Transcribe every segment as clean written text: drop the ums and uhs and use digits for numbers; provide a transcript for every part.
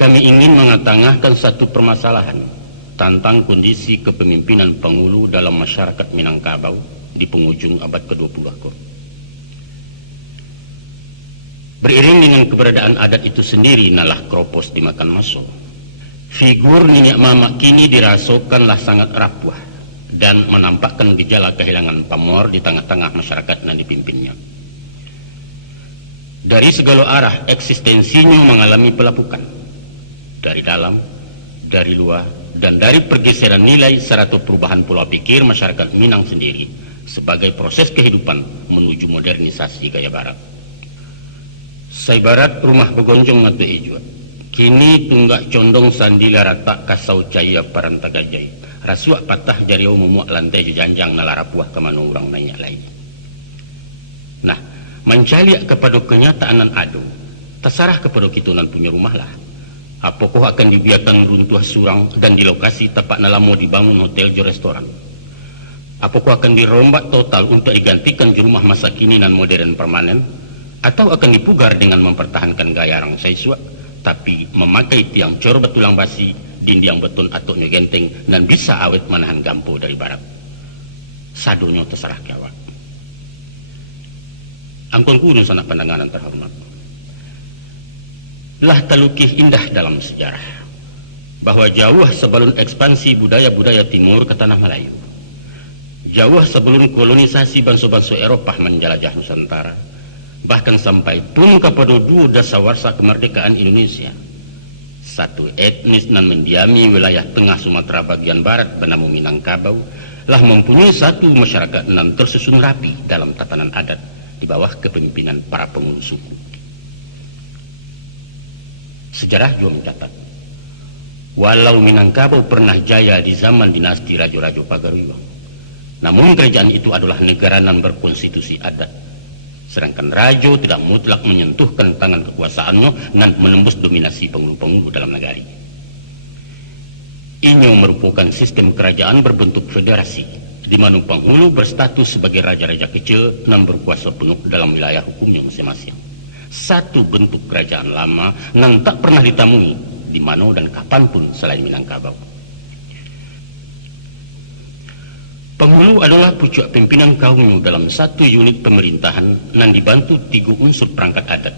kami ingin mengatangahkan satu permasalahan tentang kondisi kepemimpinan penghulu dalam masyarakat Minangkabau di penghujung abad ke-20 ko. Beriring dengan keberadaan adat itu sendiri nalah kropos dimakan maso. Figur Niniak Mama kini dirasakanlah sangat rapuh dan menampakkan gejala kehilangan pamor di tengah-tengah masyarakat yang dipimpinnya. Dari segala arah eksistensinya mengalami pelapukan. Dari dalam, dari luar, dan dari pergeseran nilai serta perubahan pola pikir masyarakat Minang sendiri sebagai proses kehidupan menuju modernisasi gaya barat. Saibarat rumah begoncong atau ijo, kini tunggak condong sandila rata kasau caya paranta gajai, rasuak patah jariau memuak lantai jejanjang nalarapuah kemana orang nanya lagi. Nah, mencaliak kepada kenyataan nan ado, terserah kepada kitunan punya rumah lah. Apakah akan dibiarkan meruntuh surang dan di lokasi tepat nalamo dibangun hotel jo restoran? Apakah akan dirombak total untuk digantikan di rumah masa kini dan modern permanen? Atau akan dipugar dengan mempertahankan gaya rang saisua, tapi memakai tiang cor betulang basi, dinding beton atau nyegenteng, dan bisa awet menahan gampo dari barat? Sadonya terserah ke awak. Angkon kurun sanak pandanganan terhormat. Lah telukih indah dalam sejarah bahwa jauh sebelum ekspansi budaya-budaya timur ke tanah Melayu, jauh sebelum kolonisasi bangsa-bangsa Eropah menjelajah Nusantara, bahkan sampai pun kepada dua dasawarsa kemerdekaan Indonesia, satu etnis nan mendiami wilayah tengah Sumatera bagian barat bernama Minangkabau lah mempunyai satu masyarakat nan tersusun rapi dalam tatanan adat di bawah kepemimpinan para penghulu suku. Sejarah juga mencatat, walau Minangkabau pernah jaya di zaman dinasti Rajo-Rajo Pagaruyuang, namun kerajaan itu adalah negara nan berkonstitusi adat, sedangkan Rajo tidak mutlak menyentuhkan tangan kekuasaannya dan menembus dominasi penghulu-penghulu dalam negari. Inyo merupakan sistem kerajaan berbentuk federasi, di mana penghulu berstatus sebagai raja-raja kecil dan berkuasa penuh dalam wilayah hukumnya masing-masing. Satu bentuk kerajaan lama yang tak pernah ditemui di mana dan kapanpun selain Minangkabau. Penghulu adalah pucuk pimpinan kaumnya dalam satu unit pemerintahan yang dibantu tiga unsur perangkat adat,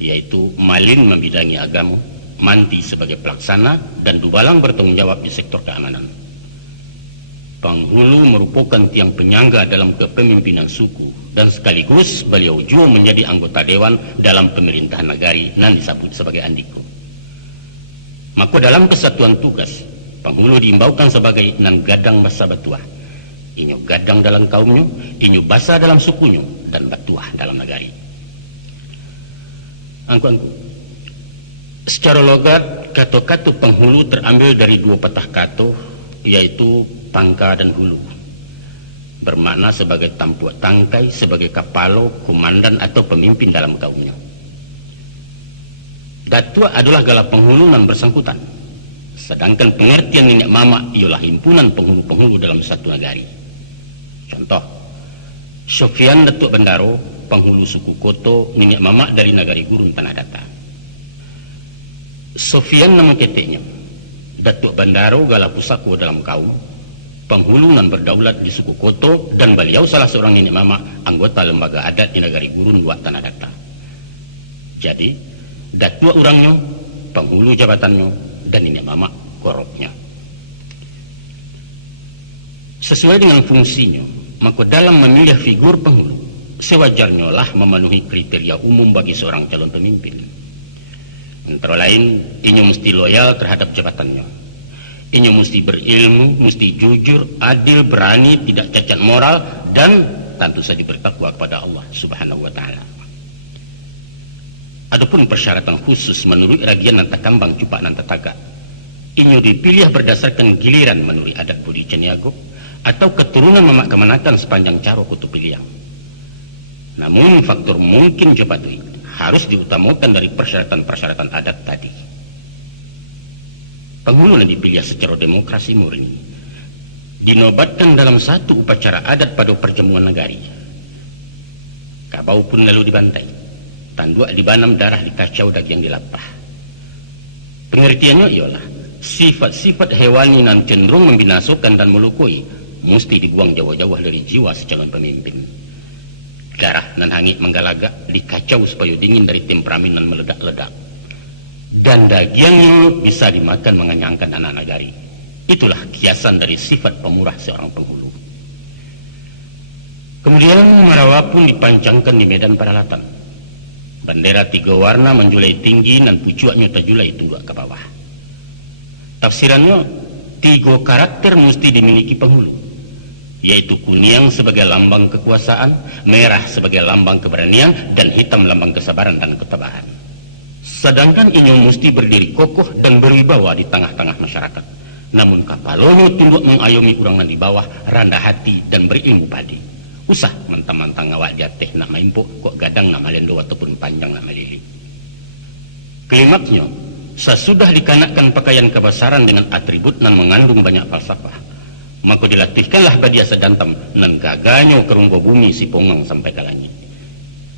yaitu Malin membidangi agama, Manti sebagai pelaksana, dan Dubalang bertanggung jawab di sektor keamanan. Penghulu merupakan tiang penyangga dalam kepemimpinan suku dan sekaligus beliau juga menjadi anggota dewan dalam pemerintahan negari yang disebut sebagai andiko. Maka dalam kesatuan tugas, penghulu diimbaukan sebagai nan gadang basa batuah. Inyo gadang dalam kaumnya, inyo basa dalam sukunya, dan batuah dalam negari. Angku-angku, secara logat, kata-kata penghulu terambil dari dua patah kata, yaitu pangka dan hulu, bermakna sebagai tampuak tangkai, sebagai kapalo, komandan atau pemimpin dalam kaumnya. Datua adalah gala penghulu yang bersangkutan, sedangkan pengertian Niniak Mama ialah himpunan penghulu-penghulu dalam satu negari. Contoh, Sofian Datuk Bendaro, penghulu suku Koto, Niniak Mama dari Nagari Gurun Tanah Datar. Sofian nama keteknya, Datuk Bendaro gala pusako dalam kaum, penghulu nan berdaulat di suku Koto, dan beliau salah seorang Niniak Mama, anggota lembaga adat di Nagari Gurun luak Tanah Datar. Jadi, datua orangnya, penghulu jabatannya, dan Niniak Mama koroknya. Sesuai dengan fungsinya, maka dalam memilih figur penghulu, sewajarnya lah memenuhi kriteria umum bagi seorang calon pemimpin. Antara lain, inyo mesti loyal terhadap jabatannya. Inyo mesti berilmu, mesti jujur, adil, berani, tidak cacat moral, dan tentu saja bertakwa kepada Allah Subhanahu wa Ta'ala. Adapun persyaratan khusus menurut ragian nanta kambang cupak nanta tagak, inyo dipilih berdasarkan giliran menurut adat budi caniago atau keturunan mamak kemanakan sepanjang caro kutu pilihan. Namun faktor mungkin jepatui harus diutamakan dari persyaratan-persyaratan adat tadi. Penghulu yang dipilih secara demokrasi murni dinobatkan dalam satu upacara adat pada perjamuan negari. Kabau pun lalu dibantai, tanduk dibanam, darah dikacau, daging dilapah. Pengertiannya ialah sifat-sifat hewani nan cenderung membinasakan dan melukai mesti dibuang jauh-jauh dari jiwa secalon pemimpin. Darah nan hangit menggalagak dikacau supaya dingin dari temperamen nan meledak-ledak. Dan dagingnya bisa dimakan mengenyangkan anak negari. Itulah kiasan dari sifat pemurah seorang penghulu. Kemudian Marawa pun dipancangkan di medan peralatan. Bendera 3 warna menjulai tinggi dan pucuaknya terjulai tunggak ke bawah. Tafsirannya 3 karakter mesti dimiliki penghulu, yaitu kuning sebagai lambang kekuasaan, merah sebagai lambang keberanian, dan hitam lambang kesabaran dan ketabahan. Sedangkan inyo mesti berdiri kokoh dan berwibawa di tengah-tengah masyarakat. Namun kapalonya tunduk mengayomi orang di bawah, rendah hati dan berilmu padi. Usah mentang-mentang ngawak jateh nak maimpo, kok gadang nak malendo ataupun panjang nak malili. Klimaksnya, sesudah dikanakkan pakaian kebesaran dengan atribut nan mengandung banyak falsafah, maka dilatihkanlah badia sedantam nan gaganya kerunggo bumi si pongong sampai ke langit.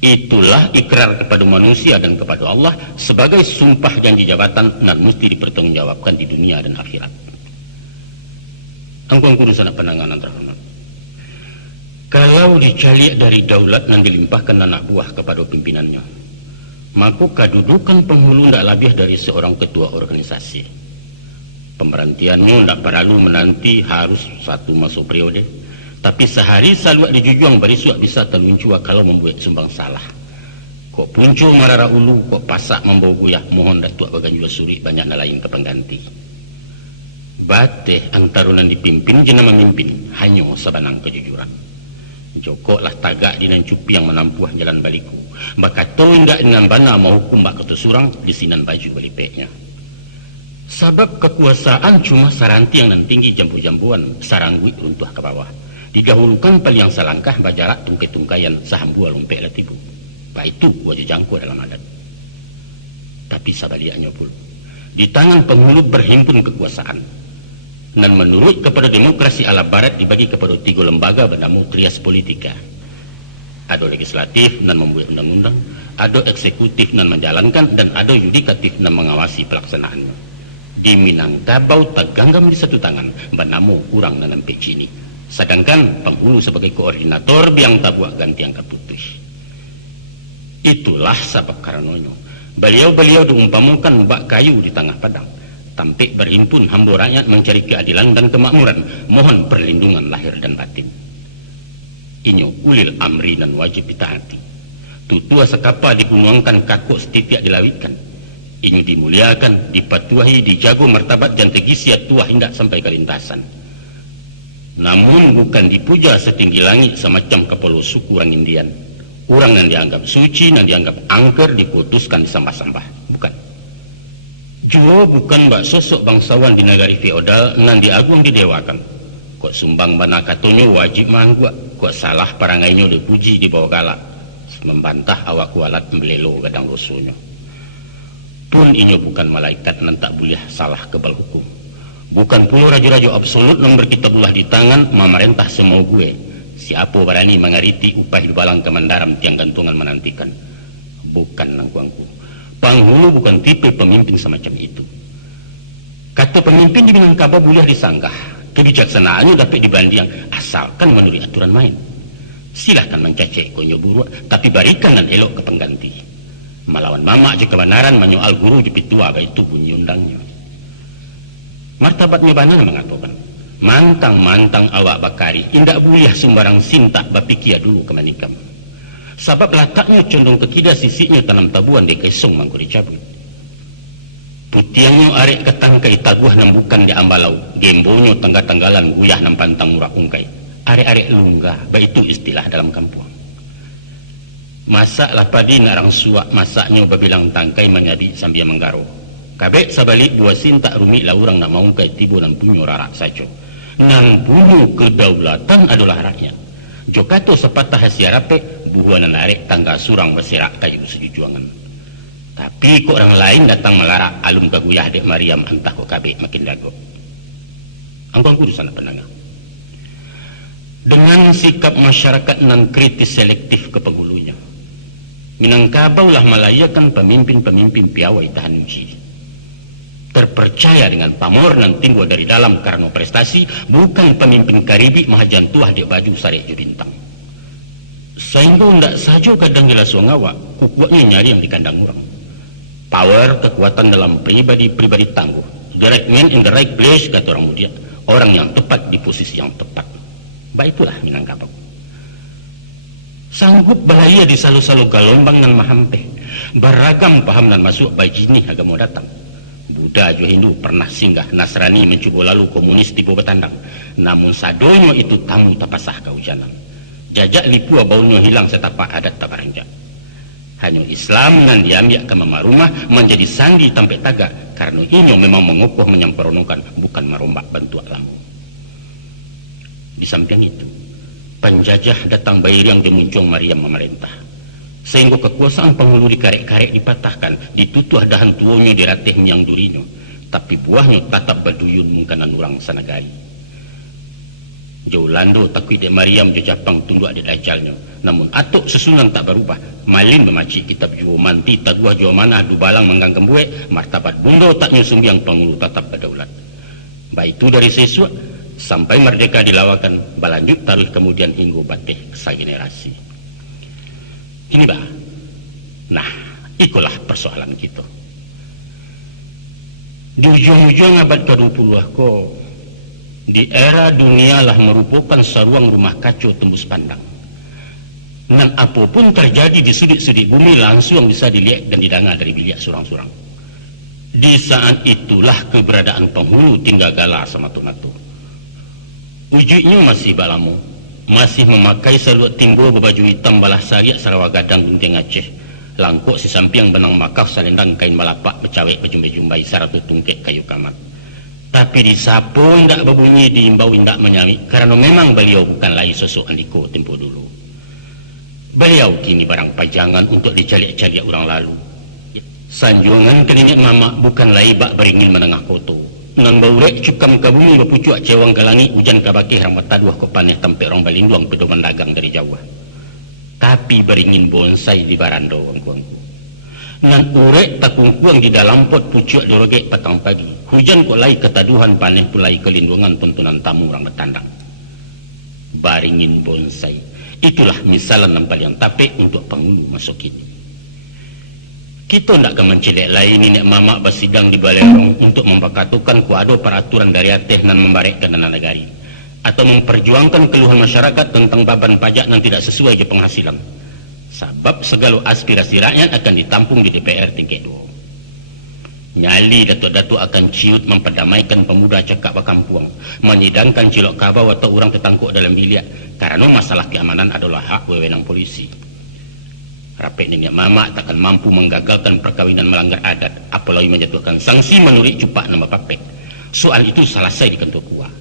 Itulah ikrar kepada manusia dan kepada Allah sebagai sumpah janji jabatan nan mesti dipertanggungjawabkan di dunia dan akhirat. Angkuang kudu sanak penanganan terhormat. Kalau dicaliak dari daulat dan dilimpahkan anak buah kepada pimpinannya, maka kedudukan penghulu tidak lebih dari seorang ketua organisasi. Pemberhentiannya tidak perlu menanti harus 1 masa periode, tapi sehari saluak dijujuang berisuak bisa termuncul kalau membuat sumbang salah. Kok puncu marara ulu, kok pasak membawa guyah, mohon datuk bagan jua suri banyak lain ke pengganti. Bateh antarunan dipimpin jena memimpin, hanya sebanang kejujuran. Joko lah tagak dinan cupi yang menampuh jalan baliku. Baka to indak dengan bana mau hukum bak ketusurang di sinan baju balipeknya. Sabab kekuasaan cuma saranti yang nan tinggi jambu-jambuan sarangguit runtuh ke bawah. Didahulukan pal yang salangkah bajarak tungkai-tungkayan sahambua lompek latibu. Ba itu wajah jangku dalam adat. Tapi sabaliaknya pula, di tangan penghulu berhimpun kekuasaan. Dan menurut kepada demokrasi ala barat dibagi kepada 3 lembaga bernama trias politika. Ada legislatif dan membuat undang-undang, ada eksekutif dan menjalankan, dan ada yudikatif dan mengawasi pelaksanaannya. Di Minangkabau terganggam di satu tangan bernama urang dan nampak jini. Sedangkan penghulu sebagai koordinator biang tabuak ganti yang keputus. Itulah sebab karenanya beliau-beliau diumpamakan bak kayu di tengah padang. Tampik berhimpun hamba rakyat mencari keadilan dan kemakmuran, mohon perlindungan lahir dan batin. Inyo ulil amri dan wajib ditaati. Tutua sekapa digunuangkan kakuk setiap dilawitkan. Inyo dimuliakan, dipatuahi, dijago martabat dan tegisia tuah hindak sampai kelintasan. Namun bukan dipuja setinggi langit semacam kepala suku orang Indian. Orang yang dianggap suci, yang dianggap angker, diputuskan disambah-sambah. Bukan. Jua bukan bak sosok bangsawan di negari feodal nan diagung didewakan. Kok sumbang bana katonyo wajib mangguak, kok salah parangainyo dipuji di bawah galak, membantah awak kualat melelo gadang rosonya. Pun inyo bukan malaikat nan tak boleh salah kebal hukum. Bukan pula raja-raja absolut nan berkitabulah di tangan memerintah semau gue. Siapa berani mengariti upah di balang kemandaram tiang gantungan menantikan. Bukan nangkuangku. Penghulu bukan tipe pemimpin semacam itu. Kata pemimpin di Minangkabau boleh disanggah, kebijaksanaannya dapat dibanding asalkan menurut aturan main. Silahkan mencacek konyo buruk, tapi barikan dan elok ke pengganti. Melawan mamak je kebenaran menyoal guru jepit tua, itu bunyi undangnya. Martabat mebana mengatakan, mantang-mantang awak bakari, indak boleh sumbarang sintak bapikia dulu ke manikam. Sebab lataknya condong ke kida sisiknya tanam tabuan de kesong mangku dicabut. Putiangnya arek ketangkai taguh nambukan di ambalau, gembonyo tangga-tanggalan guyah nampantang murah ungkai. Arek-arek lunggah, itu istilah dalam kampung. Masak lapadi narang suak masaknya babilang tangkai menyabi sambil menggaro. Kabek sabalik buah sintak rumit laurang nak maungkai tibu dan punyo rarak saja. Nan punyo kedaulatan adalah rakyat. Jokato sepatah hasia rape buhuan narek tangga surang berserak kayu sejujuangan. Tapi kok orang lain datang melarak alun kaguyah dek Mariam entah kok kabek makin dago. Angkang kudu sana pendengar. Dengan sikap masyarakat nan kritis selektif ke penghulunya, Minangkabau lah melayakan pemimpin-pemimpin piawai tahan uji. terpercaya dengan pamor nan timbul dari dalam karena prestasi, bukan pemimpin karibi mahajan tuah di baju sarek ju bintang. Sehingga ndak saja kadang jelas ngawa, kukuaknya nyari yang di kandang orang. Power, kekuatan dalam pribadi tangguh. The right man in the right place, kata orang muda. Orang yang tepat di posisi yang tepat. Baiklah Minangkabau. Sanggup bahaya di salu-salu galombang nan mahampeh. Beragam paham nan masuk bajini agama datang. Buddha juga Hindu pernah singgah, Nasrani mencoba lalu, komunis tiba petandang. Namun sadonyo itu tamu tapasah kaujanan. Jajak lipua baunya hilang setapak adat tabaranjak. Hanya Islam nan diambil ke mama rumah menjadi sandi tampek tagak, karena inyo memang mengokoh menyamperonokan, bukan merombak bantu alamu. Di samping itu, penjajah datang bayar yang dimuncung Maryam memerintah. Sehingga kekuasaan penghulu dikarek-karek dipatahkan, ditutuh dahan tuonya diratih miang durinyo, tapi buahnya tatap berduyun mungkanan orang sanagari. Jauh lando takwi de Maryam jo Japang tunduk de dajalnya, namun atuk sesunan tak berubah. Malin memacik kitab juo manti taguah juo manah du balang manggang kembue, martabat bundo tak nyusum yang penghulu tatap berdaulat. Baik itu dari sesua sampai merdeka dilawakan, balanjut taruh kemudian hingga bateh sa generasi. Ini bah, nah ikulah persoalan kita. Di ujung-ujung abad ke-20 kok, di era dunia lah merupakan saruang rumah kacau tembus pandang. Dan apapun terjadi di sudut-sudut bumi langsung bisa dilihat dan didengar dari bilik surang-surang. Di saat itulah keberadaan penghulu tinggal gala sematu-matu. Ujungnya masih balamu, masih memakai saluat timbo berbaju hitam balah sariak Sarawak Gadang gunting Aceh, langkok si sampiang benang makaf salendang kain balapak becawek bejumbai-jumbai saratu tungkek kayu kamat. Tapi di sapo ndak berbunyi, diimbau ndak menyami, karena memang beliau bukan lagi sosok Andiko tempo dulu. Beliau kini barang pajangan untuk dicaliak-caliak orang lalu. Sanjungan ke nenek mama bukan lagi bak beringin menengah koto. Nan baurek cukam ka bumi bapucuak cewang ke langit, hujan ka bakih rambat taduah ke paneh tampek orang balinduang pedoman dagang dari Jawa. Tapi beringin bonsai di barando wangku-wangku. Nan urek takungkuang di dalam pot pucuak dorogek petang pagi. Hujan kok lai ketaduhan paneh pulai kelindungan tuntunan tamu orang bertandang. Baringin bonsai. Itulah misalan nampal yang tapek untuk penghulu masuk ini. Kita ndak ke mencelek lain nenek mamak bersidang di balerong untuk mempakatukan kuado peraturan dari ateh dan membarekkan dana negari, atau memperjuangkan keluhan masyarakat tentang beban pajak yang tidak sesuai dengan penghasilan. Sebab segala aspirasi rakyat akan ditampung di DPR tingkat 2. Nyali datuk-datuk akan ciut memperdamaikan pemuda cakap bakampuang, menyidangkan cilok kabau atau orang tertangkuk dalam bilik, karena masalah keamanan adalah hak wewenang polisi. Rapek nenek mama takkan mampu menggagalkan perkawinan melanggar adat, apalagi menjatuhkan sanksi menurut cupak nama papek. Soal itu selesai di kantor kuah.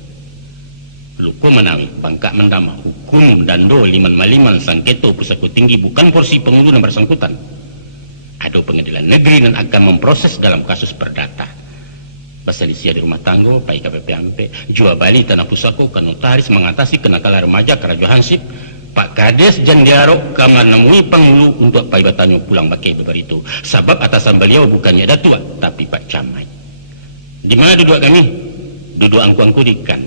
Luko menawi bangkak mendama hukum dando liman maliman sangketo pusaku tinggi bukan porsi penghulu yang bersangkutan. Ada pengadilan negeri dan akan memproses dalam kasus perdata. Basalisia di rumah tanggo, pai KPPMP, jual bali tanah pusako ke notaris mengatasi kenakalan remaja kerajaan Hansip, Pak Kades Jandiaro kamar nemui penghulu untuk pai batanyo pulang bakai beberito. Sebab atasan beliau bukannya datua, tapi Pak Camai. Di mana duduk kami? Duduk angku-angku dikan.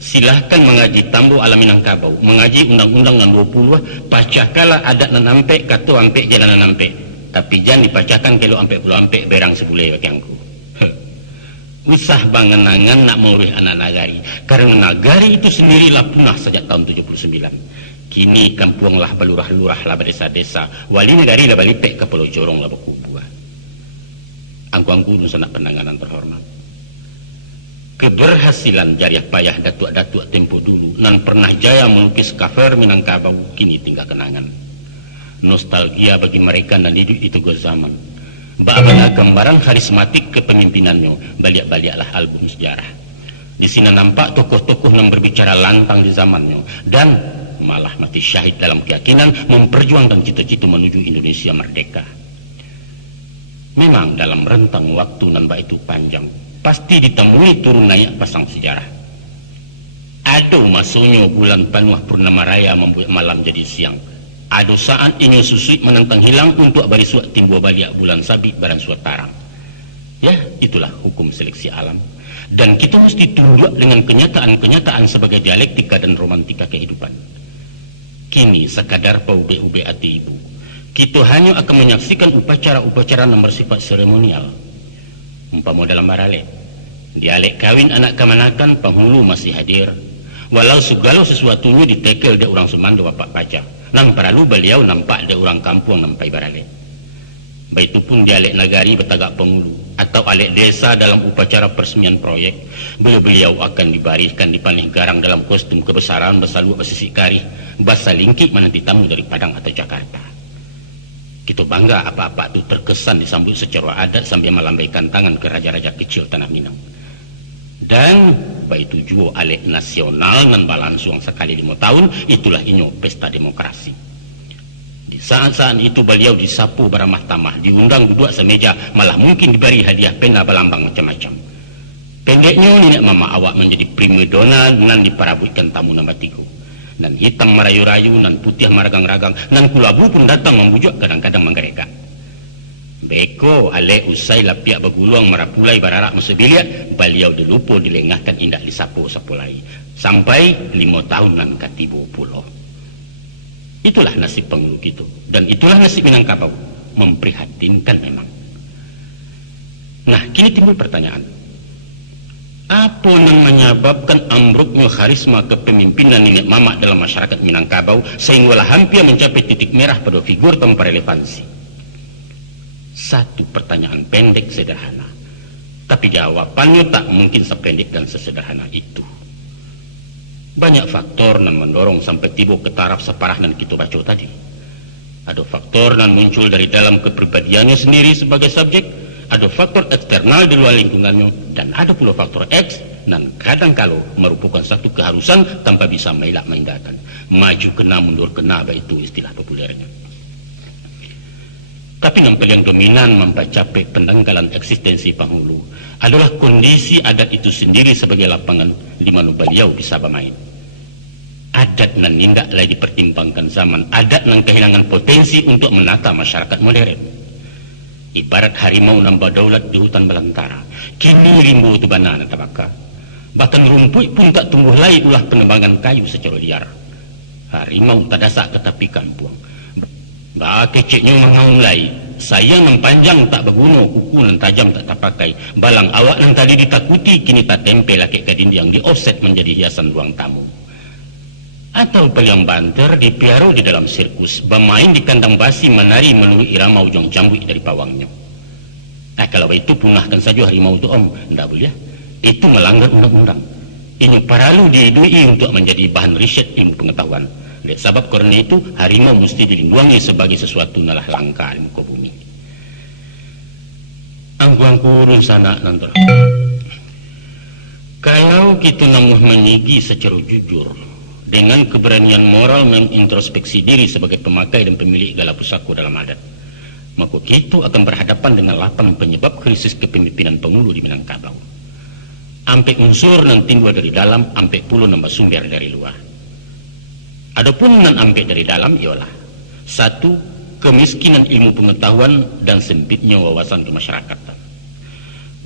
Silahkan mengaji Tambo Alam Minangkabau, mengaji undang-undang yang 20 pacahkala adat nan ampek, kato ampek jalanan ampek. Tapi jangan dipacahkan kalau ampek puluh ampek berang sebulai bagi angku. Usah bangenangan nak mengurus anak nagari, karena nagari itu sendirilah punah sejak tahun 79. Kini kampung lah balurah-lurah lah berdesa-desa, wali negari lah balipek ke Pulau Jorong lah berkubuah. Angku-angku sanak penanganan terhormat. Keberhasilan jariah payah datuk-datuk tempo dulu nan pernah jaya melukis cover Minangkabau kini tinggal kenangan. Nostalgia bagi mereka nan hidup itu go zaman. Ba'abana gambaran karismatik kepemimpinannya, balik-baliklah album sejarah. Di sini nampak tokoh-tokoh yang berbicara lantang di zamannya dan malah mati syahid dalam keyakinan memperjuangkan cita-cita menuju Indonesia merdeka. Memang dalam rentang waktu nan itu panjang, pasti ditemui turun naik pasang sejarah. Ada masanya bulan penuh purnama raya membuat malam jadi siang. Ada saat inyo susui menentang hilang untuk berisuak timbul balik bulan sabit baran suat tarang. Ya, itulah hukum seleksi alam. Dan kita mesti tunduk dengan kenyataan-kenyataan sebagai dialektika dan romantika kehidupan. Kini sekadar paube-ube ati ibu, kita hanya akan menyaksikan upacara-upacara yang bersifat seremonial. Umpama dalam barale, dialek kawin anak kemanakan penghulu masih hadir, walau segala sesuatunya ditekel dia orang Sumanda wapak paja, nan perlu beliau nampak dia orang kampung nampai barale. Baitupun dialek nagari bertagak penghulu atau alek desa dalam upacara peresmian proyek, beliau akan dibarikan dipanih garang dalam kostum kebesaran bersalu bersisik karih basa lingkik menanti tamu dari Padang atau Jakarta. Kita bangga apa-apa itu terkesan disambut secara adat sambil melambaikan tangan ke raja-raja kecil Tanah Minang. Dan baitu juga alek nasional nan balangsung sekali 5 tahun, itulah inyo pesta demokrasi. Di saat-saat itu beliau disapu beramah tamah, diundang duduk semeja, malah mungkin diberi hadiah pena berlambang macam-macam. Pendeknya nenek mama awak menjadi primadona nan diparabutkan tamu nombor 3. Nan hitam merayu-rayu, nan putih meragang-ragang, nan kulabu pun datang membujuk kadang-kadang menggerekak. Beko ale usai lapiak beguluang marapulai bararak mesebiliak, beliau dilupo dilengahkan indak disapu sepulai. Sampai 5 tahun nan katibo pulau. Itulah nasib penghulu gitu, dan itulah nasib Minangkabau. Memprihatinkan memang. Nah, kini timbul pertanyaan, apa yang menyebabkan ambruknya karisma kepemimpinan nenek mamak dalam masyarakat Minangkabau sehingga hampir mencapai titik merah pada figur tanpa relevansi? Satu pertanyaan pendek sederhana, tapi jawabannya tak mungkin sependek dan sesederhana itu. Banyak faktor yang mendorong sampai tiba ke taraf separah yang kita baca tadi. Ada faktor yang muncul dari dalam kepribadiannya sendiri sebagai subjek, ada faktor eksternal di luar lingkungannya, dan ada pula faktor X yang kadang-kala merupakan satu keharusan tanpa bisa melak meninggalkan. Maju kena, mundur kena, itu istilah populernya. Tapi yang paling dominan mempercapai pendangkalan eksistensi penghulu adalah kondisi adat itu sendiri sebagai lapangan di mana beliau bisa bermain. Adat nan nindak lagi dipertimbangkan zaman, adat nan kehilangan potensi untuk menata masyarakat modern. Ibarat harimau nambah daulat di hutan belantara, kini rimbo tu bana nan tabaka. Bahkan rumput pun tak tumbuh lagi ulah penebangan kayu secara liar. Harimau tadasak ke tepi kampung. Bah keceknya mengaum lagi. Saya yang panjang tak berguna, kuku yang tajam tak terpakai. Balang awak yang tadi ditakuti kini tak tempel laki ke dinding di offset menjadi hiasan ruang tamu. Atau peliang banter dipiaru di dalam sirkus, bermain di kandang basi menari menurut irama ujung cambuk dari pawangnya. Kalau itu punahkan saja harimau itu om, tidak boleh. Itu melanggar undang-undang. Ini perlu diidui untuk menjadi bahan riset ilmu pengetahuan. Sebab karena itu harimau mesti dilindungi sebagai sesuatu nalah langka di muka bumi. Angku-angku urun sana nanti. Kalau kita namuh menyigi secara jujur dengan keberanian moral mengintrospeksi diri sebagai pemakai dan pemilik segala pusaka dalam adat, maka kita akan berhadapan dengan 8 penyebab krisis kepemimpinan penghulu di Minangkabau. Ampe unsur yang timbul dari dalam, ampe puluh nambah sumber dari luar. Adapun nan ampe dari dalam ialah 1. Kemiskinan ilmu pengetahuan dan sempitnya wawasan kemasyarakatan.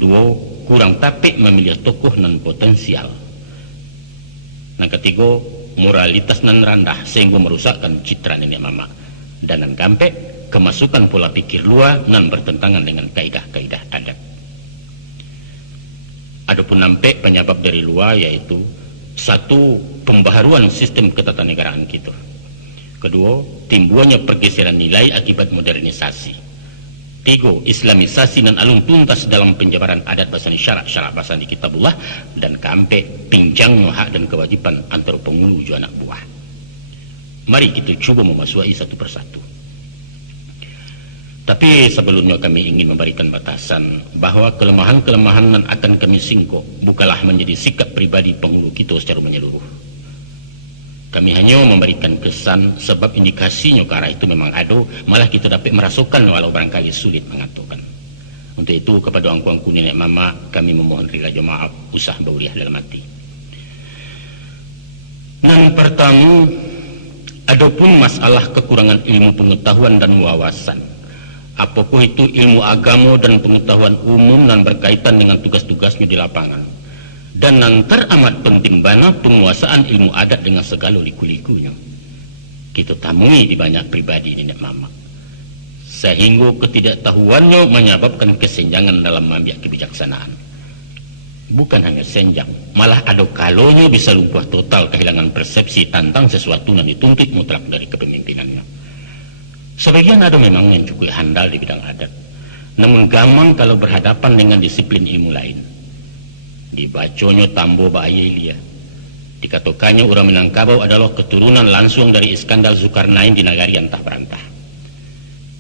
2. Kurang tapik memilih tokoh nan potensial. Yang 3. Moralitas nan rendah sehingga merusakkan citra nenek mama. Dan yang keempat, kemasukan pola pikir luar nan bertentangan dengan kaidah-kaidah adat. Adapun nampak penyebab dari luar yaitu 1. Pembaharuan sistem ketatanegaraan kita. 2. Timbulnya pergeseran nilai akibat modernisasi. 3. Islamisasi dan alun tuntas dalam penjabaran adat bahasani syarak-syarak bahasani kitabullah. Dan keempat, pincangnya hak dan kewajiban antara penghulu dan anak buah. Mari kita coba memasuki satu persatu. Tapi sebelumnya kami ingin memberikan batasan bahwa kelemahan-kelemahan yang akan kami singkok bukanlah menjadi sikap pribadi penghulu kita secara menyeluruh. Kami hanya memberikan kesan sebab indikasinya ke arah itu memang ada, malah kita dapat merasakan walau barangkali sulit mengatakan. Untuk itu kepada angku-angku nenek mama kami memohon rila maaf usah bauriah dalam hati. Dan pertama, adapun masalah kekurangan ilmu pengetahuan dan wawasan apakah itu ilmu agama dan pengetahuan umum dan berkaitan dengan tugas-tugasnya di lapangan. Dan nan teramat penting bana penguasaan ilmu adat dengan segala liku-likunya. Kita temui di banyak pribadi nenek mama. Sehingga ketidaktahuannya menyebabkan kesenjangan dalam mengambil kebijaksanaan. Bukan hanya senjang, malah ada kalanya bisa lumpuh total, kehilangan persepsi tentang sesuatu yang dituntut mutlak dari kepemimpinannya. Sebagian ada memang yang cukup handal di bidang adat, namun gamang kalau berhadapan dengan disiplin ilmu lain. Dibaconya Tambo Ba'ayelia. Dikatakannya orang Minangkabau adalah keturunan langsung dari Iskandar Zulkarnain di negari antah berantah.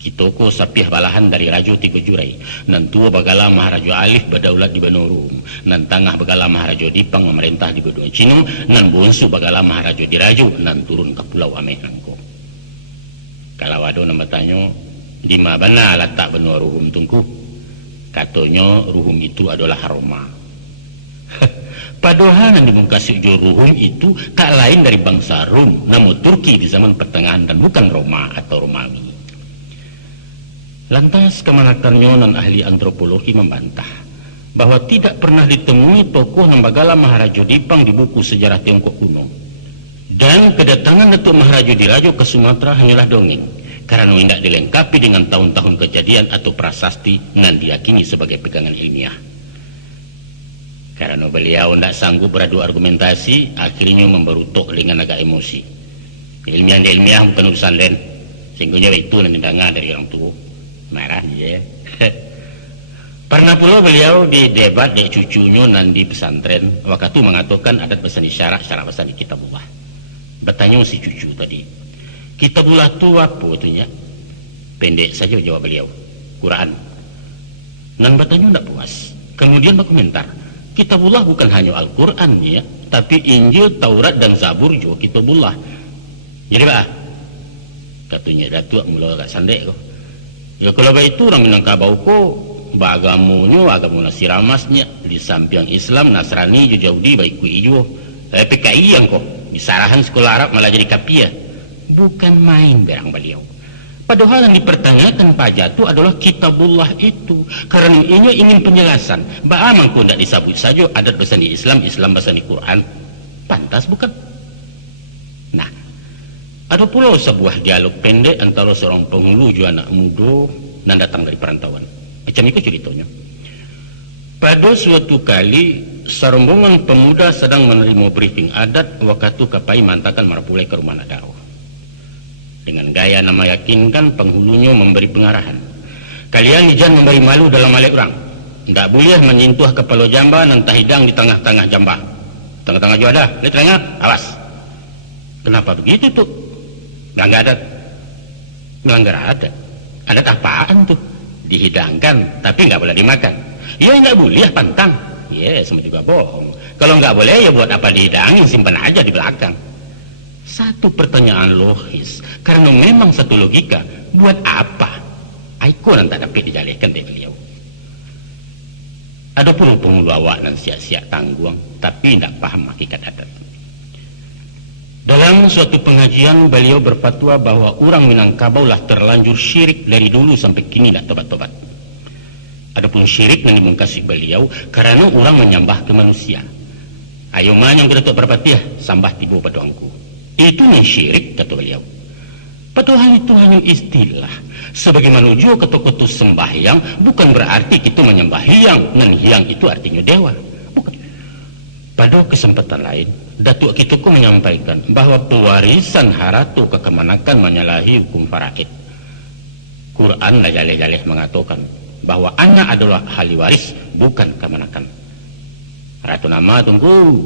Kitoko sapiah balahan dari Rajo Tigo Jurai, nan tua bagala Maharajo Alif badaulat di Banorum, nan tangah bagala Maharajo Dipang memerintah di Benua Cino, nan bonsu bagala Maharajo Dirajo, nan turun ke Pulau Ameh Nangko. Kalau ada nama tanya, di mana letak benua ruhum tungku? Katanya ruhum itu adalah Roma. Padahal yang dimungkasi ruhum itu tak lain dari bangsa Rom, namun Turki di zaman pertengahan dan bukan Roma atau Romawi. Lantas kemanakannya nan ahli antropologi membantah bahwa tidak pernah ditemui tokoh Nambagala Maharajo Dipang di buku sejarah Tiongkok kuno. Dan kedatangan Datuk Maharajo Dirajo ke Sumatera hanyalah dongeng, karena tidak dilengkapi dengan tahun-tahun kejadian atau prasasti nan diyakini sebagai pegangan ilmiah. Karena beliau tidak sanggup beradu argumentasi, akhirnya memberutuk dengan agak emosi. Ilmiah bukan urusan den, sehingga itu nanti dengar dari orang tua. Marah dia. Pernah pula beliau di debat dengan cucunya nan di pesantren, waktu mengatakan adat bahasa isyarat, syarat bahasa di Kitabullah. Bertanya si cucu tadi, Kitabullah itu apa itunya? Pendek saja jawab beliau, Quran. Nan bertanya tidak puas. Kemudian berkomentar, Kitabullah bukan hanya Al-Quran ya, tapi Injil, Taurat dan Zabur juga Kitabullah. Jadi bah, katanya Datuk mula agak sandek kok. Ya kalau begitu orang Minangkabau kok bagamonyo agama nasiramasnya di samping Islam, Nasrani, Yahudi, baik ku ijo. PKI yang kok disarahan sekolah Arab malah jadi kapiah. Bukan main berang beliau. Padahal yang dipertanyakan Pak Jatuh adalah Kitabullah itu. Karena ini ingin penjelasan. Bagaimana kau tidak disabut saja adat bahasa di Islam, Islam bahasa di Quran. Pantas bukan? Nah, ada pula sebuah dialog pendek antara seorang penghulu juga anak muda yang datang dari perantauan. Macam itu ceritanya. Pada suatu kali, serombongan pemuda sedang menerima briefing adat waktu kapai mantakan marpulai ke rumah Nadaro. Dengan gaya nama yakinkan, penghulunya memberi pengarahan. Kalian ijan memberi malu dalam malek orang. Tidak boleh menyentuh kepala jamba dan tahidang di tengah-tengah jamba. Tengah-tengah juga ada. Lihat tengah, awas. Kenapa begitu tuh? Melanggar adat. Melanggar adat. Adat apaan tuh? Dihidangkan, tapi nggak boleh dimakan. Ya nggak boleh, pantang. Ya, semua juga bohong. Kalau nggak boleh, ya buat apa dihidangin? Simpan aja di belakang. Satu pertanyaan logis, karena memang satu logika. Buat apa? Aku nanti dapat dijadikan dari beliau. Ada puluh penghulu awak dan siap-siap tangguang, tapi tidak paham hakikat adat. Dalam suatu pengajian, beliau berfatwa bahwa orang Minangkabau lah terlanjur syirik dari dulu sampai kini tidak tobat-tobat. Adapun syirik yang dimungkasi beliau karena orang menyembah ke manusia. Ayo manyang ke Datuk Perpatiah, sambah tiba pada angku. Itu yang syirik, kata beliau. Padahal itu hanya istilah. Sebagaimana juga kata-kata sembahyang bukan berarti kita menyembah hiang, dan hiang itu artinya dewa. Bukan. Pada kesempatan lain, Datuk Kituku menyampaikan bahwa pewarisan haratu kekemanakan menyalahi hukum faraid. Quran lajaleh-jaleh mengatakan bahwa anak adalah ahli waris, bukan kemanakan. Ratu nama tunggu.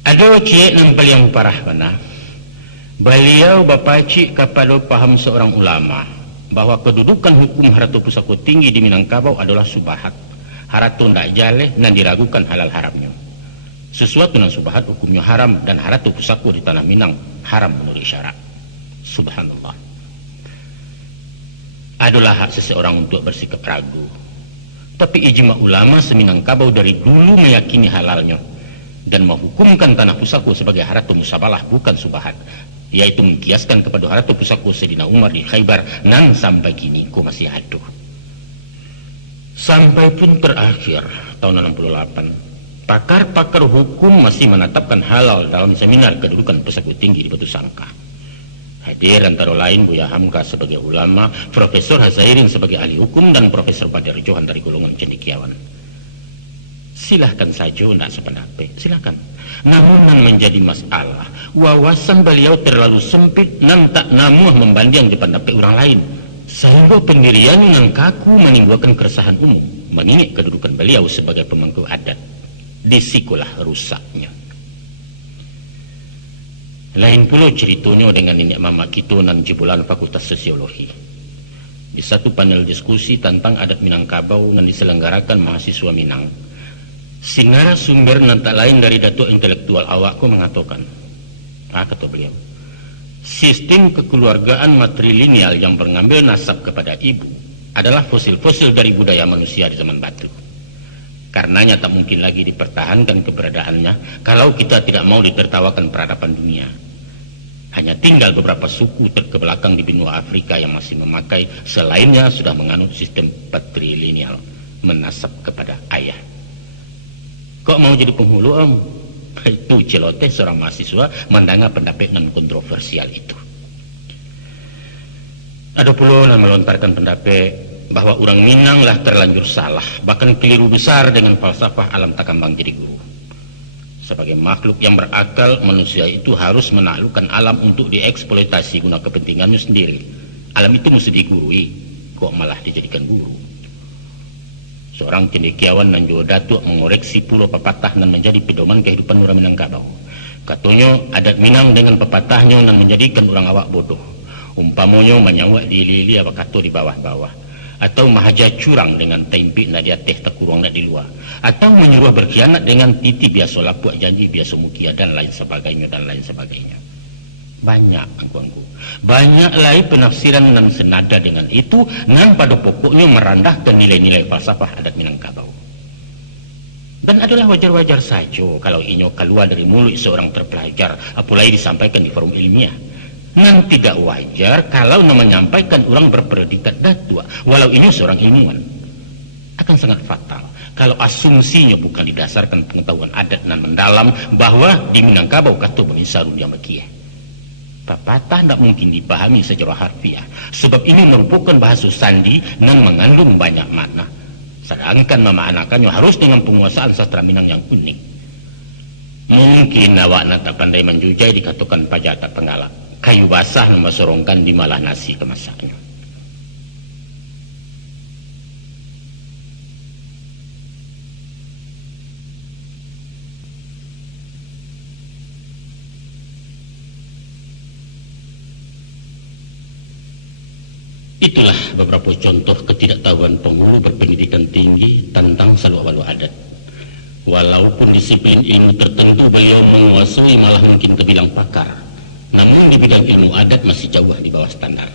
Ada cik nampal yang parah mana. Beliau bapacik kepada paham seorang ulama bahwa kedudukan hukum haratu pusako tinggi di Minangkabau adalah subahat. Haratu ndak jaleh dan diragukan halal haramnya. Sesuatu yang subahat hukumnya haram dan haratu pusako di tanah Minang haram menurut syarak. Subhanallah. Adalah hak seseorang untuk bersikap ragu. Tapi ijma ulama seminangkabau dari dulu meyakini halalnya dan menghukumkan tanah pusako sebagai haratu musabalah bukan subahat. yaitu mengkiaskan kepada harata pusako Sayyidina Umar di Khaybar, nan sampai kini ko masih aduh. Sampai pun terakhir tahun 68, pakar-pakar hukum masih menetapkan halal dalam seminar kedudukan pusako tinggi di Batu Sangka. Hadir antara lain Buya Hamka sebagai ulama, Profesor Hazairin sebagai ahli hukum, dan Profesor Badar Johan dari golongan cendekiawan. Silahkan saja tidak sependapat, silahkan. Namun nan menjadi masalah, wawasan beliau terlalu sempit nan tak namuah membanding di pendapat orang lain, sehingga pendiriannya nan kaku menimbulkan keresahan umum, mengingat kedudukan beliau sebagai pemangku adat. Disikulah rusaknya. Lain pula ceritanya dengan nenek mama kita nan jebolan Fakultas Sosiologi. Di satu panel diskusi tentang adat Minangkabau yang diselenggarakan mahasiswa Minang, si narasumber nan tak lain dari datuk intelektual awakku mengatakan, kata beliau, sistem kekeluargaan matrilineal yang mengambil nasab kepada ibu adalah fosil-fosil dari budaya manusia di zaman batu. Karenanya tak mungkin lagi dipertahankan keberadaannya kalau kita tidak mau ditertawakan peradaban dunia. Hanya tinggal beberapa suku terkebelakang di benua Afrika yang masih memakai, selainnya sudah menganut sistem patrilineal, menasab kepada ayah. Kok mau jadi penghulu om? Itu celoteh seorang mahasiswa mendengar pendapat non kontroversial itu. Ada pula yang melontarkan pendapat bahwa orang Minang lah terlanjur salah, bahkan keliru besar dengan falsafah alam takambang jadi guru. Sebagai makhluk yang berakal, manusia itu harus menaklukkan alam untuk dieksploitasi guna kepentingannya sendiri. Alam itu mesti digurui, kok malah dijadikan guru. Seorang cendekiawan dan juga datuk mengoreksi pulau pepatah dan menjadi pedoman kehidupan orang Minangkabau. Katanya adat Minang dengan pepatahnya dan menjadikan orang awak bodoh. Umpamonya menyawak di lili apa kata di bawah-bawah, atau mahaja curang dengan tempe nak dia teh terkurang nak di luar, atau menyuruh berkhianat dengan titi biasa lapuak janji biasa mukia dan lain sebagainya dan lain sebagainya. Banyak angku-angku, banyak lagi penafsiran dan senada dengan itu nan pada pokoknya merendahkan nilai-nilai falsafah adat Minangkabau. Dan adalah wajar-wajar saja kalau inyo keluar dari mulut seorang terpelajar, apalagi disampaikan di forum ilmiah. Nan tidak wajar kalau menyampaikan orang berpredikat datua, walau ini seorang ilmuwan. Akan sangat fatal kalau asumsinya bukan didasarkan pengetahuan adat nan mendalam bahwa di Minangkabau kata bumi sarung dia mekiah. Pepatah tidak mungkin dipahami secara harfiah, sebab ini merupakan bahasa sandi nan mengandung banyak makna. Sedangkan memaknakannya harus dengan penguasaan sastra Minang yang unik. Mungkin awak nan tak pandai menjujai dikatakan pajak tak penggalak. Kayu basah membasorongkan di malah nasi kemasaknya. Itulah beberapa contoh ketidaktahuan penghulu berpendidikan tinggi tentang saluk-baluk adat. Walaupun disiplin ilmu tertentu beliau menguasai, malah mungkin terbilang pakar, namun di bidang ilmu adat masih jauh di bawah standar.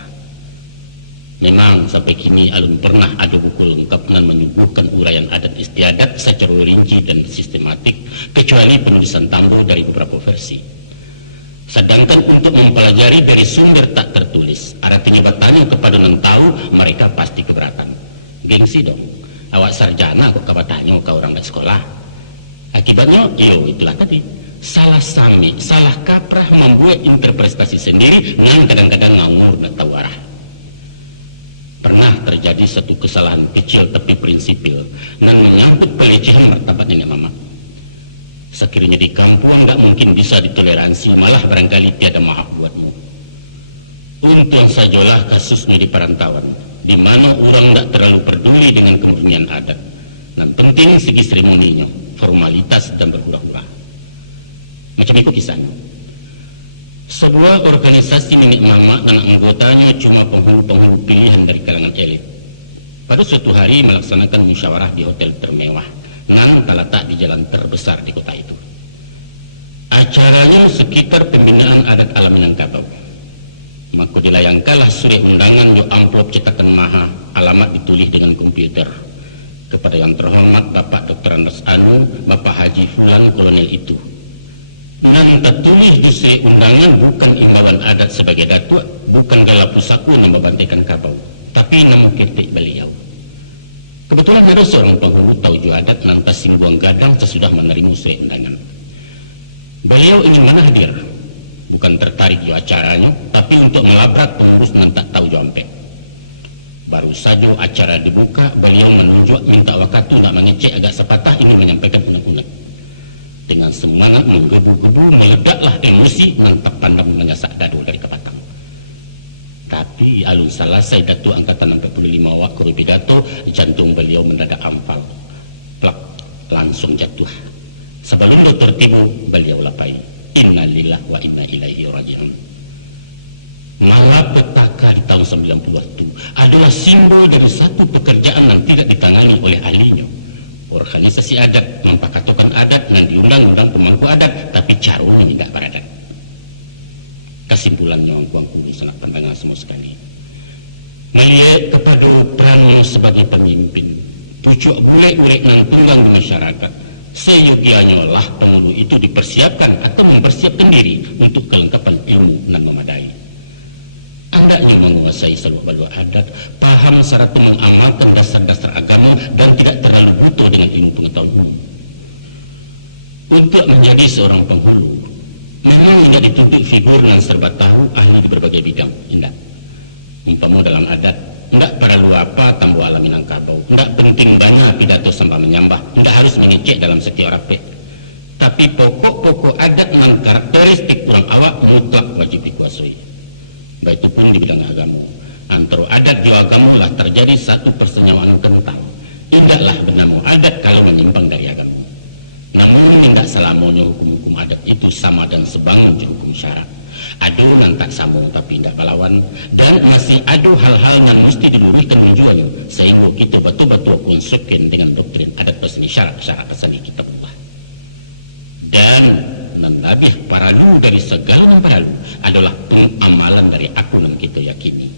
Memang sampai kini alun pernah ada buku lengkap dan menyuguhkan uraian adat istiadat secara rinci dan sistematik, kecuali penulisan Tambo dari beberapa versi. Sedangkan untuk mempelajari dari sumber tak tertulis, artinya bertanya kepada yang tahu, mereka pasti keberatan. Gengsi dong, awak sarjana kok kabatanya kau orang tak sekolah. Akibatnya, itulah tadi. Salah sami, salah kaprah membuat interpretasi sendiri yang kadang-kadang ngawur nak tahu arah. Pernah terjadi satu kesalahan kecil tapi prinsipil dan menyangkut pelecehan martabat nenek mama. Sekiranya di kampung nggak mungkin bisa ditoleransi, malah barangkali tiada maaf buatmu. Untung sajalah kasusnya di perantauan, di mana orang nggak terlalu peduli dengan kemurnian adat. Dan penting segi seremoninya, formalitas dan berhura-hura. Macam itu kisahnya. Sebuah organisasi nenek mama dan anggotanya cuma penghulu-penghulu pilihan dari kalangan elit. Pada suatu hari melaksanakan musyawarah di hotel termewah nan terletak di jalan terbesar di kota itu. Acaranya sekitar pembinaan adat alam Minangkabau. Maka dilayangkanlah surat undangan yo amplop cetakan maha, alamat ditulis dengan komputer. Kepada yang terhormat Bapak Dr. Andes Anu, Bapak Haji Fulan Kolonel itu. nan tertulis justru undangan bukan imbauan adat sebagai datuk, bukan gala pusaku nama bantaikan kabau, tapi nama ketek beliau. Kebetulan ada seorang penghulu tauju adat nan singguang gadang sesudah menerima surat undangan. Beliau ingin mana hadir, bukan tertarik jo acaranya, tapi untuk melabrak pengurus nan tak tahu jo ampe. Baru saja acara dibuka, beliau menunjuk minta wakatu nak mengecek agak sepatah ingin menyampaikan unek-unek. Dengan semangat menggebu-gebu meledaklah emosi nan tak pandang menyasak dado dari kepatang. Tapi alun selesai Datuk Angkatan 45 awak kuru pidato, jantung beliau mendadak ampal. Plak, langsung jatuh. Sebelum dokter tibu, beliau lapai, innalillah wa inna ilaihi raji'un. Malapetaka di tahun 90 itu adalah simbol dari satu pekerjaan yang tidak ditangani oleh ahlinya. Organisasi adat mempakatokan adat dan diundang-undang pemangku adat, tapi caranya tidak beradat. Kesimpulannya angku-angku sanak pandangan semua sekali. Melihat kepada perannya sebagai pemimpin, pucuk bule-ulek nan tunggang di masyarakat, seyogianya lah penghulu itu dipersiapkan atau mempersiapkan diri untuk kelengkapan ilmu nan memadai. Hendaknya menguasai seluk-beluk adat, paham serta mengamalkan dasar-dasar agama dan tidak terlalu buta dengan ilmu pengetahuan umum. Untuk menjadi seorang penghulu, memang tidak dituntut figur yang serba tahu ahli di berbagai bidang, tidak. Umpama dalam adat, tidak perlu apa tambah alam Minangkabau, tidak penting banyak pidato sampai menyambah, tidak harus mengecek dalam setiap rapek. Tapi pokok-pokok adat dan karakteristik orang awak mutlak wajib dikuasai. Baik itu pun di bidang agama. Antara adat dan agama lah terjadi satu persenyawaan kental. Indaklah bernama adat kalau menyimpang dari agama. Namun tidak selamanya hukum-hukum adat itu sama dan sebangun je hukum syarak. Ada nan tak sama tapi tidak balawan, dan masih ada hal-hal nan mesti diluruskan menjuanya sehingga kita betul-betul konsekuensi dengan doktrin adat peseni syarak peseni kitabullah. Dan nan lebih paralu dari segala yang paralu adalah pengamalan dari aku nan kita yakini.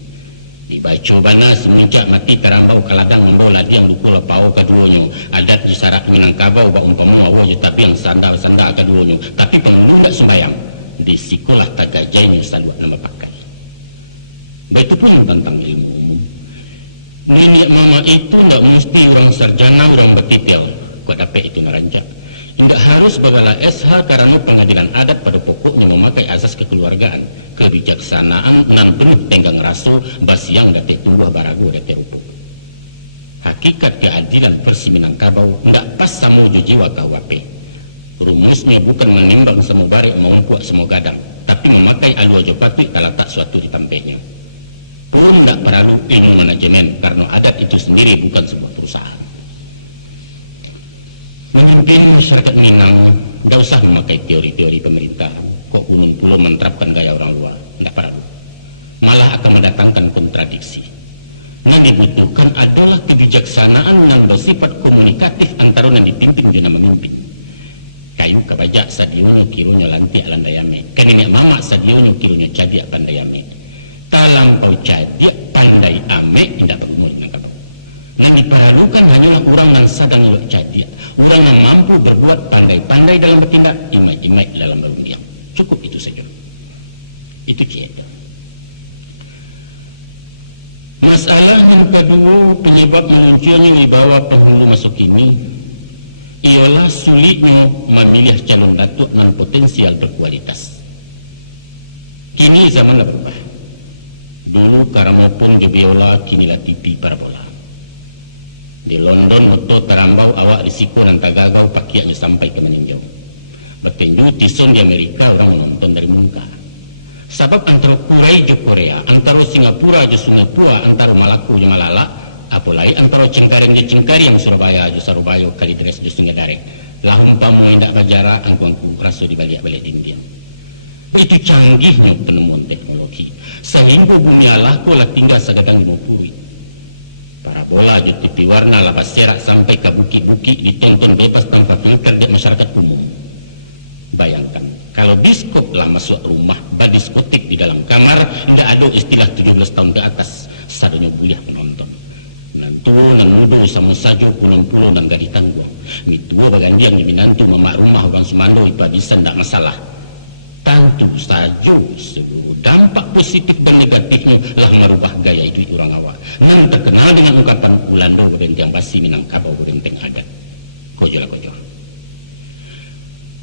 Dibaca bana si muncak mati terambau kaladang membawa ladiang luku lapau keduanya, adat di syarak Minangkabau ba umpamu awa je tabiang sanda keduanya, tapi penghulu ndak sembayang di sekolah tagajainya saluak nama pakai. Baik itu pun tentang ilmu umum. Nenek mama itu ndak mesti orang sarjana, orang betitel kok dapat itu narancak. Tidak harus bagala SH karena pengadilan adat pada pokoknya memakai asas kekeluargaan, kebijaksanaan nan penuh tenggang raso basiang datik tumbuh barago datik rupo. Hakikat keadilan versi Minangkabau tidak pas sama jiwa KUHP. Rumusnya bukan menimbang semua barek maumpuak semua gadang, tapi memakai alua jopatui kalau tak suatu ditampeknya. Pun tidak perlu ilmu manajemen karena adat itu sendiri bukan sebuah perusahaan. Memimpin masyarakat Minang tidak usah memakai teori-teori pemerintahan, kok kunun pulau menerapkan gaya orang luar, tidak perlu. Malah akan mendatangkan kontradiksi. Yang dibutuhkan adalah kebijaksanaan yang bersifat komunikatif antara yang dipimpin dan memimpin. Kayu kabajak sadionyo kironyo lantiak landayame, kaninek mamak sadionyo kironyo cadiak pandayame. Talampau cadiak pandai ame tidak berguna di Minangkabau. Yang diperlukan hanyalah orang yang sadang ilok cadiak, orang yang mampu berbuat pandai-pandai dalam bertindak, imai-imai dalam berundiang. Cukup itu saja. Itu cek. Masalah yang kedua penyebab melunculnya wibawa penghulu masuk ini ialah sulitnya memilih calon datuk non potensial berkualitas. Kini zaman lah berubah. Dulu karamopun jobiola, kinilah TV parabola. Di London moto terambau awak risiko nan tagagau pakiaknya sampai ke meninjau. Bertinju tison di Amerika orang menonton dari muka. Sebab antara Kurai jo Korea, antara Singapura jo Sungai Pua, antara Malaku jo Malala, apalagi antara Cengkareng jo Cengkareng Surabaya jo Surabaya, Kalidres jo Sungai Darek. Lahumpamu indak bajara angku-angku raso dibalik-balik dinding. Begitu canggihnya penemuan teknologi sehingga bumi Allah ko lah tinggal sagadang 50. Parabola jo TV warna lapas serak sampai ke bukit-bukit ditonton bebas tanpa filter di masyarakat umum. Bayangkan kalau biskop lah masuk rumah badiskotik di dalam kamar, tidak ada istilah 17 tahun ke atas, sadonya boleh menonton. Nan tua nan muda sama saja kunun pulau nan gak ditangguang. Mi tua bagandiang di minantu mamak rumah orang Sumando ipa bisa ndak masalah. Tentu saja seluruh dampak positif dan negatifnya lah merubah gaya hidup orang awak. Nan terkenal dengan ungkapan Ulando berenteng basi Minangkabau berenteng adat. Kojo lah kojo.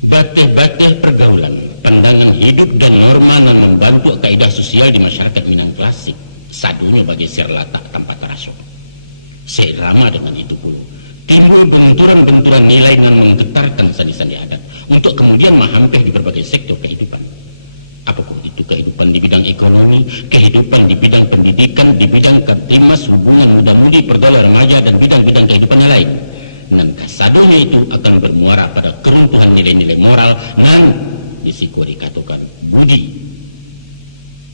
Bateh-bateh pergaulan, pandangan hidup dan norma yang membantu kaidah sosial di masyarakat Minang klasik. Sadunya bagi serlatak tanpa terasa. Seirama dengan itu pula, timbul benturan-benturan nilai yang menggetarkan sandi-sandi adat untuk kemudian mahampir di berbagai sektor kehidupan. Apakah itu kehidupan di bidang ekonomi, kehidupan di bidang pendidikan, di bidang kamtimas, hubungan muda-mudi, pergaulan remaja, dan bidang-bidang kehidupan yang lain. Dan kasadonya itu akan bermuara pada keruntuhan nilai-nilai moral dan disiko dikatakan budi.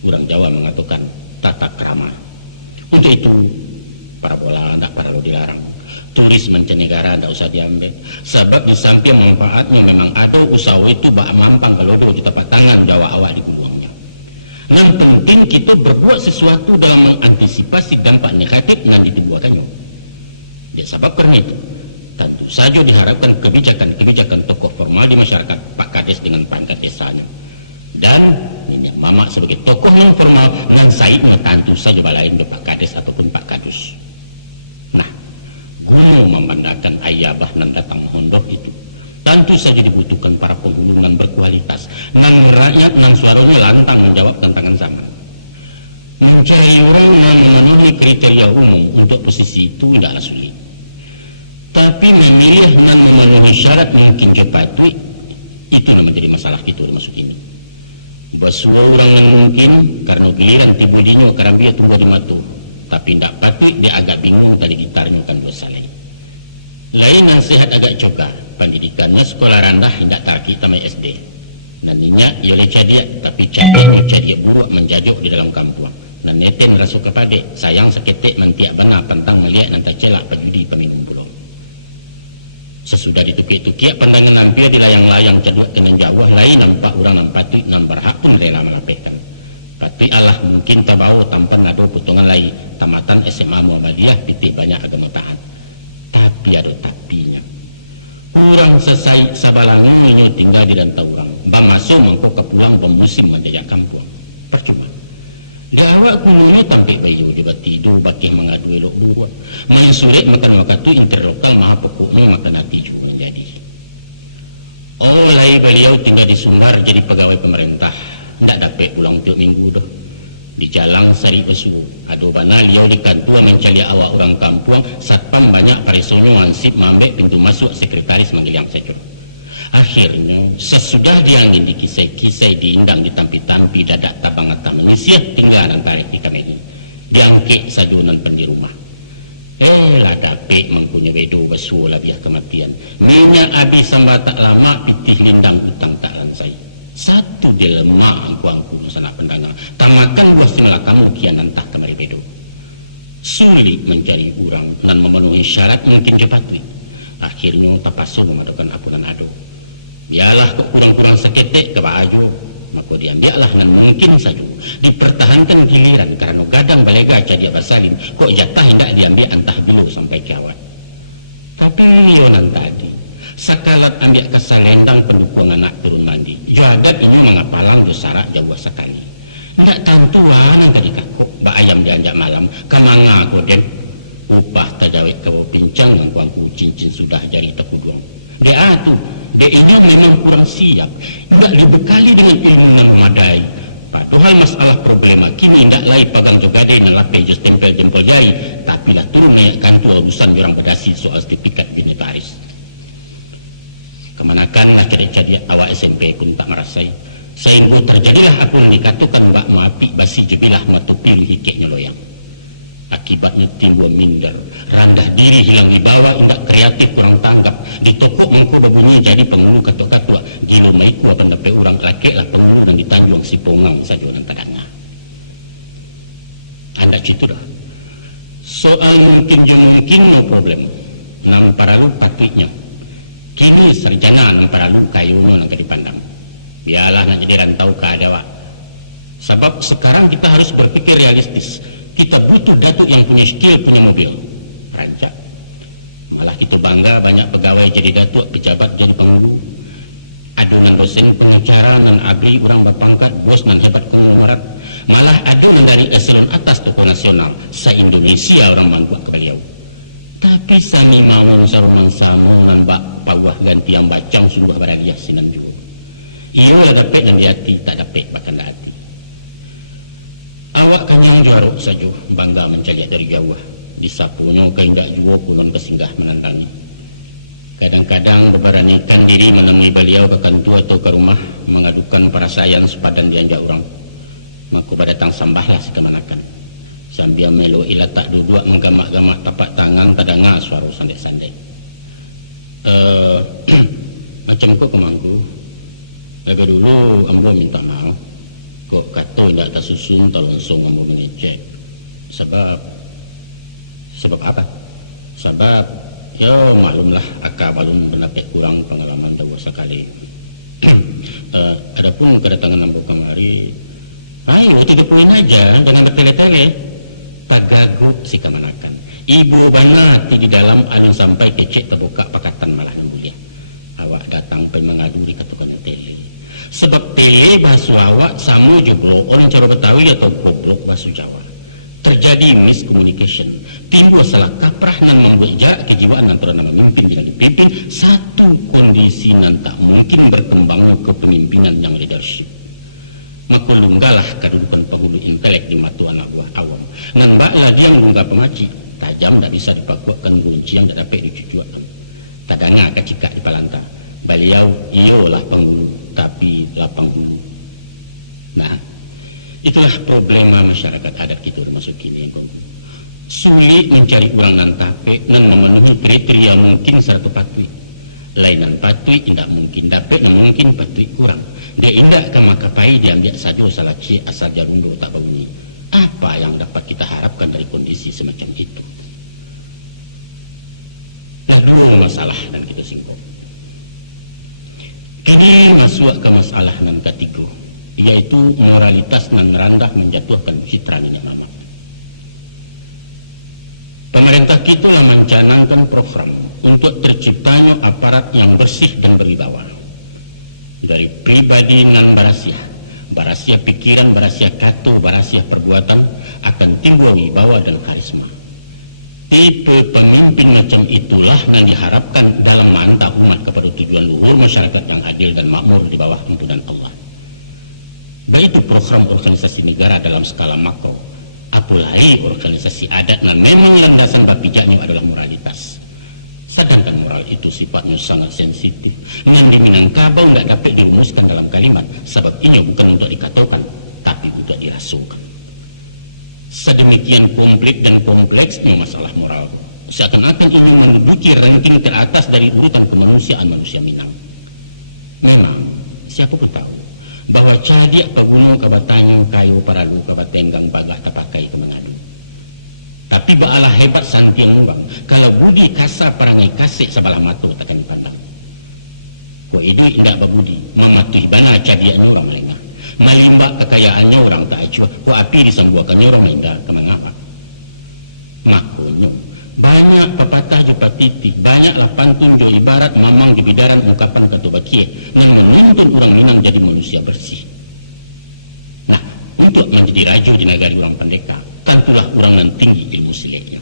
Orang Jawa mengatakan tata krama. Untuk itu parabola tidak perlu dilarang, turis mancanegara tidak usah diambil, sebab di samping manfaatnya memang ada usaha itu bak mampang kalau do di tapak tangan Jawa awak di guluangnya. Dan penting kita berbuat sesuatu dalam mengantisipasi dampak negatif yang ditimbulkannya. Dia sebab karena itu tentu saja diharapkan kebijakan-kebijakan tokoh formal di masyarakat, Pak Kades dengan pangkat desanya, dan Nini Mamak sebagai tokoh non formal dan saidnya tentu saja balain do Pak Kades ataupun Pak Kadus. Nah, guna memandangkan ayabah nan datang hondoh itu, tentu saja dibutuhkan para penghulu nan berkualitas, nan rakyat nan suaranya lantang menjawab tantangan zaman. Mencari orang yang memenuhi kriteria umum untuk posisi itu tidaklah sulit. Tapi memilih dan memenuhi syarat mungkin jepatui, itu yang menjadi masalah kita masuk ini. Basua orang yang mungkin karena giliran tibudinya karambia tunggu di matu, tapi tidak patui dia agak bingung tali gitarnya kan dua salai. Lain dan sehat agak coba, pendidikannya sekolah rendah tidak tarki tamai SD. Naninya yole cadiak, tapi cadiaknya cadiak buruk menjajok di dalam kampung. Dan neten rasu kepade, sayang seketek mentiak benar pantang melihat nanti celak pajudi peminum pulau. Sesudah ditukik-tukik pandangan lampir di layang-layang ceduak kenan jawah lain nampak orang nampatui nan berhak pun rela melapehkan. Patui Allah mungkin tabau tanpa nado potongan lai tamatan SMA Muhammadiyah pitih banyak agama taat. Tapi ada tapinya. Kurang selesai sabalangunya tinggal di rantau orang. Bang masuk mangko kepulang pemusim menjajak kampung. Percuma. Di awak kununya tampik bayu jebat tidur bakih mengadu elok buruk. Main suret makan wakatu interlokal maha pokoknya makan hati juga menjadi. Oh lai beliau tinggal di Sumbar jadi pegawai pemerintah. Ndak dapat pulang tiap minggu dah. Di jalan sari besu. Ado bana liau di kantua mencari awak orang kampung. Satpam banyak parisonyo hansip mambek pintu masuk sekretaris manggil yang secur. Akhirnya sesudah diangin dikisai-kisai diindang ditampi-tampi dadak tabang atau menisiah tinggal tarik di kameri diangkik sajonan pendi rumah. Lah dapet mengkunya bedo besuo labiah kematian minyak habis sambil tak lama pitih lindang utang tak lansai satu dilema angku-angku sanak pendangang tamakan buah simela kamu kian nantah kemari bedo sulit mencari orang dan memenuhi syarat mungkin cepatui. Akhirnya tapasu memadukan apunan ado. Biarlah kok kurang-kurang seketek ke ajo, maka diambillah dan mungkin saja dipertahankan giliran karena gadang balega cadia basalin kok jatah hendak diambil antah bilo sampai kiawat. Tapi lionan tadi sakalat ambil kesalendang pendukung anak turun mandi. Jadat ini mengapalang dosarak jauh sekali. Ndak tantuan yang tadi kakok ba ayam dianjak malam kamanga kodem upah tajawik kau pincang angku cincin sudah jari tekuduang. Dia tuh DE-nya memang kurang siap, tidak dibekali dengan ilmu yang memadai. Padahal masalah problema kini tidak lagi pagang jogade nelape just tempel jempol jari, tapi lah turun naikkan tua urusan orang berdasi soal sertifikat binetaris. Kemanakanlah cadek-cadek awak SMP pun tak merasai, sehingga terjadilah apa yang dikatakan Mbak Mapi basi jebilah matu pilu hikeknya loyang. Akibatnya timbul minder, rendah diri, hilang wibawa, indak kreatif, kurang tanggap. Di toko mengko babunyi jadi pengulu katok-katua. Gilo maiku apa dapat orang laki lah pengulu dan ditanjuang si pongang saja nan tadanga. Anda citu dah. Soal mungkin je mungkin no problem. Nam paralu patutnya. Kini sarjana nam paralu kayunya nang dipandang. Biarlah nak jadi rantau ke adawa. Sebab sekarang kita harus berpikir realistis. Kita butuh datuk yang punya skill, punya mobil. Rancak. Malah kita bangga banyak pegawai jadi datuk, pejabat jadi penghulu. adonan dosen pengacara nan abri orang berpangkat bos nan hebat konglomerat, malah adonan dari eselon atas tokoh nasional se-Indonesia orang mantuak ke beliau. Tapi sami mawon saruman samo nan bak pawah ganti yang bacang sungguh baraliah sinan juo. Iyo lah dapet nan di hati, tak dapet bahkan dak hati. Awak kenyang juarok sajo, bangga mencaliak dari jauh. Disapunyo keindak juo kunon kesinggah menandangi. Kadang-kadang beranikan diri menemui beliau ke kantor atau ke rumah, mengadukan perasaan sepadan dianjak orang. Maka datang sambahlah si kemanakan. Sambil melo ila tak duduk menggamak-gamak tapak tangan kadang suara sandek-sandek. Macam kok kemangku. Laga dulu ambo minta maaf. Kok kato indak tak susun talonsong ambo mengecek. Sebab apa? Sebab ya maklumlah akak balun pendapat kurang pengalaman jauh sekali. Adapun kedatangan ambo kemari, ayo tudupuin aja, jangan bertele-tele. Tagagu si kamanakan. Ibu banati di dalam alun sampai kecek terbuka pakatan malah nembulia. Awak datang pergi mengaduri katukannya tele. Sebab tele bahasa awak sama joblo orang cara Betawi atau goblok bahasa Jawa. Terjadi miscommunication, timbul salah kaprah dan membuat jarak kejiwaan antara nama memimpin dan dipimpin, satu kondisi yang tak mungkin berkembangnya kepemimpinan yang leadership. Maka lunggalah kedudukan penghulu intelek di mata anak buah awam. Nan baklah dia lunggah pemaci, tajam tak bisa dipakuakan gunci yang tak dapat dicucuakan. Tadanga kacikak di palanta, beliau iyalah penghulu, tapi lapang hulu. Nah, itulah problema masyarakat adat kita termasuk kini yang kongku. Sulit mencari orang nan tape nan memenuhi kriteria mungkin seratu patui. Lainan patui indak mungkin dapat nan mungkin patui kurang. Dia indak ke makapai diambil saja salah cik asal jarundo tak bunyi. Apa yang dapat kita harapkan dari kondisi semacam itu? Lah dua masalah dan kita singkok. Kini masuk ke masalah nan ketiga, yaitu moralitas nan rendah menjatuhkan citra nenek mama. Pemerintah kita lah mencanangkan program untuk terciptanya aparat yang bersih dan berwibawa. Dari pribadi nan barasia pikiran, barasia kata, barasia perbuatan akan timbul wibawa dan karisma. Tipe pemimpin macam itulah yang diharapkan dalam manta umat kepada tujuan luhur masyarakat yang adil dan makmur di bawah ampunan Allah. Baik itu program organisasi negara dalam skala makro, apalagi organisasi adat dan memang landasan bapijaknya adalah moralitas. Sedangkan moral itu sifatnya sangat sensitif dan di Minangkabau tidak dapat dirumuskan dalam kalimat, sebab ini bukan untuk dikatakan tapi untuk dirasakan. Sedemikian kompleks dan kompleksnya masalah moral, seakan-akan ini menduduki ranking teratas dari urutan kemanusiaan manusia Minang. Memang siapapun tahu bahwa cadiak paguno kabatanyo kayo paralu kabatenggang bagak tapakai ke mengadu. Tapi baalah hebat santiang orang kalau budi kasar perangai kasih sebelah mata takkan dipandang. Ko itu indak babudi mematuhi bana cadiaknya orang melengah, melimbak kekayaannya orang tak acuh, ko api disambuakannya orang maindah ke mengawak. Makonyo banyak pepatah jo patiti, banyaklah pantun jo ibarat mamang jo bidaran ungkapan kata bakie yang menuntun orang Minang jadi manusia bersih. Nah, untuk menjadi raja di negari orang pendeka, tentulah orang yang tinggi ilmu sileknya.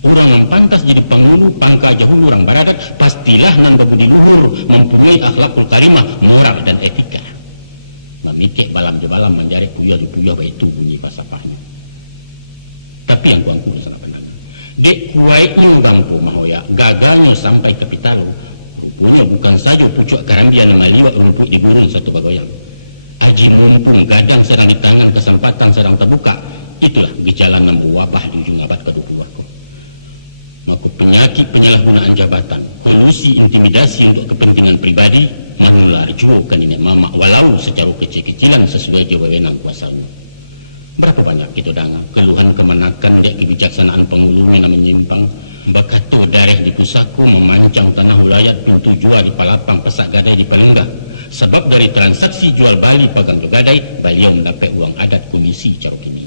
Orang yang pantas jadi penghulu pangka jahulu orang baradat, pastilah nan babudi luhur, mempunyai akhlakul karimah, moral dan etika. Memikir balam je balam menjarik puyah baik itu bunyi falsafahnya. Tapi yang kuangku di sana pandangan, dek kuaitnya gampo mahoya, gaganya sampai ke pitalo, rupanya bukan saja pucuk karambian maliwak rumput di gurun satu bagoyang. Aji mumpung gadang sedang di tangan, kesempatan sedang terbuka, itulah gejala nemu wabah di ujung abad ke-20 aku. Maka penyakit penyalahgunaan jabatan, kolusi intimidasi untuk kepentingan pribadi menular juga ke nenek mama walau secara kecil-kecilan sesuai wewenang kuasanya. Berapa banyak itu danga keluhan kemanakan dek kebijaksanaan penghulunya na menyimpang, bakato dareh di pusaku memancang tanah ulayat pintu jual di palapang pesak gadai di Palunggah. Sebab dari transaksi jual bali pagang jogadai, beliau mendapat uang adat komisi carokini.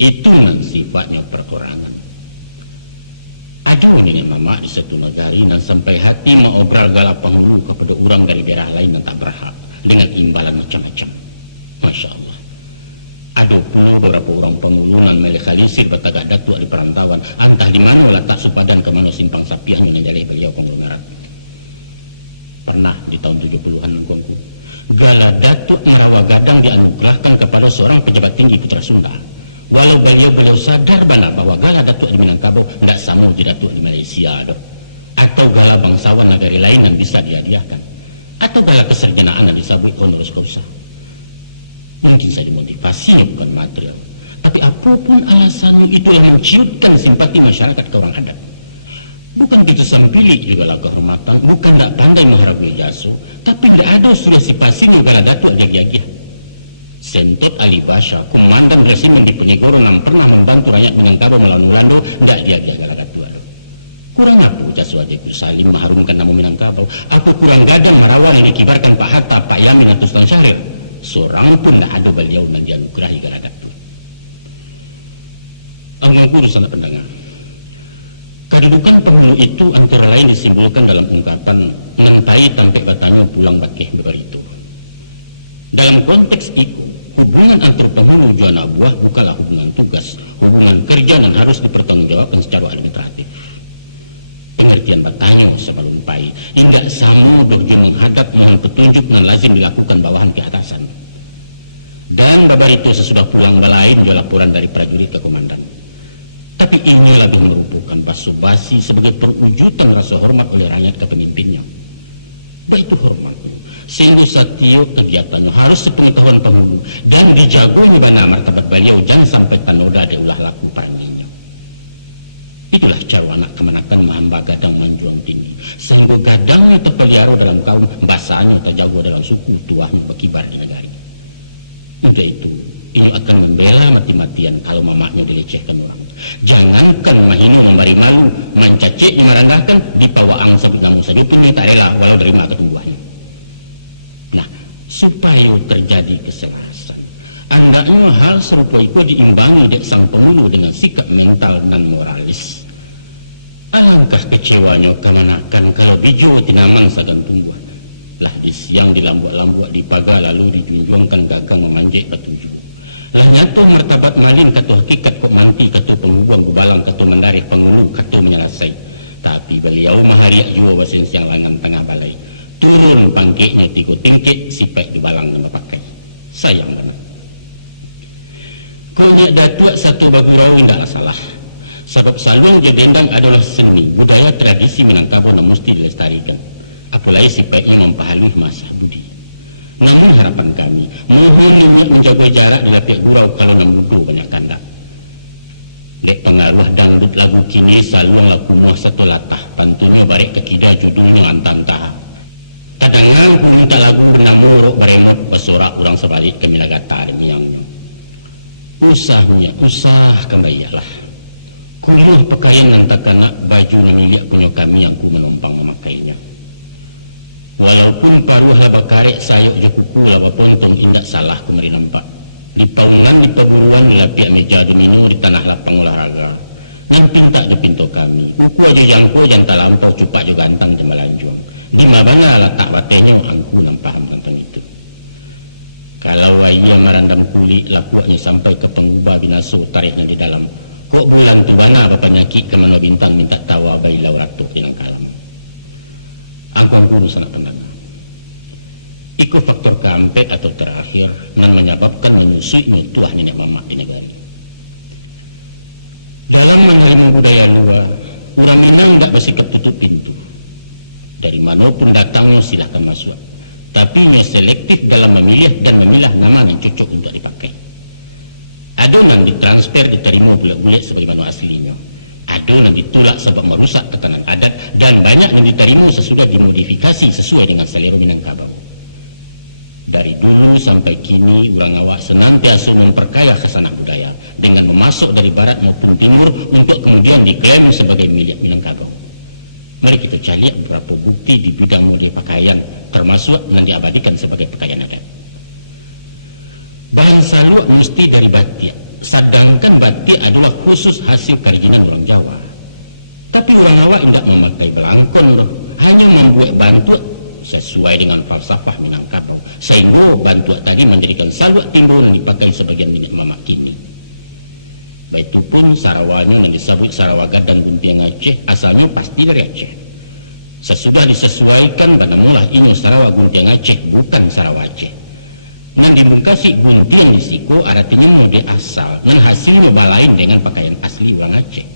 Itu nan sifatnya perorangan. Aduh nenek mama di satu negari nan sampai hati mau obral galap penghulu kepada orang dari daerah lain yang tak berhak dengan imbalan macam-macam. Masya Allah. Aduh puluh beberapa orang penghulu nan melekalisir batagak datuk di perantauan antah di mana letak supadan ke mana simpang sapiahnya nan jalih beliau konglomerat. Pernah di tahun 70-an nangkuangku gala datuk Merawa Gadang dianugerahkan kepada seorang pejabat tinggi Putra Sunda. Walau beliau sadar bana bahwa gala datuk di Minangkabau tidak sama je datuk di Malaysia doh. Atau gala bangsawan negara lain yang bisa dihadiahkan. Atau gala keserjanaan yang disabui honoris causa. Mungkin saja motivasinya bukan material. Tapi apapun alasannya itulah menciutkan simpati masyarakat ke orang adat. Bukan kita sempili juga lah kehormatan. Bukan tak pandai menghargai jaso. Tapi tidak ada sudah sipasinya gala datuk dia-dia. Sentot Ali Basha, komandan resimen di Penegoro yang pernah membantu rakyat Minangkabau melawan Ulando, tidak dia galagat tua doh. Kurang apa jasu ajaku Salim mengharumkan nama Minangkabau? Apa kurang gadang marawan yang dikibarkan Pak Hatta, Pak Yamin atau Sultan Syahrir? Seorang pun tidak ada beliau yang dianugerahi galagat tua. Anggung sangat pendengar. Kedudukan penghulu itu antara lain disimbolkan dalam ungkapan nentai tampe batanya pulang bakeh beberito. Dalam konteks itu, hubungan antar penghulu dan anak buah bukanlah hubungan tugas, hubungan kerja dan harus dipertanggungjawabkan secara administratif. Pengertian batanyo sebelum pai, indak sama dorje menghadap mohon petunjuk dan lazim dilakukan bawahan ke atasan. Dan babar itu sesudah pulang balain jo laporan dari prajurit ke komandan. Tapi ini lebih merupakan basa-basi sebagai perwujudan rasa hormat oleh rakyat ke pemimpinnya. Baik itu hormatnya, sehingga satyo kegiatannya harus sepengetahuan penghulu dan dijagonya bana martabat beliau jangan sampai tanoda ada ulah laku panginya. Itulah cara anak kemanakan mahamba gadang manjuang tinggi, sehingga gadangnya terpelihara dalam kaum, basahnya terjaga dalam suku, tuahnya berkibar di negari. Untuk itu, ini akan membela mati-matian kalau mamaknya dilecehkan orang. Jangankan mahino memberi malu, mencaciknya merendahkan, dipawaang sabit namu saja punya tak rela walau derima ketumbuhannya. Nah, supaya terjadi keselasan, andaknya hal serupa itu diimbangi dek sang penghulu dengan sikap mental dan moralis. Alangkah kecewanya kemanakan kalau bijo tinaman sagan tumbuh. Lah di siang dilambuak-lambuak di pagar lalu dijunjungkan gagang memanjek batu jubuk. Lah nyatu martabat malin katu hakikat kok manti katu penghubuang gubalang katu mendarih pengulu katu menyelasai. Tapi beliau mahariak jua wasen siang langan tengah balai. Turun pangkeknya tiku tingkik sipek gubalang nama pakai. Sayang benar. Kok nyak datuk satu bagurau indaklah salah. Sebab saluang jadendang adalah seni, budaya tradisi Minangkabau yang mesti dilestarikan. Apalagi sipeknya memperhalui masa budi. Namun harapan kami, mohon minyak menjaga jarak di lapiak gurau kalau namudo banyak kandak. Dek pengaruh dangdut lagu kini saluang laku muah satu latah, pantunya barek kekida judulnya antantah. Kadangan ku minta lagu bernama Rok Baremot basorak orang sebalik ke milagata demiangnya. Usah kembalilah. Kumuh pakaian nantak-anak baju namiliak punya kami yang ku menumpang memakainya. Walaupun paruh laba karek sayok je kuku laba pontong indak salah kemari nampak. Di paungan di perburuan di lapiak meja domino di tanah lapang olahraga. Yang pinta je pinto kami. Uku aja jangko jangan tak lampau cupak je gantang je melanjuang. Di mabana letak watehnya angku nam paham tentang itu. Kalau ia merandam kulit lakuaknya sampai ke pengubah binaso tarikh di dalam. Kok bulan tu bana bapa nyaki ke mano bintang minta tawa bayi laurato inang kalam. Angkuang guru sanak pendengar. Iku faktor keempat atau terakhir nan menyebabkan menyusuinya tuah nenek mamak di negari. Dalam menerima budaya luar, orang Minang tidak bersikap tutup pintu. Dari manapun datangnya silahkan masuk. Tapi nyo selektif dalam memilih dan memilah nama yang cocok untuk dipakai. Adonan ditransfer diterima bulat-bulat sebagaimana aslinya. Adonan ditolak sebab merusak tatanan adat dan banyak yang diterima sesudah dimodifikasi sesuai dengan selera Minangkabau. Dari dulu sampai kini orang awak senantiasa memperkaya khasanah budaya dengan memasuk dari barat maupun timur untuk kemudian diklaim sebagai milik Minangkabau. Mari kita cari beberapa bukti di bidang mode pakaian termasuk yang diabadikan sebagai pakaian adat. Bahan saluak mesti dari batik, sedangkan batik adalah khusus hasil kerajinan orang Jawa. Tapi orang awak tidak memakai belangkon doh, hanya membuat bantuak sesuai dengan falsafah Minangkabau, sehingga bantuak tadi menjadikan saluak timbul yang dipakai sebagian minyak mamak kini. Baitu pun Sarawanya yang disebut Sarawak Gadang Guntiang Aceh asalnya pasti dari Aceh. Sesudah disesuaikan banamulah inyo Sarawak Guntiang Aceh bukan Sarawak Aceh. Nan dibungkasi guntiang di siko artinya mode asal, nan hasilnya balain dengan pakaian asli orang Aceh.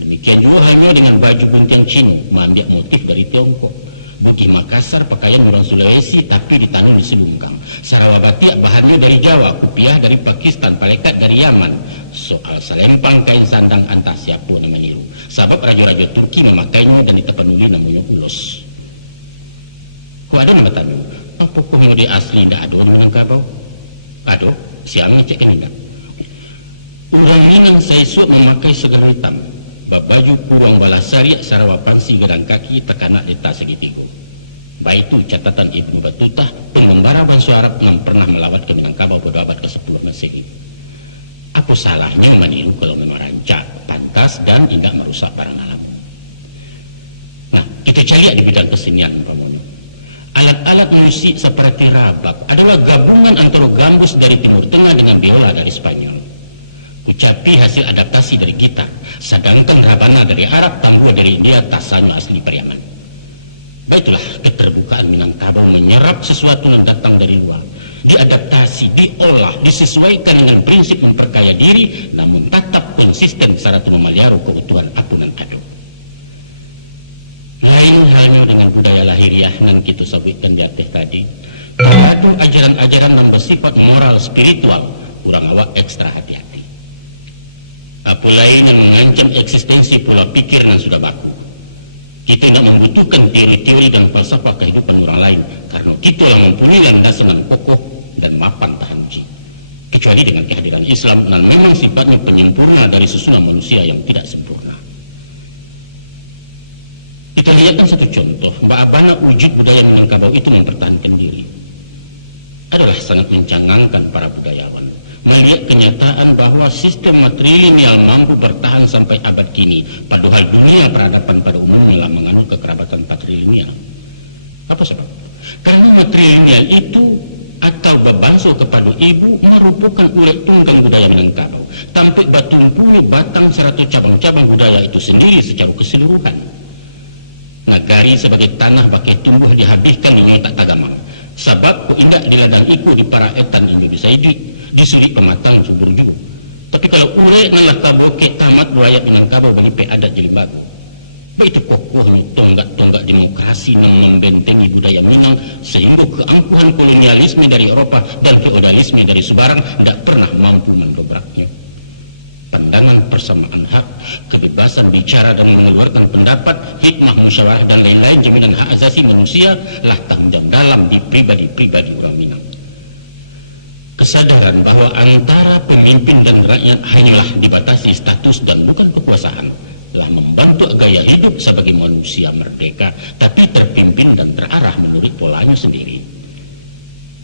Demikian juga hanya dengan baju guntiang Cino, mengambil motif dari Tiongkok. Bugih Makassar pakaian orang Sulawesi tapi ditanam di Selungkang. Sarawak Batik bahannya dari Jawa, Kupiah dari Pakistan, Palekat dari Yaman. Soal salempang kain sandang antah siapa nama niru. Sebab raja-raja Turki memakainya dan ditepanuli namanya ulos. Kok ada nama tanu? Apakah mode asli tidak ada di Minangkabau? Ada, siapa ngecek kan tidak? Orang Minang saya suap memakai segala hitam. Babaju kurang balasari Sarawak pansi gedang kaki tekanak letak segitiga. Baik itu catatan Ibnu Battuta, pengembara bangsa Arab yang pernah melawat ke Minangkabau pada abad ke-10 Masehi. Apa salahnya meniru kalau memang rancak, pantas dan tidak merusak barang alam? Nah, kita cari di bidang kesenian umpamanya. Alat-alat musik seperti rabab adalah gabungan antara gambus dari Timur Tengah dengan biola dari Spanyol. Kucapi hasil adaptasi dari gitar, sedangkan rabana dari Arab, tambua dari India, tasanyo asli Pariaman. Baiklah keterbukaan Minangkabau menyerap sesuatu yang datang dari luar, diadaptasi, diolah, disesuaikan dengan prinsip memperkaya diri, namun tetap konsisten saratu memelihara keutuhan apunan ado. Lain halnya dengan budaya lahiriah yang kita sebutkan di atas tadi, teradu ajaran-ajaran yang bersifat moral spiritual, orang awak ekstra hati-hati. Apa lain yang mengancam eksistensi pola pikir yang sudah baku. Kita tidak membutuhkan teori-teori dan falsafah kehidupan orang lain, karena kita telah mempunyai landasan yang kokoh dan mapan tahan uji. Kecuali dengan kehadiran Islam yang memang sifatnya penyempurna dari susunan manusia yang tidak sempurna. Kita lihatkan satu contoh, bagaimana wujud budaya Minangkabau itu mempertahankan diri. Adalah sangat mencangangkan para budayawan melihat kenyataan bahwa sistem matrilineal mampu bertahan sampai abad kini, padahal dunia peradaban pada umumnya lah menganut kekerabatan patrilineal. Apa sebab? Karena matrilineal itu atau bebanso kepada ibu merupakan urat tunggang budaya Minangkabau, tampik batumpunya batang serta cabang-cabang budaya itu sendiri secara keseluruhan. Nagari sebagai tanah bakai tumbuh dihabiskan inyo tak tagamang. Sebab ko indak di ladang iku di para etan inyo bisa hidup, disulik pematang subur juga. Tapi kalau urek nalah kaboke tamat buayat Minangkabau belipe adat jelimbago. Baik itu kokohnya tonggak-tonggak demokrasi yang membentengi budaya Minang sehingga keangkuhan kolonialisme dari Eropa dan feodalisme dari Subarang tidak pernah mampu mendobraknya. Pandangan persamaan hak, kebebasan bicara dan mengeluarkan pendapat, hikmah musyawarah dan lain-lain jaminan hak asasi manusia lah tanggung jawab dalam di pribadi-pribadi orang Minang. Kesadaran bahwa antara pemimpin dan rakyat hanyalah dibatasi status dan bukan kekuasaan lah membantu gaya hidup sebagai manusia merdeka tapi terpimpin dan terarah menurut polanya sendiri.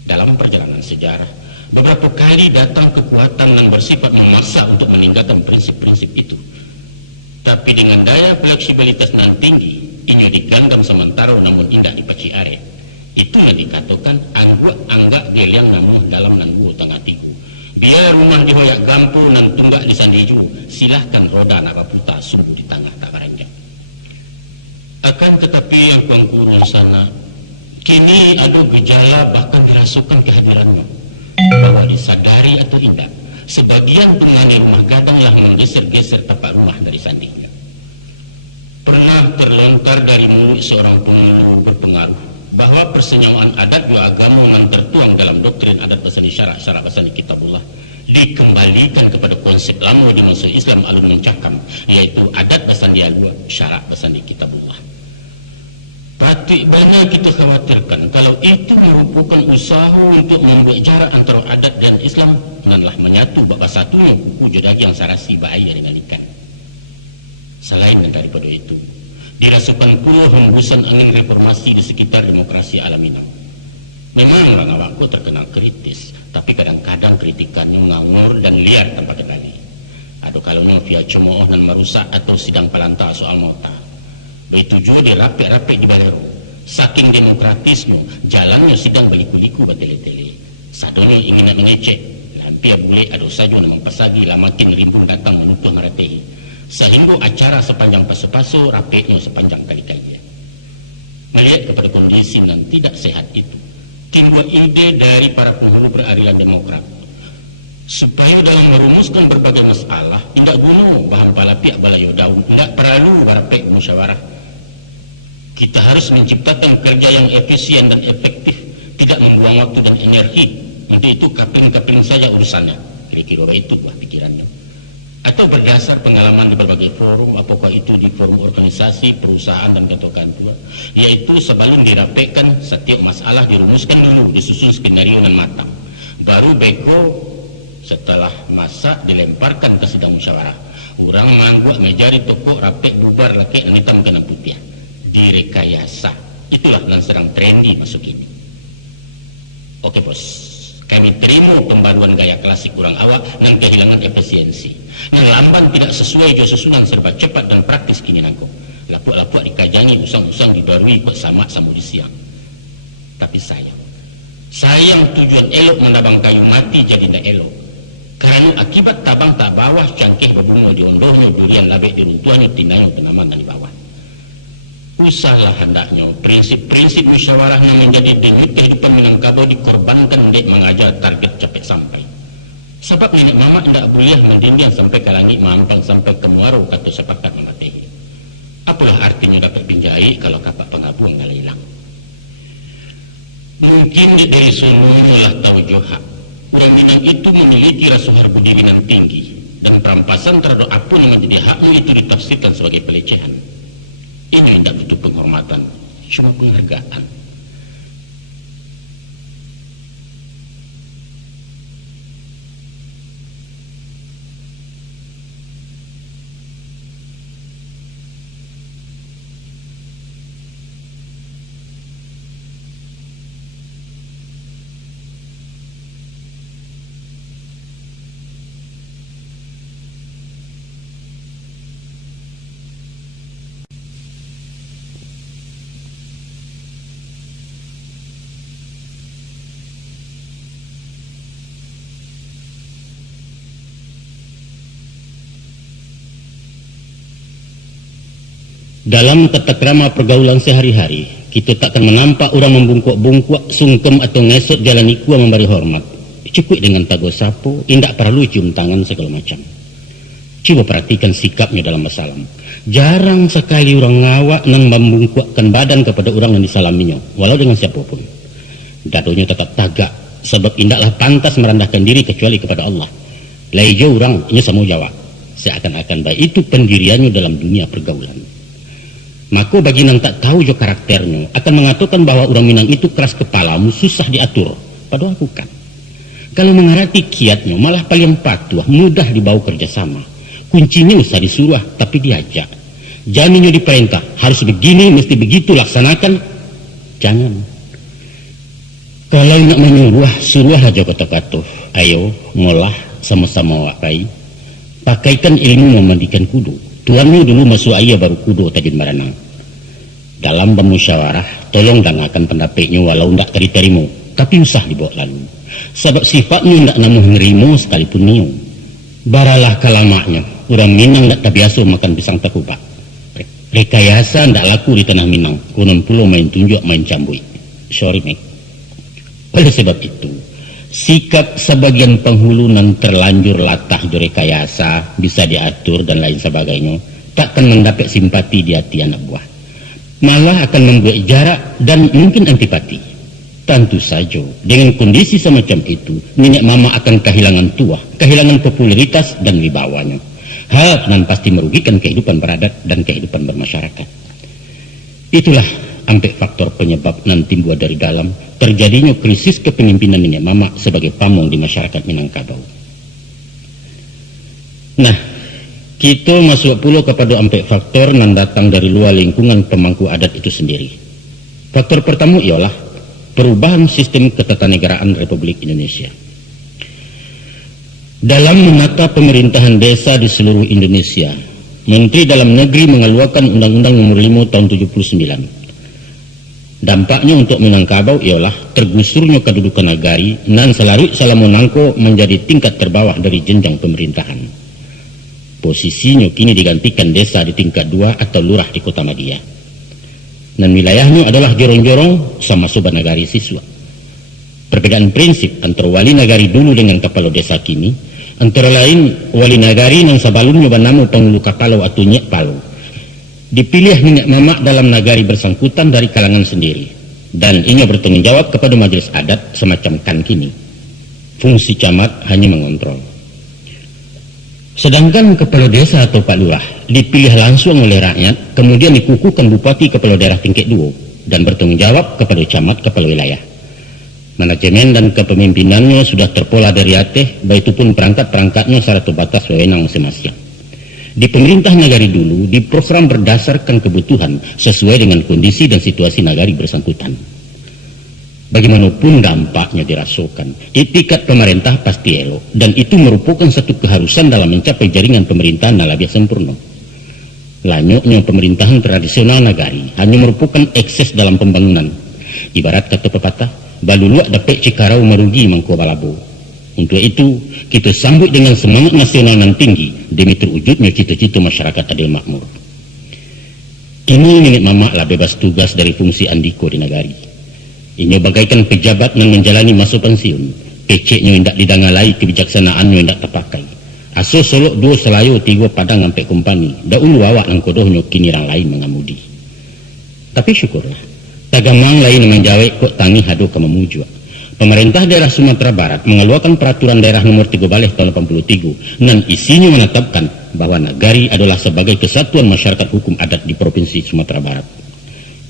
Dalam perjalanan sejarah beberapa kali datang kekuatan yang bersifat memaksa untuk meninggalkan prinsip-prinsip itu. Tapi dengan daya fleksibilitas nan tinggi, inyo diganggam sementara namun indak dipaci are. Itu yang dikatakan anggak geliang namuh dalam nan duo tengah tigu. Biar rumah dihoyak gampo nan tunggak di sandijuo, silahkan roda nak baputa sumbu di tengah tak baranjak. Akan tetapi yang kuang kurun sana, kini ada gejala bahkan dirasukan kehadirannya. Bahwa disadari atau indak, sebagian tungane rumah gadanglah menggeser-geser tapak rumah dari sandinya. Pernah terlontar dari mulut seorang pengulu berpengaruh bahwa persenyawaan adat juga agama yang tertuang dalam doktrin adat basani syarak basani kitabullah dikembalikan kepada konsep lama di masa Islam alun mencakam, yaitu adat basani alua syarak basani kitabullah. Patut bana kita khawatirkan kalau itu merupakan usaha untuk membuat jarak antara adat dan Islam danlah menyatu bak satunya kuku jodagi yang sarasi bahaya dengan ikan. Selain daripada itu, dirasukan pula hembusan angin reformasi di sekitar demokrasi ala Minang. Memang orang awakku terkenal kritis, tapi kadang-kadang kritikannya ngawur dan liar tanpa kendali. Atau kalaunya via cemooh dan merusak atau sidang palanta soal mauta. Begitu juga di rapek-rapek di Balerong. Saking demokratisnya, jalannya sidang baliku-liku batele-tele. Sadonyo ingin nak mengecek, lampia bule ado sajo namang pasagi lah makin rimbun datang menutuh maratehi. Sehingga acara sepanjang paso-paso, rapeknya sepanjang kali-kali. Melihat kepada kondisi yang tidak sehat itu, timbul ide dari para penghulu peradilan Demokrat supaya dalam merumuskan berbagai masalah indak guna bahan palapiak balayo daun, indak perlu barapek musyawarah. Kita harus menciptakan kerja yang efisien dan efektif, tidak membuang waktu dan energi. Untuk itu kapling-kapling saja urusannya, kira-kira itu buah pikirannya. Atau berdasar pengalaman di berbagai forum, apakah itu di forum organisasi, perusahaan dan katokan tua, yaitu sebelum dirapekkan setiap masalah dirumuskan dulu, disusun skenario dan matang, baru beko setelah masa dilemparkan ke sidang musyawarah. Orang mangguak meja di toko rapek bubar laki dan hitam kena putih, direkayasa. Itulah yang sedang trendy masuk ini. Oke bos, kami terima pembaruan gaya klasik orang awak dan kehilangan efisiensi. Nah lamban tidak sesuai jo susunan serba cepat dan praktis kini nangko. Lapuak-lapuak dikajangi, usang-usang dibarui kok sama di siang. Tapi sayang tujuan elok menabang kayu mati jadi ndak elok. Karena akibat tabang tak bawah cangkeh berbunga di ondohnya, durian labek di runtuhnya, tinayo tanaman di bawah. Usahlah hendaknya prinsip-prinsip musyawarah yang menjadi denyut kehidupan Minangkabau dikorbankan dek mengajar target capek sampai. Sebab nenek mama ndak boleh mendinding sampai ke langit, mampang sampai ke muaro kata sepakat membatehi. Apalah artinya dapat pinjai kalau kapak pengabuang ngalah hilang. Mungkin dek dari sononya lah tahu johak. Orang Minang itu memiliki rasa budi Minang tinggi, dan perampasan terhadap apapun yang menjadi hakmu itu ditafsirkan sebagai pelecehan. Ini tidak butuh penghormatan, cuma penghargaan. Dalam tata krama pergaulan sehari-hari, kita takkan menampak orang membungkuk-bungkuk, sungkem atau ngesot jalan ikua memberi hormat. Cukup dengan tago sapu, indak perlu cium tangan segala macam. Coba perhatikan sikapnya dalam bersalam. Jarang sekali orang ngawak nan membungkukkan badan kepada orang yang disalaminya, walau dengan siapapun. Dadonya tetap tagak, sebab indaklah pantas merendahkan diri kecuali kepada Allah. Laijo orang ini sama jawab, seakan-akan baik itu pendiriannya dalam dunia pergaulan. Maka bagi yang tak tahu jo karakternya akan mengatakan bahwa orang Minang itu keras kepalamu, susah diatur. Padahal bukan. Kalau mengerti kiatnya malah paling patuh, mudah dibawa kerjasama. Kuncinya usah disuruh tapi diajak. Jangan diperintah harus begini, mesti begitu laksanakan. Jangan. Kalau nak menyuruh, suruhlah jo kata-kata. Ayo ngolah sama-sama wakai. Pakaikan ilmu memandikan kudu. Tuanmu dulu masuk ayah baru kudu tajun baranang. Dalam bermusyawarah, tolong dengarkan pendapatnya walau ndak diterima, tapi usah dibawa lalu. Sebab sifatnya ndak namuh nerimo sekalipun niu. Baralah kalamaknya, orang Minang ndak terbiasa makan pisang tekubak. Rekayasa ndak laku di tanah Minang, konon pulau main tunjuk, main cambui. Sorry mek. Oleh sebab itu, sikap sebagian penghulu nan terlanjur latah jo rekayasa, bisa diatur dan lain sebagainya, takkan mendapat simpati di hati anak buah. Malah akan membuat jarak dan mungkin antipati. Tentu saja, dengan kondisi semacam itu, nenek mama akan kehilangan tuah, kehilangan popularitas dan wibawanya. Hal nan pasti merugikan kehidupan beradat dan kehidupan bermasyarakat. Itulah ampek faktor penyebab nan timbul dari dalam terjadinya krisis kepemimpinan nenek mama sebagai pamong di masyarakat Minangkabau. Nah, kita masuk pula kepada ampek faktor nan datang dari luar lingkungan pemangku adat itu sendiri. Faktor pertama ialah perubahan sistem ketatanegaraan Republik Indonesia. Dalam menata pemerintahan desa di seluruh Indonesia, Menteri Dalam Negeri mengeluarkan Undang-Undang Nomor 5 Tahun 79. Dampaknya untuk Minangkabau ialah tergusurnya kedudukan nagari nan selarut Salamonangko menjadi tingkat terbawah dari jenjang pemerintahan. Posisinya kini digantikan desa di tingkat 2 atau lurah di Kota Madia. Dan wilayahnya adalah jorong-jorong sama sobat nagari siswa. Perbedaan prinsip antara wali nagari dulu dengan kepala desa kini, antara lain wali nagari nan sebelumnya bernama pengulu kapalo atau nyek palo. Dipilih nenek mamak dalam nagari bersangkutan dari kalangan sendiri, dan ia bertanggung jawab kepada majelis adat semacam kan kini. Fungsi camat hanya mengontrol. Sedangkan kepala desa atau Pak Lurah dipilih langsung oleh rakyat, kemudian dikukuhkan bupati kepala daerah tingkat 2 dan bertanggung jawab kepada camat kepala wilayah. Manajemen dan kepemimpinannya sudah terpola dari ateh, baik itu pun perangkat-perangkatnya secara terbatas wewenang masing-masing. Di pemerintah nagari dulu diprogram berdasarkan kebutuhan sesuai dengan kondisi dan situasi nagari bersangkutan. Bagaimanapun dampaknya dirasakan, itikat pemerintah pasti elok, dan itu merupakan satu keharusan dalam mencapai jaringan pemerintahan yang lebih sempurna. Lanyoknya pemerintahan tradisional nagari hanya merupakan ekses dalam pembangunan. Ibarat kata pepatah, baluluak dapet cikarau merugi mangko balabo. Untuk itu, kita sambut dengan semangat nasional yang tinggi demi terwujudnya cita-cita masyarakat adil makmur. Ini nenek mamak lah bebas tugas dari fungsi andiko di nagari. Ini bagaikan pejabat yang menjalani masa pensiun. Peceknya tidak didangalai, kebijaksanaannya tidak terpakai. Aso solok 2 selayo 3 padang sampai kompani. Dahulu awak nang kodohnya kini orang lain mengamudi. Tapi syukurlah, tagamang lain menjawab kok tangi hado ke memujua. Pemerintah daerah Sumatera Barat mengeluarkan peraturan daerah nomor 3 tahun 83 dan isinya menetapkan bahwa nagari adalah sebagai kesatuan masyarakat hukum adat di Provinsi Sumatera Barat.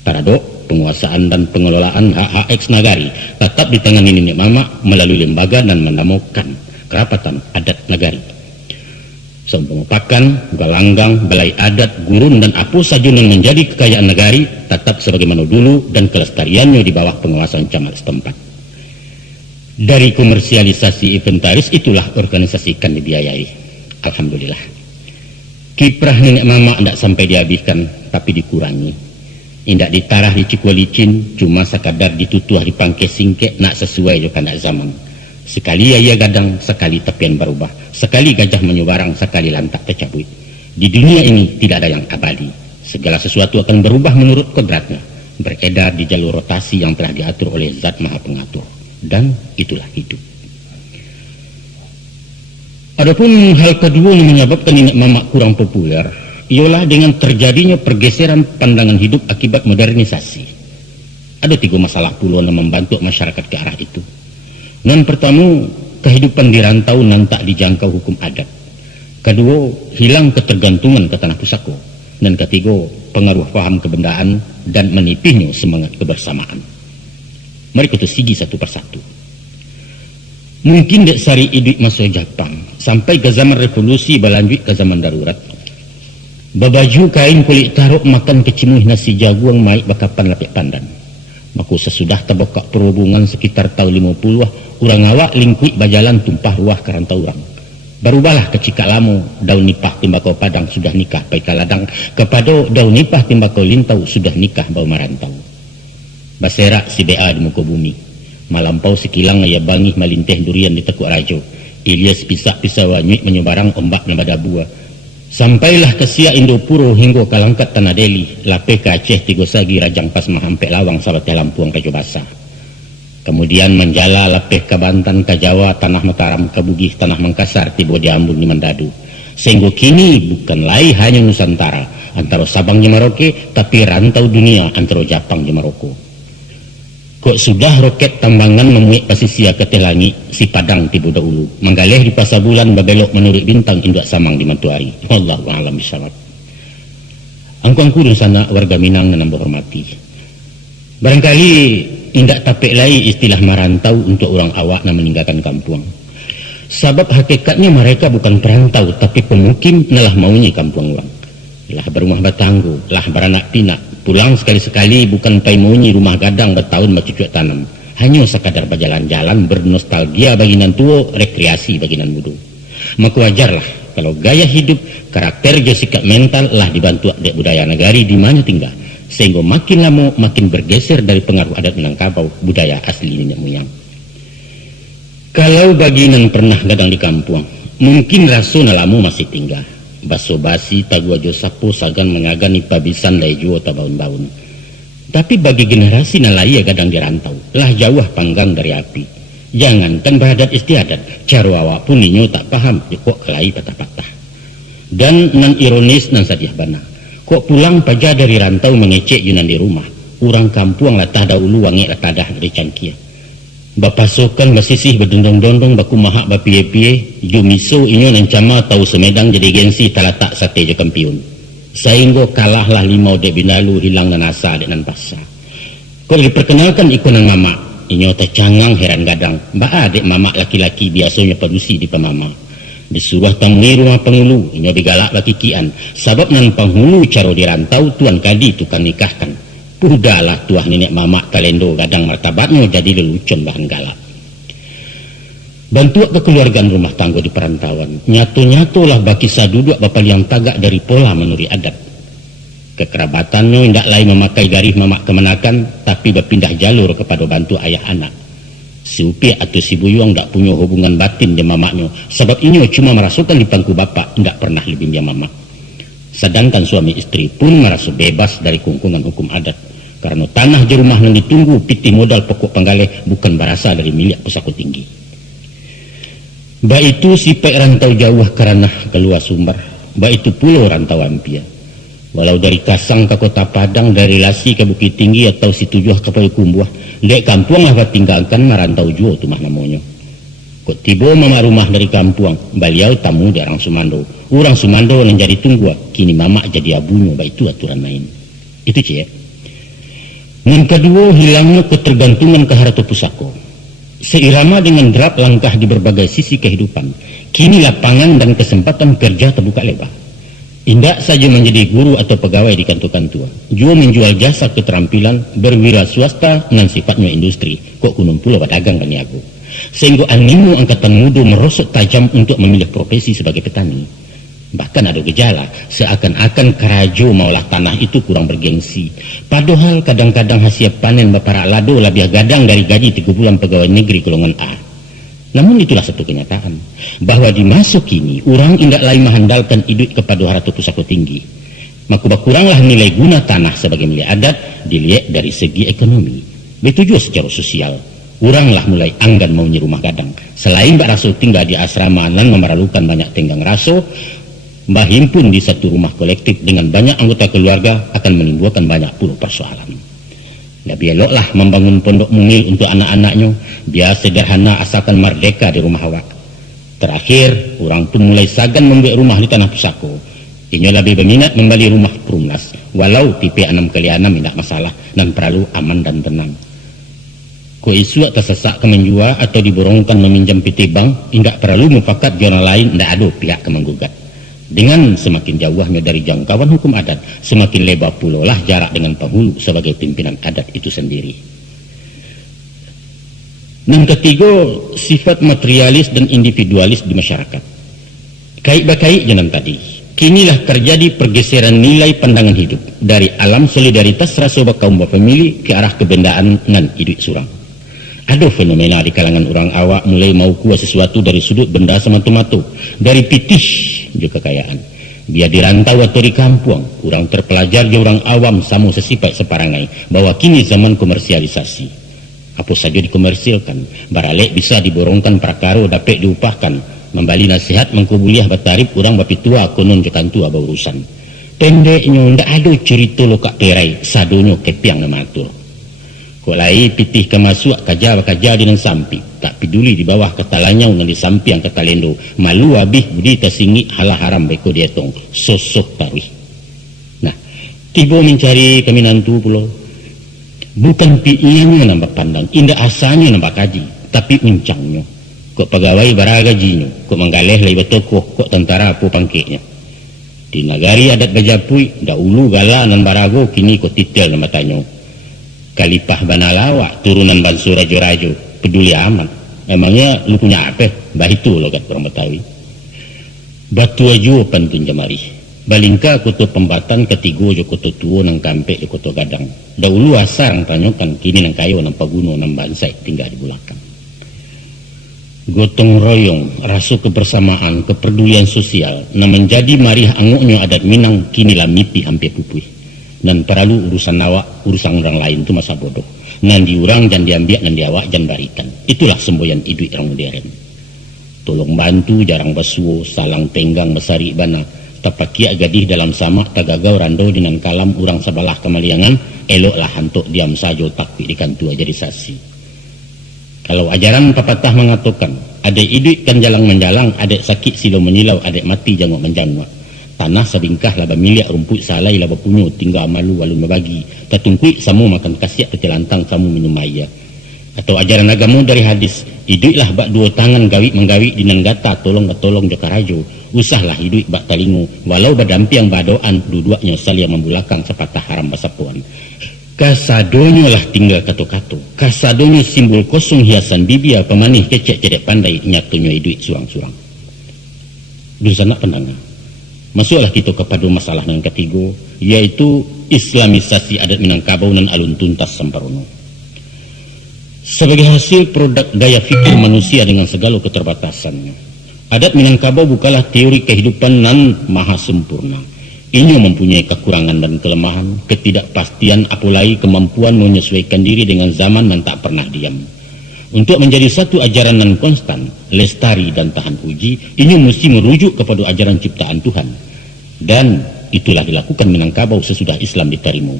Taradok, penguasaan dan pengelolaan hak-hak eks nagari tetap ditangani nenek mamak melalui lembaga dan menamakan kerapatan adat nagari. Seumpama pakan, galanggang, balai adat, gurun dan apa saja yang menjadi kekayaan nagari tetap sebagaimana dulu dan kelestariannya di bawah pengawasan camat setempat. Dari komersialisasi inventaris itulah organisasi kan dibiayai. Alhamdulillah. Kiprah nenek mama tidak sampai dihabiskan, tapi dikurangi. Indak ditarah di Cikualicin, cuma sekadar ditutuh di pangke singkek nak sesuai juga nak zaman. Sekali ia gadang, sekali tepian berubah. Sekali gajah menyebarang, sekali lantak tercabut. Di dunia ini tidak ada yang abadi. Segala sesuatu akan berubah menurut kodratnya, beredar di jalur rotasi yang telah diatur oleh Zat Maha Pengatur. Dan itulah hidup. Adapun hal kedua yang menyebabkan nenek mamak kurang populer ialah dengan terjadinya pergeseran pandangan hidup akibat modernisasi. Ada 3 masalah pula yang membantu masyarakat ke arah itu. Non pertama, kehidupan di rantau nan tak dijangkau hukum adat. Kedua, hilang ketergantungan ke tanah pusaka. Dan ketiga, pengaruh paham kebendaan dan menipihnya semangat kebersamaan. Mari kita sigi satu persatu. Mungkin dek sari iduk masuk Jepang sampai ke zaman revolusi berlanjut ke zaman darurat. Babaju kain kulit taruk makan kecimuh nasi jagung maik bakapan lapik pandan. Maka sesudah terbokak perhubungan sekitar tahun 50 orang awak lingkuit bajalan tumpah ruah karantau orang. Berubahlah kecikak lama daun nipah timbakau padang sudah nikah paika ladang kepada daun nipah timbakau lintau sudah nikah bau marantau. Baserak si BA di muka bumi. Malampau sekilang ia bangih malinteh durian di tekuk rajo. Ilyas pisak-pisak wanyuik menyebarang ombak dan badabua. Sampailah ke Siak Indopuro hingga ke Langkat Tanah Deli. Lapeh ke Aceh Tigosagi Rajang Pasmah Hampek Lawang Sabateh Lampuang Rajo Basah. Kemudian menjala lapeh ke Bantan ke Jawa Tanah Mataram ke Bugis Tanah Mangkasar tiba di Ambon di Mandadu. Sehingga kini bukan lain hanya Nusantara antara Sabang di Merauke tapi rantau dunia antara Jepang di Maroko. Kok sudah roket tambangan memuik pasisia ke telangi si Padang tiba dahulu menggalih di pasar bulan babelok menurut bintang induk samang di Mantuari. Wallahu a'lam bishawab. Angkuang kurun sana warga Minang yang hormati. Barangkali indak tapek lai istilah marantau untuk orang awak yang meninggalkan kampung. Sebab hakikatnya mereka bukan perantau tapi pemukim nalah maunya kampung orang. Lah berumah batanggu, lah beranak pinak, pulang sekali-sekali bukan pai maunya rumah gadang bertahun bercucuk tanam. Hanya sekadar berjalan-jalan bernostalgia bagi nan tua, rekreasi bagi nan muda. Maka wajarlah kalau gaya hidup, karakter dan sikap mental lah dibantu dek budaya negari di mana tinggal, sehingga makin lama makin bergeser dari pengaruh adat Minangkabau budaya asli nenek moyang. Kalau baginan pernah gadang di kampung, mungkin raso nalamu masih tinggal. Baso basi tagua jo sapo sagan mengagani pabisan lai juo tabaun-baun. Tapi bagi generasi nalaya gadang di rantau, lah jauh panggang dari api. Jangankan beradat istiadat, cara awak pun ninyo tak paham, kok kelai patah-patah. Dan nan ironis nan sadiah bana, kok pulang paja dari rantau mengecek junan di rumah. Orang kampung lah tada ulu wangi lah tadah dari cangkia. Bapasukan basisih berdondong-dondong baku mahak bapie-pie jumiso inyo nancama tahu semedang jadi gengsi talatak sate je kampiun sehingga kalahlah limau dek binalu hilang nan asa dek nan pasa. Kau diperkenalkan ikonan mama inyo tercangang heran gadang ba dek mama laki-laki biasanya padusi di pemama disuruh temui rumah penghulu inyo bigalak bakikian sabab nan penghulu caro dirantau tuan kadi tukang nikahkan. Udahlah tuah nenek mama talendo gadang martabatnya jadi lelucon bahan galak. Bantu kekeluargaan rumah tangga di perantauan nyatu-nyatu lah baki saduduk bapak yang tagak dari pola menuri adat. Kekerabatannya tidak lain memakai garis mamak kemenakan tapi berpindah jalur kepada bantu ayah anak. Si Upi atau si Buyong tidak punya hubungan batin dengan mamaknya sebab ini cuma merasukan di pangku bapak tidak pernah lebih dia mamak. Sedangkan suami istri pun merasa bebas dari kungkungan hukum adat karena tanah di rumah yang ditunggu piti modal pokok penggaleh bukan berasal dari milik pusako tinggi. Ba itu sipek rantau jauh karena keluar sumber, ba itu pulau rantau ampia. Walau dari Kasang ke Kota Padang, dari Lasi ke Bukit Tinggi atau Situjuh ke Payakumbuh, dek kampung lah tinggalkan merantau jauh tu mah namanya. Kok tiba mama rumah dari kampung, beliau tamu di orang Sumando. Orang Sumando yang jadi tunggu, kini mama jadi abunya, ba itu aturan main. Itu cek. Yang kedua, hilangnya ketergantungan ke harta pusako. Seirama dengan derap langkah di berbagai sisi kehidupan, kini lapangan dan kesempatan kerja terbuka lebar. Indak saja menjadi guru atau pegawai di kantor-kantor, juga menjual jasa keterampilan berwira swasta dan sifatnya industri, kok kunung pulau pedagang bani aku. Sehingga animo angkatan muda merosot tajam untuk memilih profesi sebagai petani. Bahkan ada gejala seakan-akan kerajo maulah tanah itu kurang bergengsi. Padahal kadang-kadang hasil panen bapak lado lebih gadang dari gaji 3 bulan pegawai negeri golongan A. Namun itulah satu kenyataan bahwa di masa kini orang indak lain mengandalkan hidup kepada harta pusako tinggi. Maka berkuranglah nilai guna tanah sebagai milik adat dilihat dari segi ekonomi. Begitu juga secara sosial. Oranglah mulai anggan mau rumah gadang. Selain Mbak Raso tinggal di asrama dan memerlukan banyak tenggang raso, Mbah himpun di satu rumah kolektif dengan banyak anggota keluarga akan menimbulkan banyak puluh persoalan. Lebih eloklah membangun pondok mungil untuk anak-anaknya, biar sederhana asalkan merdeka di rumah awak. Terakhir, orang pun mulai sagan membuat rumah di tanah pusako. Ini lebih berminat membeli rumah perumnas, walau tipe 6x6 tidak masalah dan perlu aman dan tenang. Ko isu tersesak ke menjual atau diborongkan meminjam PT bank, tidak perlu mufakat jurnal lain, tidak ada pihak ke menggugat. Dengan semakin jauhnya dari jangkauan hukum adat, semakin lebar pula lah jarak dengan penghulu sebagai pimpinan adat itu sendiri. Dan ketiga, sifat materialis dan individualis di masyarakat. Kait-bakait jenam tadi, kinilah terjadi pergeseran nilai pandangan hidup dari alam solidaritas rasa kaum famili ke arah kebendaan dan hidup surang. Ada fenomena di kalangan orang awak mulai mau kuat sesuatu dari sudut benda sematu-matu, dari pitih juga kekayaan. Dia dirantau atau di kampung, orang terpelajar di orang awam sama sesipai separangai bahwa kini zaman komersialisasi. Apa saja dikomersilkan, baralek bisa diborongkan prakaro dapat diupahkan, membali nasihat mengkubuliah batarip orang bapi tua konon jokan tua berurusan. Pendeknya ndak ada cerita lokak perai, sadonya kepiang nama atur. Kok lai pitih kemasuk kaja dengan sampi tak peduli di bawah ketalanya unan di sampi yang ketalendo malu habis budi tersingi halah haram beko dietong sosok tarwih. Nah tiba mencari keminantu pulau bukan piiannya nambah pandang indah asanya nambah kaji tapi uncangnya kok pegawai bara gajinya kok menggaleh lai betokoh kok tentara apa pangkeknya di nagari adat Bajapui dahulu gala nan barago kini kok titel nama tanyo Kalipah Banalawa turunan Bansu Rajo-Rajo peduli aman emangnya lu punya apa bah itu logat orang Betawi batu aju pantun jamari balingka kutu pembatan ketigo jo kutu tuo nang kampe jo kutu gadang dahulu asar tanyokan kini nang kayo nang paguno nang bansai tinggal di belakang. Gotong royong, rasa kebersamaan, kepedulian sosial na menjadi marih angoknya adat Minang kini lah mipi hampir pupui. Dan perlu urusan awak, urusan orang lain itu masa bodoh. Nan diurang jan diambil nan diawak jan barikan. Itulah semboyan hidup orang modern. Tolong bantu jarang basuo, salang tenggang besari bana. Tapakia gadih dalam samak tagagau rando dengan kalam urang sabalah kemaliangan, eloklah hantuk diam sajo takwi dikantua jadi saksi. Kalau ajaran papatah mengatakan adek hidup kan jalang menjalang, adek sakit silo menyilau, adek mati jangok menjangok. Tanah sabingkah laba milik rumput salai laba punyo tinggal malu walu membagi. Tatungkui samu makan kasiak kecelantang samu minum air. Atau ajaran agama dari hadis, hiduplah bak dua tangan gawi menggawi dinan gata tolong ketolong joka rajo. Usahlah hidup bak talingu walau badampi yang badoan dua-duanya saling membulakang sepatah haram basapuan. Kasadonyo lah tinggal kato-kato, kasadonyo simbol kosong hiasan bibia pemanih kecek cedek pandai nyatonyo hidup surang-surang. Dun sanak pendengar, masuklah kita kepada masalah yang ketiga, yaitu islamisasi adat Minangkabau dan alun tuntas Samparono. Sebagai hasil produk daya fikir manusia dengan segala keterbatasannya, adat Minangkabau bukanlah teori kehidupan nan maha sempurna. Ini mempunyai kekurangan dan kelemahan, ketidakpastian, apalagi kemampuan menyesuaikan diri dengan zaman dan tak pernah diam. Untuk menjadi satu ajaran yang konstan, lestari dan tahan uji, ini mesti merujuk kepada ajaran ciptaan Tuhan. Dan itulah dilakukan Minangkabau sesudah Islam diterima.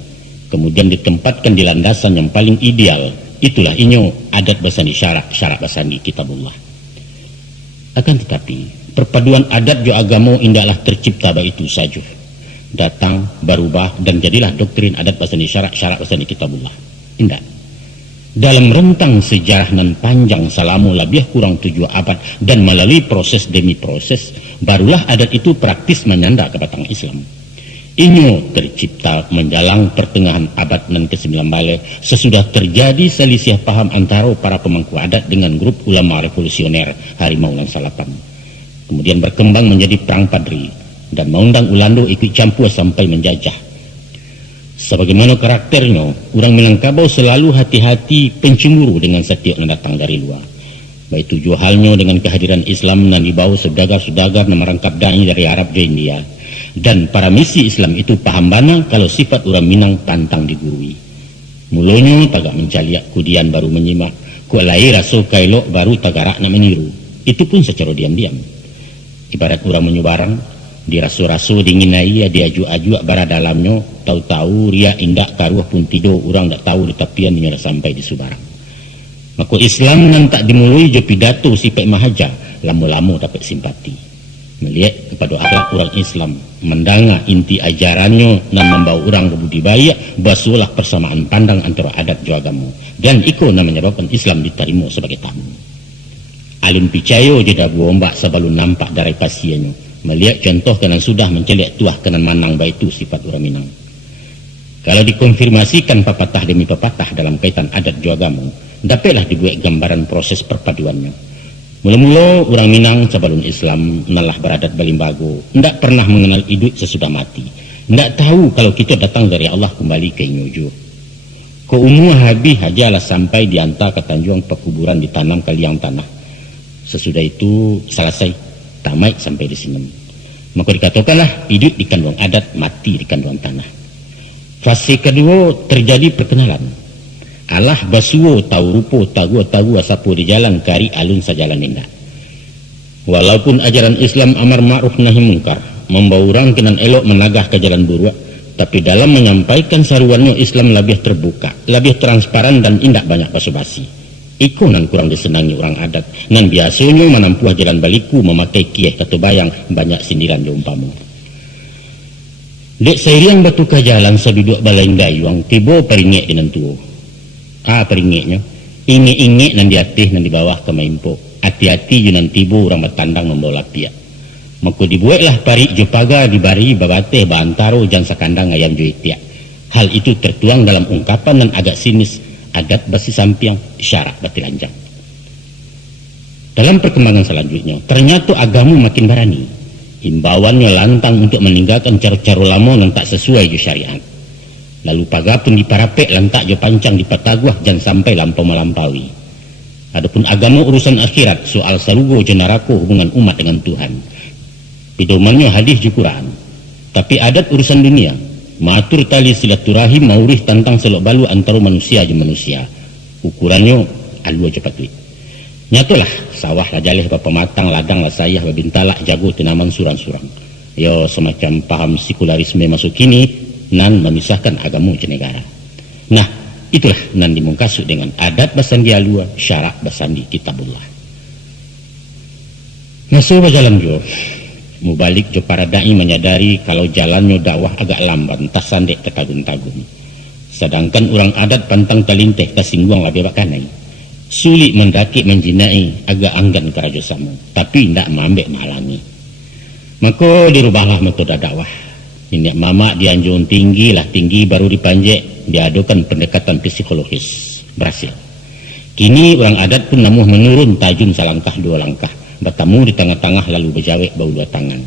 Kemudian ditempatkan di landasan yang paling ideal. Itulah inyo adat basani syarak basani kitabullah. Akan tetapi, perpaduan adat jo agama indahlah tercipta baitu saja. Datang, berubah, dan jadilah doktrin adat basani syarak basani kitabullah. Indah. Dalam rentang sejarah nan panjang selama lebih kurang 7 abad dan melalui proses demi proses, barulah adat itu praktis menyanda ke batang Islam. Inyo tercipta menjalang pertengahan abad nan ke-9 balik sesudah terjadi selisih paham antara para pemangku adat dengan grup ulama revolusioner Harimau nan Salapan. Kemudian berkembang menjadi perang Padri dan mengundang Ulando ikut campur sampai menjajah. Sebagaimana karakternya, orang Minangkabau selalu hati-hati pencemburu dengan setiap yang datang dari luar. Baik tujuh halnya dengan kehadiran Islam dan dibawa saudagar-saudagar yang merangkap dai dari Arab dan India. Dan para misi Islam itu paham bana kalau sifat orang Minang pantang digurui. Mulanya tagak mencaliak, kudian baru menyimak, ku lahir raso kailok baru tagarak nak meniru. Itu pun secara diam-diam. Ibarat orang menyubarang, diraso-raso dingin air diaju-aju bara dalamnya, tahu-tahu ria indak karuah pun tidur orang tak tahu di tepian dia sampai di Subarang. Maka Islam nan tak dimulai je pidato sifat mahaja, lama-lama dapat simpati. Melihat kepada akhlak orang Islam, mendengar inti ajarannya dan membawa orang berbudi baik, basuhlah persamaan pandang antara adat dan agama. Dan itu yang menyebabkan Islam diterima sebagai tamu. Alun picayo je dah buombak sebelum nampak dari pasiennya. Melihat contoh kanan sudah mencelik tuah kanan manang baik itu sifat orang Minang. Kalau dikonfirmasikan papatah demi papatah dalam kaitan adat dan agama, dapatlah dibuat gambaran proses perpaduannya. Mula-mula orang Minang sebelum Islam nalah beradat Balimbago, tidak pernah mengenal hidup sesudah mati. Tidak tahu kalau kita datang dari Allah kembali ke Inyojo. Ko umur habis hajalah sampai diantar ke Tanjung pekuburan ditanam ke liang tanah. Sesudah itu selesai, tamat sampai di sini. Maka dikatakanlah hidup di kandung adat, mati di kandung tanah. Fase kedua terjadi perkenalan. Allah basuo tahu rupo tahu asapu di jalan kari alun sajalan indah. Walaupun ajaran Islam amar ma'ruf nahi mungkar membawa orang kenan elok menagah ke jalan buruk, tapi dalam menyampaikan saruannya Islam lebih terbuka, lebih transparan dan indah banyak basa-basi. Iko nan kurang disenangi orang adat, nan biasanya menampuh jalan baliku memakai kieh kata bayang banyak sindiran diumpamu. Dek seiring batu ke jalan seduduk balai dayuang tiba peringek dengan tuo. Peringeknya ingek-ingek nan di atas nan di bawah ke maimpo. Hati-hati junan tiba orang bertandang membawa lapiak. Maka dibuatlah parik jo paga dibari babateh bantaro jan sakandang ayam jo itiak. Hal itu tertuang dalam ungkapan dan agak sinis adat basi sampiang syarak batilanjang. Dalam perkembangan selanjutnya ternyata agama makin berani. Imbauannya lantang untuk meninggalkan cara-cara lama yang tak sesuai jo syariat. Lalu pagapun diparapek lantak jo pancang di pataguah jangan sampai lampau melampaui. Adapun agama urusan akhirat, soal sarugo jo neraka hubungan umat dengan Tuhan. Pidomannya hadis jo Quran. Tapi adat urusan dunia, matur tali silaturahim maurih tantang selok balu antara manusia jo manusia. Ukurannya alua jo patui. Nyatulah sawah lah jalih bapa matang ladang lah sayah babintalak jago tanaman surang-surang. Yo semacam paham sekularisme masuk kini nan memisahkan agama je negara. Nah, itulah nan dimungkasuk dengan adat basandi alua, syarak basandi kitabullah. Masuk jalan jo, mubalik jo para dai menyadari kalau jalannya dakwah agak lamban, tas sandek tertagun-tagun. Sedangkan orang adat pantang talinteh tersinggung lah bebak kanai. Sulit mendaki menjinai agak anggan kerajo samu, tapi ndak mambek malangi. Maka dirubahlah metode dakwah. Ini mama dianjung tinggi lah tinggi baru dipanjek, diadukan pendekatan psikologis, berhasil. Kini orang adat pun namuh menurun tajun salangkah dua langkah, bertemu di tengah-tengah lalu berjawek bau dua tangan.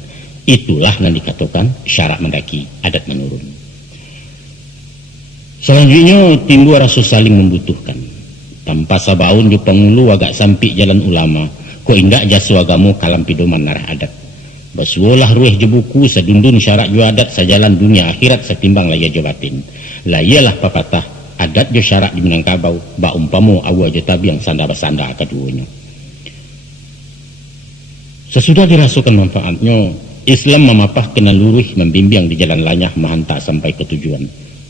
Itulah yang dikatakan syarak mendaki, adat menurun. Selanjutnya timbul rasa saling membutuhkan. Tanpa sabaun ju pengulu agak sampik jalan ulama, ko indak jasu agamu kalam pidoman narah adat. Basuolah rueh je buku sedundun syarak ju adat sajalan dunia akhirat setimbang laya je batin. Layalah papatah adat je syarak di Minangkabau ba umpamu awa je tabi yang sanda basanda keduanya. Sesudah dirasukan manfaatnya, Islam memapah kena luruh membimbing di jalan lanyah mahanta sampai ke tujuan.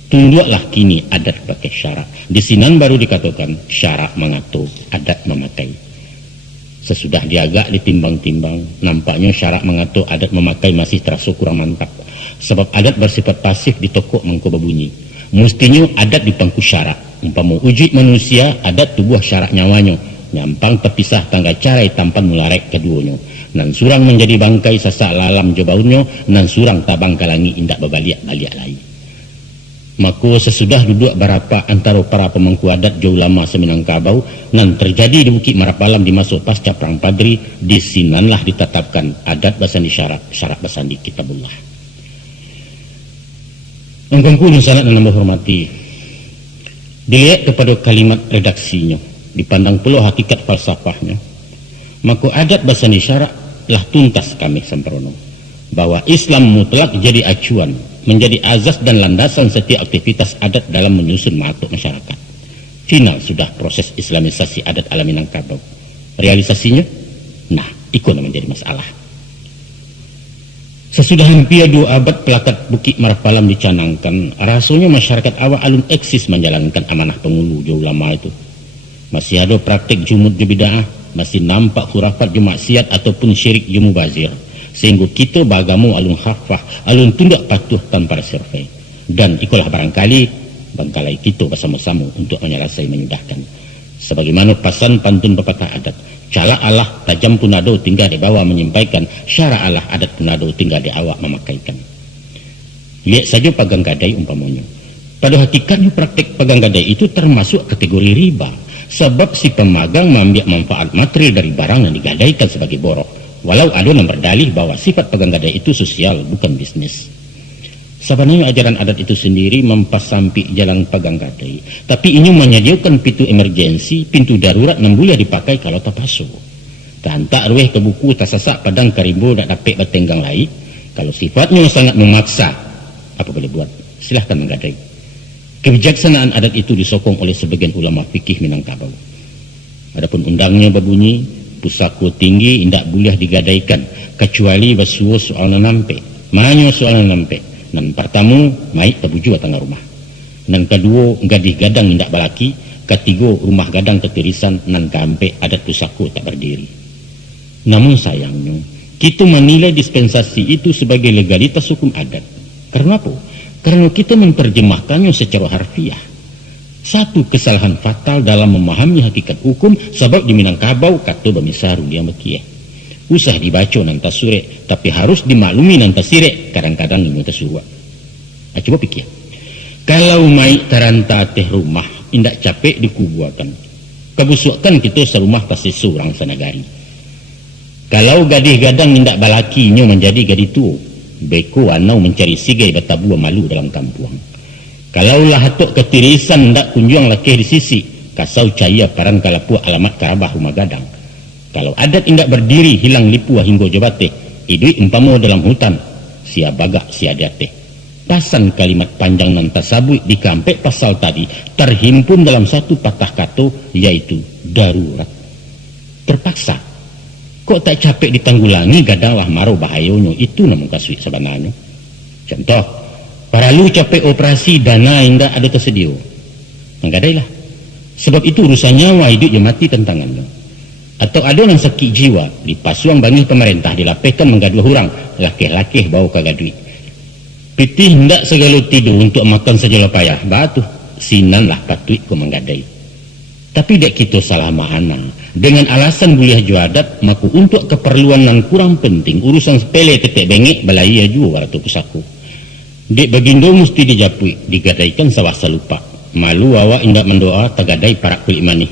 Tunduklah kini adat pakai syarak. Di sinan baru dikatakan syarak mengatur, adat memakai. Sesudah diagak ditimbang-timbang, nampaknya syarak mengatur adat memakai masih terasa kurang mantap. Sebab adat bersifat pasif di toko mangko berbunyi. Mestinya adat di pangku syarak. Umpama wujud manusia, adat tubuh syarak nyawanya. Nyampang terpisah tangga carai tampan mularek keduanya. Nan surang menjadi bangkai sasak lalam jobaunnya, nan surang tabang kalangi indak berbaliak-baliak lain. Maka sesudah duduk berapa antara para pemangku adat jauh lama seminangkabau nan terjadi di Bukit Marapalam di masuk pasca Perang Padri, di sinanlah ditetapkan adat basandi syarak, syarak basandi kitabullah. Engkongku sangat menambah hormati. Dilihat kepada kalimat redaksinya, dipandang pula hakikat falsafahnya, maka adat basandi syarak lah tuntas kami semprono bahwa Islam mutlak jadi acuan, menjadi azas dan landasan setiap aktivitas adat dalam menyusun matuk masyarakat. Final sudah proses islamisasi adat ala Minangkabau. Realisasinya, nah, ikut menjadi masalah. Sesudah hampir 2 abad pelakat Bukit Marapalam dicanangkan, rasanya masyarakat awak alun eksis menjalankan amanah pengulu jauh lama itu. Masih ada praktik jumud jubidaah, masih nampak khurafat jumaksiat ataupun syirik jumubazir. Sehingga kita bagamu alun khafah, alun tunduk patuh tanpa survei. Dan ikulah barangkali bangkalai kita bersama-sama untuk menyelesai menyudahkan. Sebagaimana pasan pantun pepatah adat, cala Allah tajam punado tinggal di bawah menyampaikan, syara Allah adat punado tinggal di awak memakaikan. Lihat saja pagang gadai umpamanya. Pada hakikatnya praktik pagang gadai itu termasuk kategori riba. Sebab si pemagang mengambil manfaat material dari barang yang digadaikan sebagai borok. Walau ada yang berdalih bahwa sifat pegang gadai itu sosial, bukan bisnis. Sebenarnya ajaran adat itu sendiri mempasampi jalan pegang gadai, tapi ini menyediakan pintu emergensi, pintu darurat yang boleh dipakai kalau terpaksa. Dan tak rueh ke buku tak sasak padang karibu tak dapat bertenggang lain. Kalau sifatnya sangat memaksa, apa boleh buat? Silahkan menggadai. Kebijaksanaan adat itu disokong oleh sebagian ulama fikih Minangkabau. Adapun undangnya berbunyi, pusaku tinggi indak boleh digadaikan kecuali basuo soal nampe, manyo soal nampe. Nan pertama mai tabuju tangga rumah. Nan kedua gadih gadang indak balaki, ketiga rumah gadang ketirisan, nan keempat adat pusaku tak berdiri. Namun sayangnya kita menilai dispensasi itu sebagai legalitas hukum adat. Karena apa? Karena kita menerjemahkannya secara harfiah. Satu kesalahan fatal dalam memahami hakikat hukum, sebab di Minangkabau kata bamisaru dia mekieh. Usah dibaca nanta sure, tapi harus dimaklumi nanta sire, kadang-kadang ini tersuruh. Coba pikir. Kalau mai taranta teh rumah, indak capek dikubuakan. Kebusukan kita serumah tasih seorang sanagari. Kalau gadih gadang nindak balakinyo menjadi gadih tuo, beko anau mencari sigai batabua malu dalam kampung. Kalau lah hatok ketirisan ndak kunjung lakeh di sisi, kasau caya paran kalapua alamat karabah rumah gadang. Kalau adat indak berdiri hilang lipua hingga jabate, idui umpamo dalam hutan, sia bagak sia diate. Pasan kalimat panjang nan tasabui di kampek pasal tadi terhimpun dalam satu patah kata, yaitu darurat. Terpaksa. Kok tak capek ditanggulangi gadanglah maru bahayonyo, itu namun kasui sebenarnya. Contoh, para lu capek operasi dana indah ada tersedia, menggadailah. Sebab itu urusan nyawa hidup yang mati tantangannya. Atau ada orang sakit jiwa dipasuang bangi pemerintah dilapehkan menggaduh orang, lakeh-lakeh bawa kagadui. Pitih hendak segala tidur untuk makan saja payah, batu sinan lah patui ko menggadai. Tapi dek kita salah mahana. Dengan alasan buliah juadat, maku untuk keperluan nan kurang penting, urusan sepele tetek bengek balai jua waratu pusaku. Dek bagindo mesti dijapui, digadaikan sawasa lupa. Malu awak indak mendoa tagadai parak kulit manih.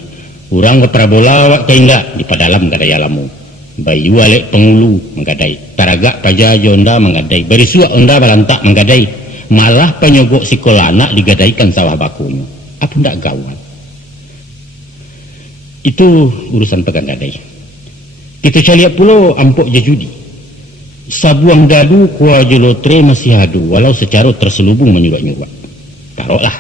Urang beparabola awak kaindak di padalam gadai alamu. Bayu alek pengulu menggadai, taragak pajajo onda menggadai, berisua onda balantak menggadai, malah penyogok sekolah anak digadaikan sawah bakunya. Apa ndak gawan? Itu urusan pegang gadai. Kita caliak pulau ampok jajudi. Sabuang dadu kuah jelotre masih hadu, walau secara terselubung menyurak-nyurak. Taruhlah.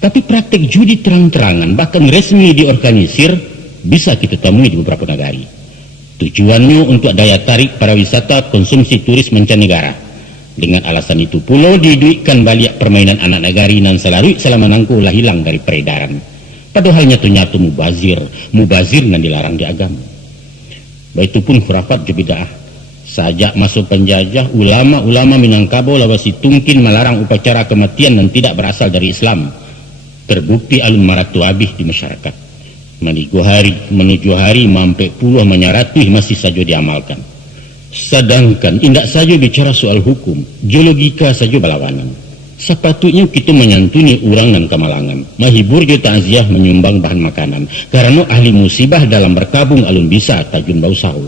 Tapi praktek judi terang-terangan, bahkan resmi diorganisir, bisa kita temui di beberapa negara. Tujuannya untuk daya tarik para wisata konsumsi turis mancanegara. Dengan alasan itu pulau diduitkan balik permainan anak negari nan selarui selama nangku lah hilang dari peredaran. Padahal nyatu-nyatu mubazir nan dilarang di agama. Baik itu pun khurafat jebidah. Sajak masuk penjajah, ulama-ulama Minangkabau lawasi tungkin melarang upacara kematian dan tidak berasal dari Islam. Terbukti alun maratu abih di masyarakat. Menuju hari mampe puluh menyaratih masih saja diamalkan. Sedangkan indak saja bicara soal hukum, geologika saja balawanan. Sepatutnya kita menyantuni orang dan kemalangan, menghibur juta takziah menyumbang bahan makanan, karena ahli musibah dalam berkabung alun bisa tajun bau sahu.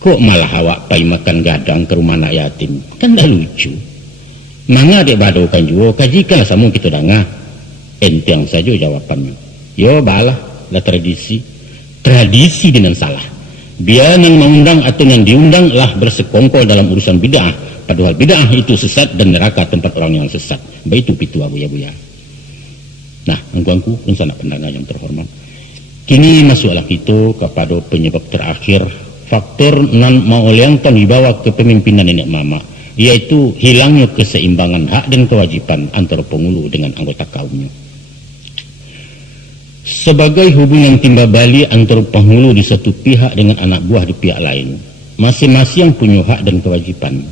Kok malah awak pai makan gadang ke rumah anak yatim? Kan dah lucu. Manga dek badokan juga, kajikanlah sama kita dangah. Enteng saja jawabannya. Yo balah, dah tradisi. Tradisi dengan salah. Bianan mengundang atau yang diundang lah bersekongkol dalam urusan bid'ah. Padahal bid'ah itu sesat dan neraka tempat orang yang sesat. Baik itu pitu abuya-buya. Nah, angku-angku pun sanak pendengar yang terhormat. Kini masuklah kita kepada penyebab terakhir, faktor nan mauliangkan dibawa ke pemimpinan nenek mama, yaitu hilangnya keseimbangan hak dan kewajiban antara pengulu dengan anggota kaumnya. Sebagai hubungan timba balik antara penghulu di satu pihak dengan anak buah di pihak lain, masing-masing punya hak dan kewajiban.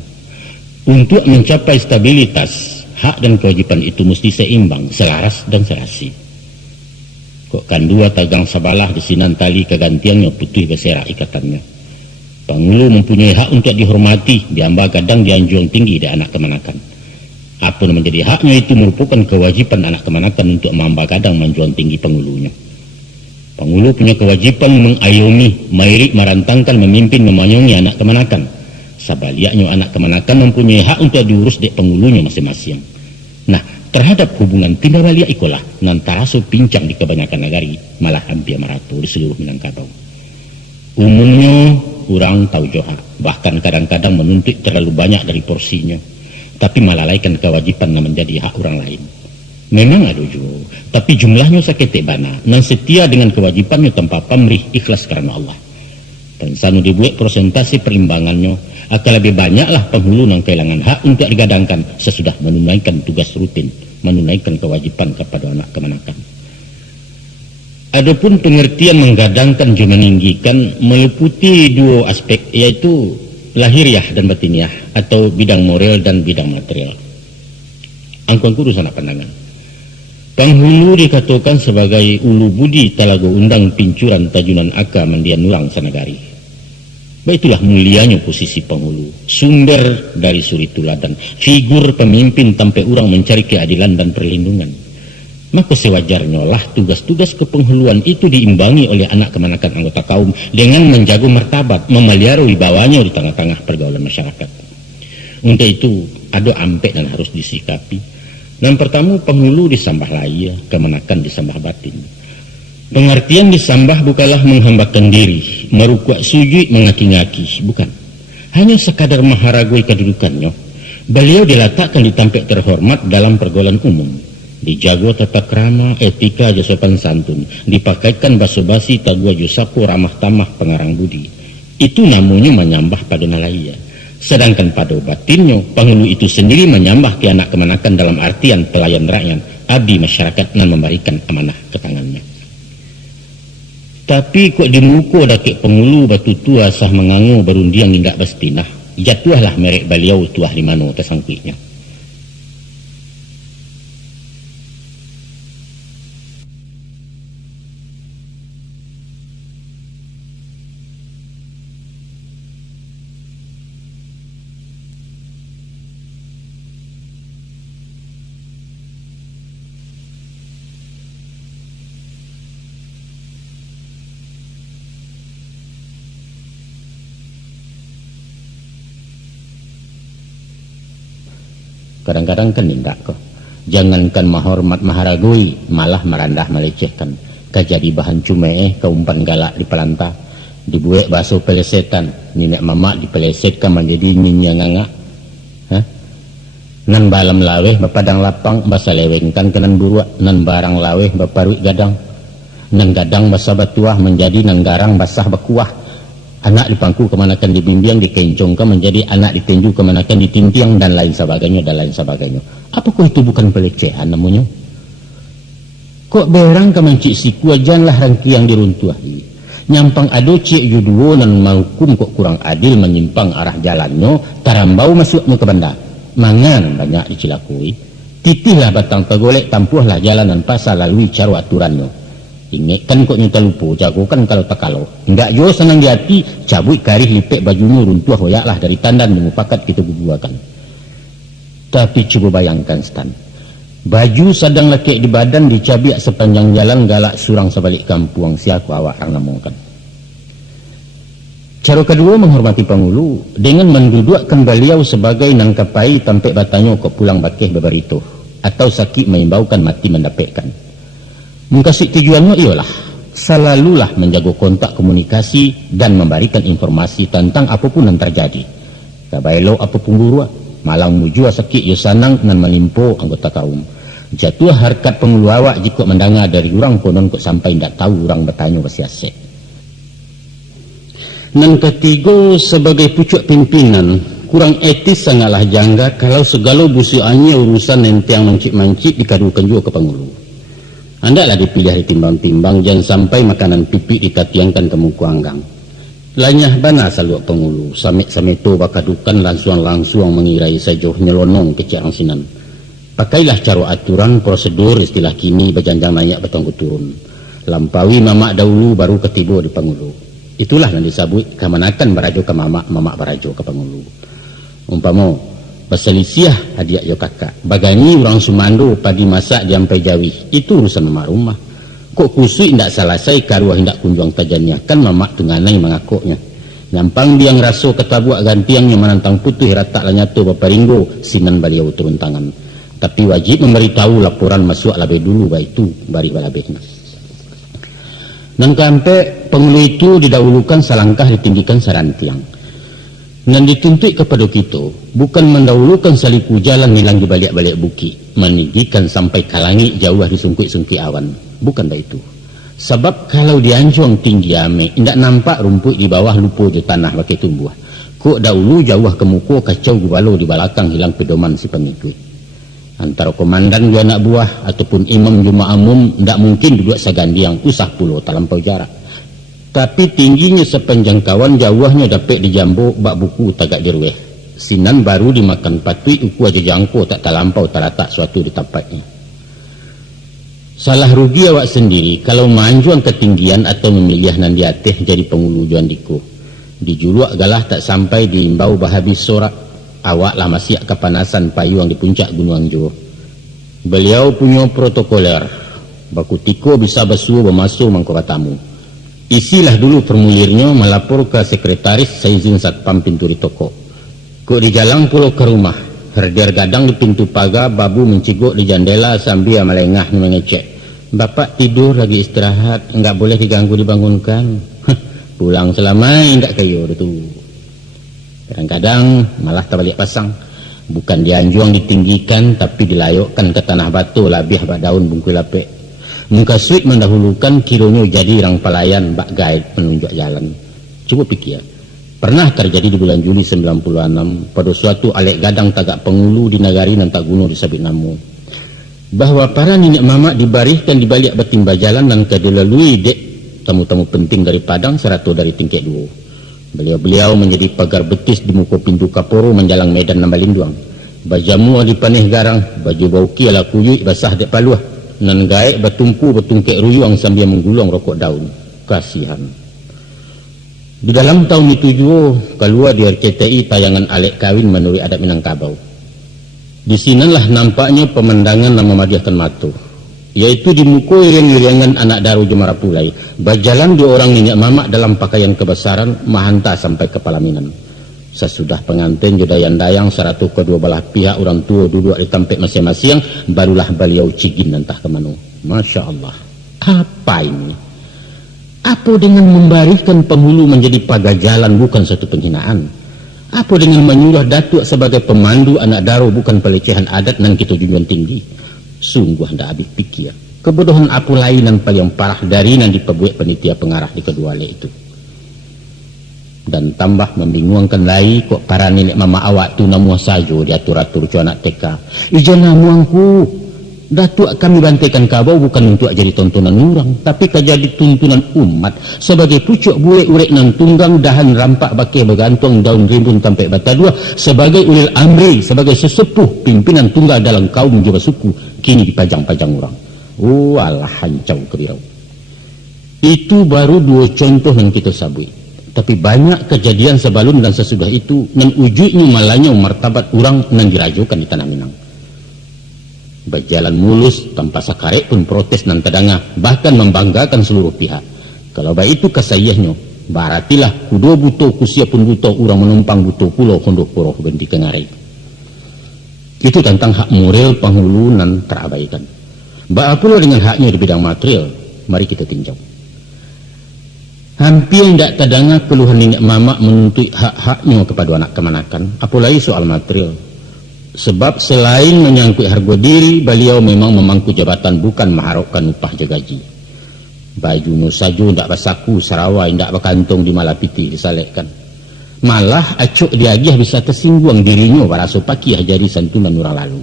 Untuk mencapai stabilitas, hak dan kewajiban itu mesti seimbang, selaras dan serasi. Kok kan dua tagang sabalah di sinan tali kegantiannya putih berserak ikatannya. Penghulu mempunyai hak untuk dihormati, diamba kadang dianjung tinggi di anak kemanakan. Apa yang menjadi haknya itu merupakan kewajiban anak kemanakan untuk mamba kadang menjual tinggi penghulunya. Penghulu punya kewajiban mengayomi, mairik, merantangkan, memimpin, memanyongi anak kemanakan. Sabaliaknya anak kemanakan mempunyai hak untuk diurus dek penghulunya masing-masing. Nah, terhadap hubungan timba baliak ikolah nan taraso pincang di kebanyakan negari, malah hampir meratu di seluruh Minangkabau. Umumnya orang tahu joha, bahkan kadang-kadang menuntut terlalu banyak dari porsinya, tapi melalaikan kewajiban yang menjadi hak orang lain. Memang ada juga, tapi jumlahnya saketek bana, nan setia dengan kewajibannya tanpa pamrih, ikhlas karena Allah. Pensanu dibuat persentase perimbangannya, akan lebih banyaklah penghulu yang kehilangan hak untuk digadangkan sesudah menunaikan tugas rutin, menunaikan kewajiban kepada anak kemanakan. Adapun pengertian menggadangkan juga meninggikan meliputi dua aspek, yaitu lahiriah dan batiniah, atau bidang moral dan bidang material. Angkuang urusan apa pandangan. Penghulu dikatakan sebagai ulu budi talago undang pincuran tajunan aka mandian nurang sanagari. Baitulah mulianya posisi penghulu, sumber dari suri tuladan, figur pemimpin sampai orang mencari keadilan dan perlindungan. Maka sewajarnya lah tugas-tugas kepenghuluan itu diimbangi oleh anak kemanakan anggota kaum dengan menjaga martabat, memelihara wibawanya di tengah-tengah pergaulan masyarakat. Untuk itu ada ampek dan harus disikapi. Dan pertama, penghulu disambah laya, kemanakan disambah batin. Pengertian disambah bukanlah menghambakan diri, merukuk sujud mengaki-ngaki, bukan. Hanya sekadar mengharagui kedudukannya. Beliau diletakkan di tempat terhormat dalam pergaulan umum, dijaga tata krama, etika, sopan santun, dipakaikan basa-basi, tagua jusapu, ramah tamah, pengarang budi. Itu namanya menyambah pada nalaya. Sedangkan pada batinnya, penghulu itu sendiri menyambah ke anak kemanakan dalam artian pelayan rakyat, abdi masyarakat dan memberikan amanah ke tangannya. Tapi kok di muka dakik penghulu batu tua sah mengangu berundiang indak bestinah, jatuhlah merek beliau tuah di mana tersangkuitnya. Kadang-kadang kan tidak kok. Jangankan menghormat maharagui, malah merendah melecehkan. Kejadi bahan cume keumpan galak di pelanta, dibuat basuh pelesetan, nenek mamak dipelesetkan menjadi nyinyanganga. Nan balam laweh bapadang lapang basa lewengkan kenan buruak, nan barang laweh baparui gadang, nan gadang basa batuah menjadi nan garang basah bakuah. Anak dipangku kemanakan dibimbing, dikencongkan menjadi anak ditinju kemanakan ditintiang dan lain sebagainya dan lain sebagainya. Apakah itu bukan pelecehan namanya? Kok berang ke mencik siku ajanlah rangki yang diruntuhi. Nyampang ado cik juduo dan menghukum kok kurang adil menyimpang arah jalannya, tarambau masuknya ke benda. Mangan banyak dicilakui. Titihlah batang tegolek, tampuhlah jalanan pasar lalui cara aturannya. Ingatkan kok nyuta lupa, jagokan kalau tak kalau. Enggak yo senang di hati, cabut karih lipek bajunya runtuh hoyaklah dari tandan dimufakat kita guguakan. Tapi coba bayangkan Stan, baju sadang lekek di badan dicabiak sepanjang jalan galak surang sebalik kampung siaku awak yang namukan. Cara kedua menghormati penghulu dengan mendudukkan beliau sebagai nangkapai tampek batanya kok pulang bakeh beberito atau sakit mengimbaukan mati mendapatkan. Mengkasih tujuannya ialah selalulah menjaga kontak komunikasi dan memberikan informasi tentang apapun yang terjadi. Kabailo apapun gurua, malang mujua sakit yosanang nan melimpo anggota kaum. Jatuh harkat penghulu awak jika mendengar dari orang konon kok sampai tidak tahu orang bertanya bersiasat. Nan ketiga sebagai pucuk pimpinan kurang etis sangatlah jangga kalau segala busiannya urusan yang mancik-mancik dikadukan juga ke penghulu. Andaklah dipilih ditimbang-timbang, jangan sampai makanan pipi ditatiangkan ke muka anggang. Lanyah bana saluak penghulu, samit-samito bakadukan langsung mengirai sajoh nyelonong ke cirang sinan. Pakailah cara aturan, prosedur, istilah kini berjanjang naik betongku turun. Lampaui mamak dahulu baru ketiba di penghulu. Itulah yang disebut kemanakan berajo ke mamak berajo ke penghulu. Umpama berselisih hadiah yo kakak bagani orang Sumando padi masak diampai Jawi itu urusan mamak rumah. Kok kusui ndak selesai karuah ndak kunjung tajanya kan mamak tunganai mengakoknya nyampang biang raso ketabuak gantiangnya menantang putuh ratak lanyato baparinggo sinan beliau turun tangan. Tapi wajib memberitahu laporan masuk lebih dulu itu bari balabehnya. Dan kampe penghulu itu didahulukan selangkah ditinggikan sarantiang. Dan dituntut kepada kita bukan mendahulukan saliku jalan nilang di balik-balik bukit, meninggikan sampai kalangi jauh di sungkit-sungkit awan. Bukan dah itu. Sebab kalau dianjung tinggi ame, tidak nampak rumput di bawah lupa jo tanah pakai tumbuh. Kok dahulu jauh ke muka kacau gubalo di belakang hilang pedoman si pengikut. Antara komandan jo anak buah ataupun imam jo ma'amum tidak mungkin duduk segandiang usah pulau terlampau jarak. Tapi tingginya sepanjang kawan jauhnya dapat dijambo bak buku tagak dirweh. Sinan baru dimakan patui uku aja jangko tak terlampau terletak suatu di tempatnya. Salah rugi awak sendiri kalau manjuang ketinggian atau memilih nan di atas jadi penghulu juan diko. Dijuluak galah tak sampai diimbau bahabis sorak. Awak masih kepanasan payung di puncak Gunung Angjo. Beliau punya protokoler Baku tiko bisa basuh bermasuk mangko tamu. Isilah dulu formulirnya, melapor ke sekretaris seizin satpam pintu di toko. Kok di jalan pulau ke rumah, herder gadang di pintu pagar, babu menciguk di jendela sambil melengah mengecek. Bapak tidur lagi istirahat, enggak boleh diganggu dibangunkan. Pulang selamai ndak kayo tu. Kadang-kadang malah terbalik pasang. Bukan dianjuang ditinggikan, tapi dilayokkan ke tanah batu labih bak daun bungkui lapik. Muka suit mendahulukan kilonya jadi orang pelayan bak guide penunjuk jalan. Coba pikir, pernah terjadi di bulan Juli 96 pada suatu alek gadang tagak pengulu di negari nan tak gunung disabit namu, bahwa para nenek mamak dibarihkan di balik batimba jalan dan kedilalui dek tamu-tamu penting dari Padang seratu dari tingkat 2. Beliau-beliau menjadi pagar betis di muka pintu Kaporo menjalang medan nambah linduang. Bajamu di paneh garang, baju bauki ala kuyuk basah dek paluah, nan gaek bertumpu bertungkek ruyuang sambil menggulung rokok daun. Kasihan. Di dalam tahun itu juga keluar di RCTI tayangan alek kawin menurut adat Minangkabau. Di sinalah nampaknya pemandangan nama madiahkan matu, yaitu di muka iring-iringan anak daru Jemarapulai, berjalan 2 orang nenek mamak dalam pakaian kebesaran mahanta sampai kepala minan. Sesudah pengantin jodayang-dayang 100 kedua belah pihak orang tua duduk di tempat masing-masing, barulah beliau cigin entah ke mana. Masya Allah, apa ini? Apa dengan membariskan penghulu menjadi pagar jalan bukan satu penghinaan? Apa dengan menyuruh datuk sebagai pemandu anak daru bukan pelecehan adat dan kita junjung tinggi? Sungguh hendak habis pikir. Kebodohan apa lainan paling parah dari yang diperbuat penitia pengarah di kedua lek itu. Dan tambah membingungkan lagi kok para nenek mama awak tu namuah sajo diatur-atur cu anak TK. Ija namuangku, datuk kami bantaikan kabau bukan untuk jadi tontonan orang, tapi jadi tuntunan umat sebagai pucuk bule urek nan tunggang dahan rampak bakeh bergantung daun rimbun tampai bata dua, sebagai ulil amri, sebagai sesepuh pimpinan tunggal dalam kaum jura suku, kini dipajang-pajang orang. Oh alah hancau kebirau. Itu baru 2 contoh yang kita sabui. Tapi banyak kejadian sebelum dan sesudah itu nan ujungnya malahnya martabat orang nan dirajukan di tanah Minang. Berjalan mulus tanpa sakarek pun protes nan tadanga, bahkan membanggakan seluruh pihak. Kalau baik itu kesayahnya, baratilah kudo buto kusia pun buto orang menumpang buto pulau kondok poroh benti kengarai. Itu tentang hak moral penghulu nan terabaikan. Ba pula dengan haknya di bidang material, mari kita tinjau. Hampir tidak terdanga keluhan nenek mamak menuntut hak-haknya kepada anak kemanakan, apalagi soal material. Sebab selain menyangkut harga diri, beliau memang memangku jabatan bukan mengharapkan upah gaji. Bajunya saja tidak bersaku, sarawai tidak berkantong di malapiti disalekkan. Malah acuk diagih bisa tersinggung dirinya para sopakiah jadi santunan orang lalu.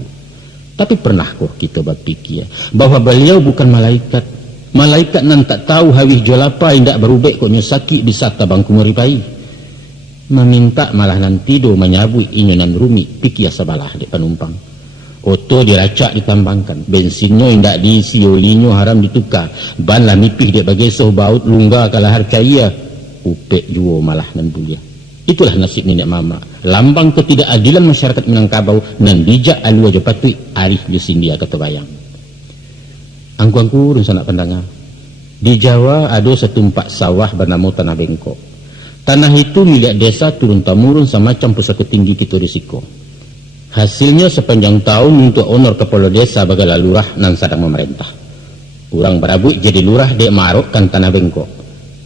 Tapi pernah kok kita berpikir bahwa beliau bukan malaikat. Malaikat nan tak tahu hawih jual apa indak berubek kok nyusaki bisa tabangku meripai. Meminta malah nan tidur menyabui inyonan rumi pikir sabalah di penumpang. Oto diracak ditambangkan, bensinnya indak diisi, olinya haram ditukar, ban lah mipih dia bagesoh baut lungga kalahar cahaya, upek juo malah nan bulia. Itulah nasib nenek mama, lambang ketidakadilan masyarakat Minangkabau nan bijak alu aja patui arif jusindia kata bayang. Angku-angku dan sanak pendengar, di Jawa ada setumpak sawah bernama Tanah Bengkok. Tanah itu milik desa turun-temurun semacam pusaka tinggi kita risiko. Hasilnya sepanjang tahun untuk honor kepala desa bagala lurah nan sadang memerintah. Orang berabuk jadi lurah dek marokkan Tanah Bengkok.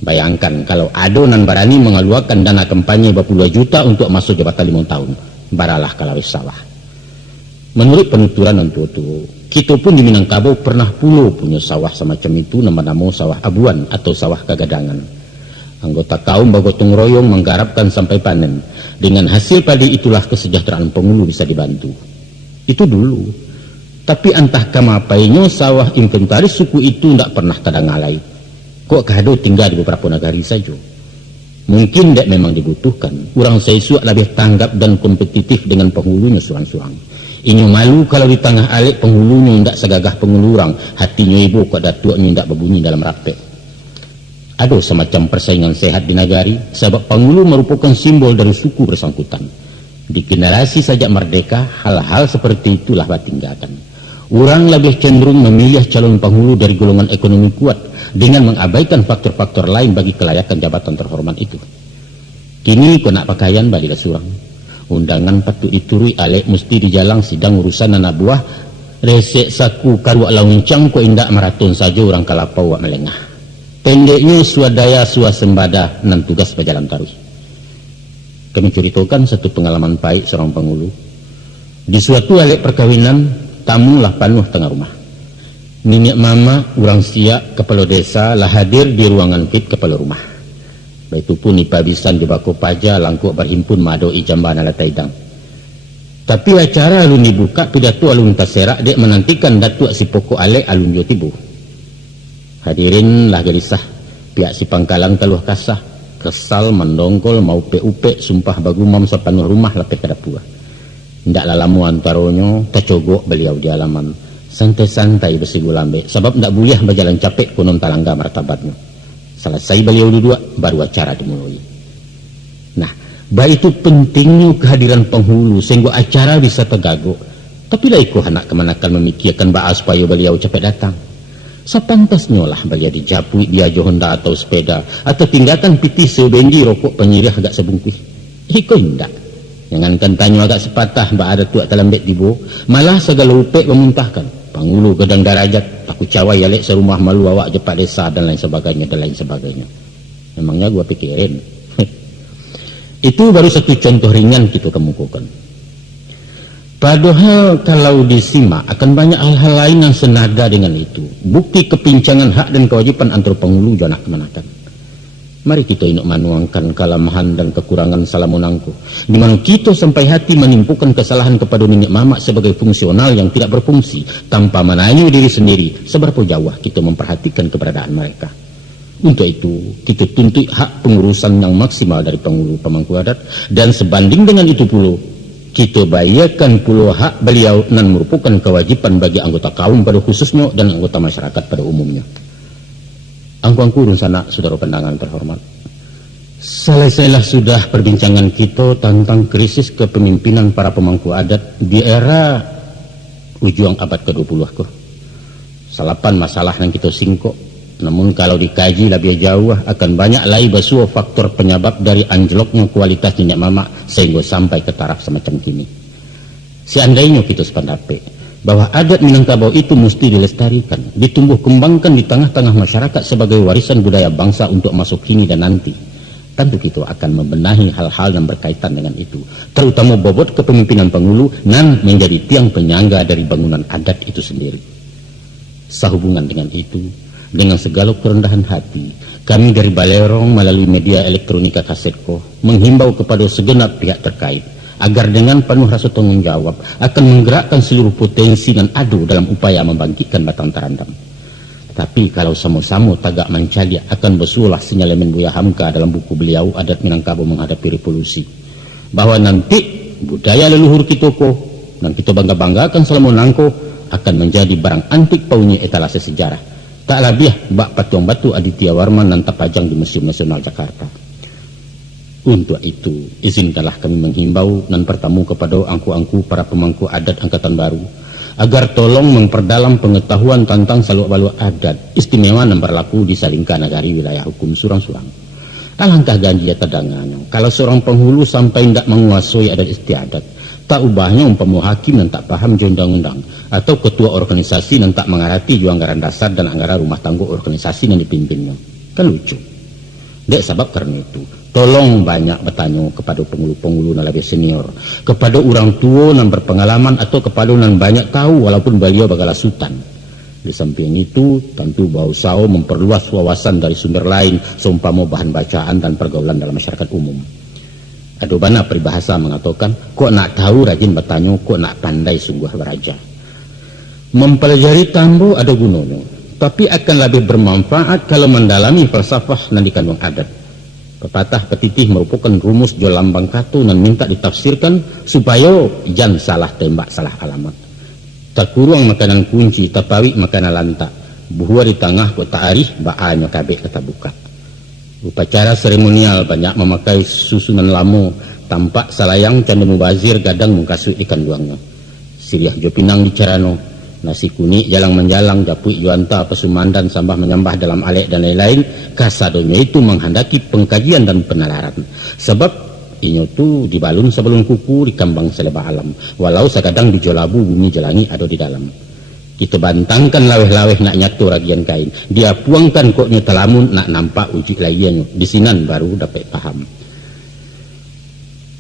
Bayangkan kalau ada nan berani mengeluarkan dana kampanye berpuluh juta untuk masuk jabatan 5 tahun. Baralah kalawis sawah. Menurut penuturan itu, kita pun di Minangkabau pernah pulau punya sawah semacam itu, nama-nama sawah abuan atau sawah kagadangan. Anggota kaum bergotong royong menggarapkan sampai panen. Dengan hasil padi itulah kesejahteraan penghulu bisa dibantu. Itu dulu. Tapi entah kamapainya sawah inventaris suku itu tidak pernah kadangalai. Kok kado tinggal di beberapa negari saja. Mungkin tidak memang dibutuhkan. Orang Saisuak lebih tanggap dan kompetitif dengan penghulunya suang-suang. Inyo malu kalau di tengah alik penghulunya tidak segagah penghulu orang. Hatinya ibu kok datuknya tidak berbunyi dalam rapek. Ada semacam persaingan sehat di negari. Sebab penghulu merupakan simbol dari suku bersangkutan. Di generasi sajak merdeka, hal-hal seperti itulah ditinggalkan. Orang lebih cenderung memilih calon penghulu dari golongan ekonomi kuat dengan mengabaikan faktor-faktor lain bagi kelayakan jabatan terhormat itu. Kini kena pakaian balik surang. Undangan patut diturui alek mesti dijalang sidang urusan anak buah. Resek saku karuak launcang ko indak maraton saja orang kalapau wak melengah. Pendeknya swadaya suasembada nan tugas berjalan tarus. Kami ceritakan satu pengalaman baik seorang penghulu. Di suatu alek perkawinan, tamu lah penuh tengah rumah. Nenek mama, orang siak, kepala desa lah hadir di ruangan fit kepala rumah. Baitupun ipabisan di bako paja langkuk berhimpun mado ijambah nala taidang. Tapi acara alun dibuka pidato alun taserak dek menantikan datuk si pokok alek alun jo tibu. Hadirin lah gelisah, pihak si pangkalan taluh kasah, kesal mendongkol mau upe sumpah bagumam sepenuh rumah lepek kadapua. Ndaklah lamu antaronyo tercogok beliau di halaman santai-santai besi gulambe sebab ndak boleh berjalan capek konon talangga martabatnya. Selesai beliau duduk baru acara dimulai. Nah, baik itu pentingnya kehadiran penghulu sehingga acara bisa tegaguk. Tapi lah iko anak kemanakan memikirkan bahas supaya beliau capek datang. Sepantasnya lah beliau dijapui dia Honda atau sepeda atau tinggalkan piti sebendi rokok penyirih agak sebungkih. Iko indak. Jangankan tanya agak sepatah mbak ada tuak dalam dek tibu, malah segala upek memuntahkan panggulu gedang darajat aku cawai alek serumah malu awak jepat desa dan lain sebagainya. Memangnya gua pikirin. Itu baru satu contoh ringan kita kemukakan. Padahal kalau disimak akan banyak hal-hal lain yang senada dengan itu, bukti kepincangan hak dan kewajiban antara penghulu janak kemanakan. Mari kita inuk manuangkan kelemahan dan kekurangan salamunangku, di mana kita sampai hati menimpukan kesalahan kepada nenek mama sebagai fungsional yang tidak berfungsi tanpa menanyu diri sendiri seberapa jauh kita memperhatikan keberadaan mereka. Untuk itu kita tuntut hak pengurusan yang maksimal dari penghulu pemangku adat, dan sebanding dengan itu pula kita bayarkan pula hak beliau dan merupakan kewajiban bagi anggota kaum pada khususnya dan anggota masyarakat pada umumnya. Angku-angku sana saudara pendangan terhormat, selesailah sudah perbincangan kita tentang krisis kepemimpinan para pemangku adat di era ujung abad ke-20 ko. Salapan masalah yang kita singkok, namun kalau dikaji lebih jauh akan banyak lagi basuh faktor penyebab dari anjloknya kualitas nenek mama sehingga sampai ke taraf semacam kini. Seandainya kita sependapat bahwa adat Minangkabau itu mesti dilestarikan, ditumbuh kembangkan di tengah-tengah masyarakat sebagai warisan budaya bangsa untuk masuk kini dan nanti, tentu kita akan membenahi hal-hal yang berkaitan dengan itu, terutama bobot kepemimpinan penghulu dan menjadi tiang penyangga dari bangunan adat itu sendiri. Sehubungan dengan itu, dengan segala kerendahan hati, kami dari Balerong melalui media elektronika Kasetko menghimbau kepada segenap pihak terkait agar dengan penuh rasa tanggung jawab akan menggerakkan seluruh potensi dan adu dalam upaya membangkitkan Batang Tarandam. Tapi kalau sama-sama tagak mencari akan bersulah senyalemen Buya Hamka dalam buku beliau Adat Minangkabau Menghadapi Revolusi, bahwa nanti budaya leluhur kita ko dan kita bangga-banggakan selama nangko akan menjadi barang antik paunya etalase sejarah. Tak lebih bak patung batu Aditya Warman dan terpajang di Museum Nasional Jakarta. Untuk itu, izinkanlah kami menghimbau dan bertamu kepada angku-angku para pemangku adat angkatan baru agar tolong memperdalam pengetahuan tentang saluk-baluk adat istimewa yang berlaku di Salingka Nagari wilayah hukum Surang-Surang. Alangkah ganjil terdengarnya kalau seorang penghulu sampai tidak menguasai adat istiadat, tak ubahnya umpama hakim dan tak paham undang-undang, atau ketua organisasi dan tak mengerti anggaran dasar dan anggaran rumah tangga organisasi yang dipimpinnya. Kan lucu. Dek sebab karena itu, tolong banyak bertanya kepada penghulu-penghulu yang lebih senior, kepada orang tua yang berpengalaman, atau kepada yang banyak tahu walaupun beliau bagala sultan. Di samping itu, tentu bausau memperluas wawasan dari sumber lain seumpama bahan bacaan dan pergaulan dalam masyarakat umum. Adobana peribahasa mengatakan, kok nak tahu rajin bertanya, kok nak pandai sungguh beraja. Mempelajari tambo ada gunanya, tapi akan lebih bermanfaat kalau mendalami falsafah yang dikandung adat. Pepatah petitih merupakan rumus jual lambang katu dan minta ditafsirkan supaya jangan salah tembak salah alamat. Tak kurang makanan kunci, tapawi makanan lantak, buah di tengah kota arih baanya kabeh kata buka. Upacara seremonial banyak memakai susunan lamo, tampak salayang candu mubazir gadang mengkasut ikan duangnya. Siriah jopinang di carano, Nasi kuning jalang menjalang, japui juanta, pesumandan, sambah menyambah dalam alek dan lain-lain. Kasadonyo itu menghendaki pengkajian dan penalaran. Sebab inyo tu dibalun sebelum kuku di kambang selebah alam. Walau sekadang di jolabu bumi jelangi ada di dalam. Kita bantangkan laweh-laweh nak nyatu ragian kain. Dia puangkan koknyo telamun nak nampak wujud layanyo. Di sinan baru dapat paham.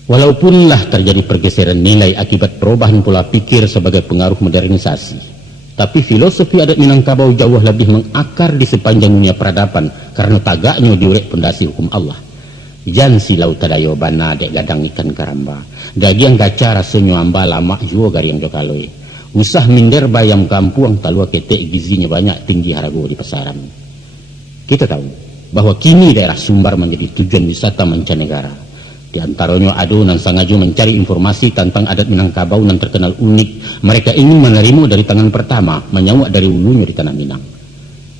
Walaupunlah terjadi pergeseran nilai akibat perubahan pola pikir sebagai pengaruh modernisasi, tapi filosofi adat Minangkabau jauh lebih mengakar di sepanjang dunia peradaban karena tagaknya diurek pondasi hukum Allah. Jan silau tadayo bana dek gadang ikan karamba, dagiang kaca rasonyo amba lama juo gariang jokaloi. Usah minder bayam kampung talua ketek gizinya banyak tinggi harago di pasaran. Kita tahu bahwa kini daerah Sumbar menjadi tujuan wisata mancanegara. Di antaranya ado nan sangajo mencari informasi tentang adat Minangkabau yang terkenal unik. Mereka ingin menerima dari tangan pertama, menyawak dari ulunya di tanah Minang.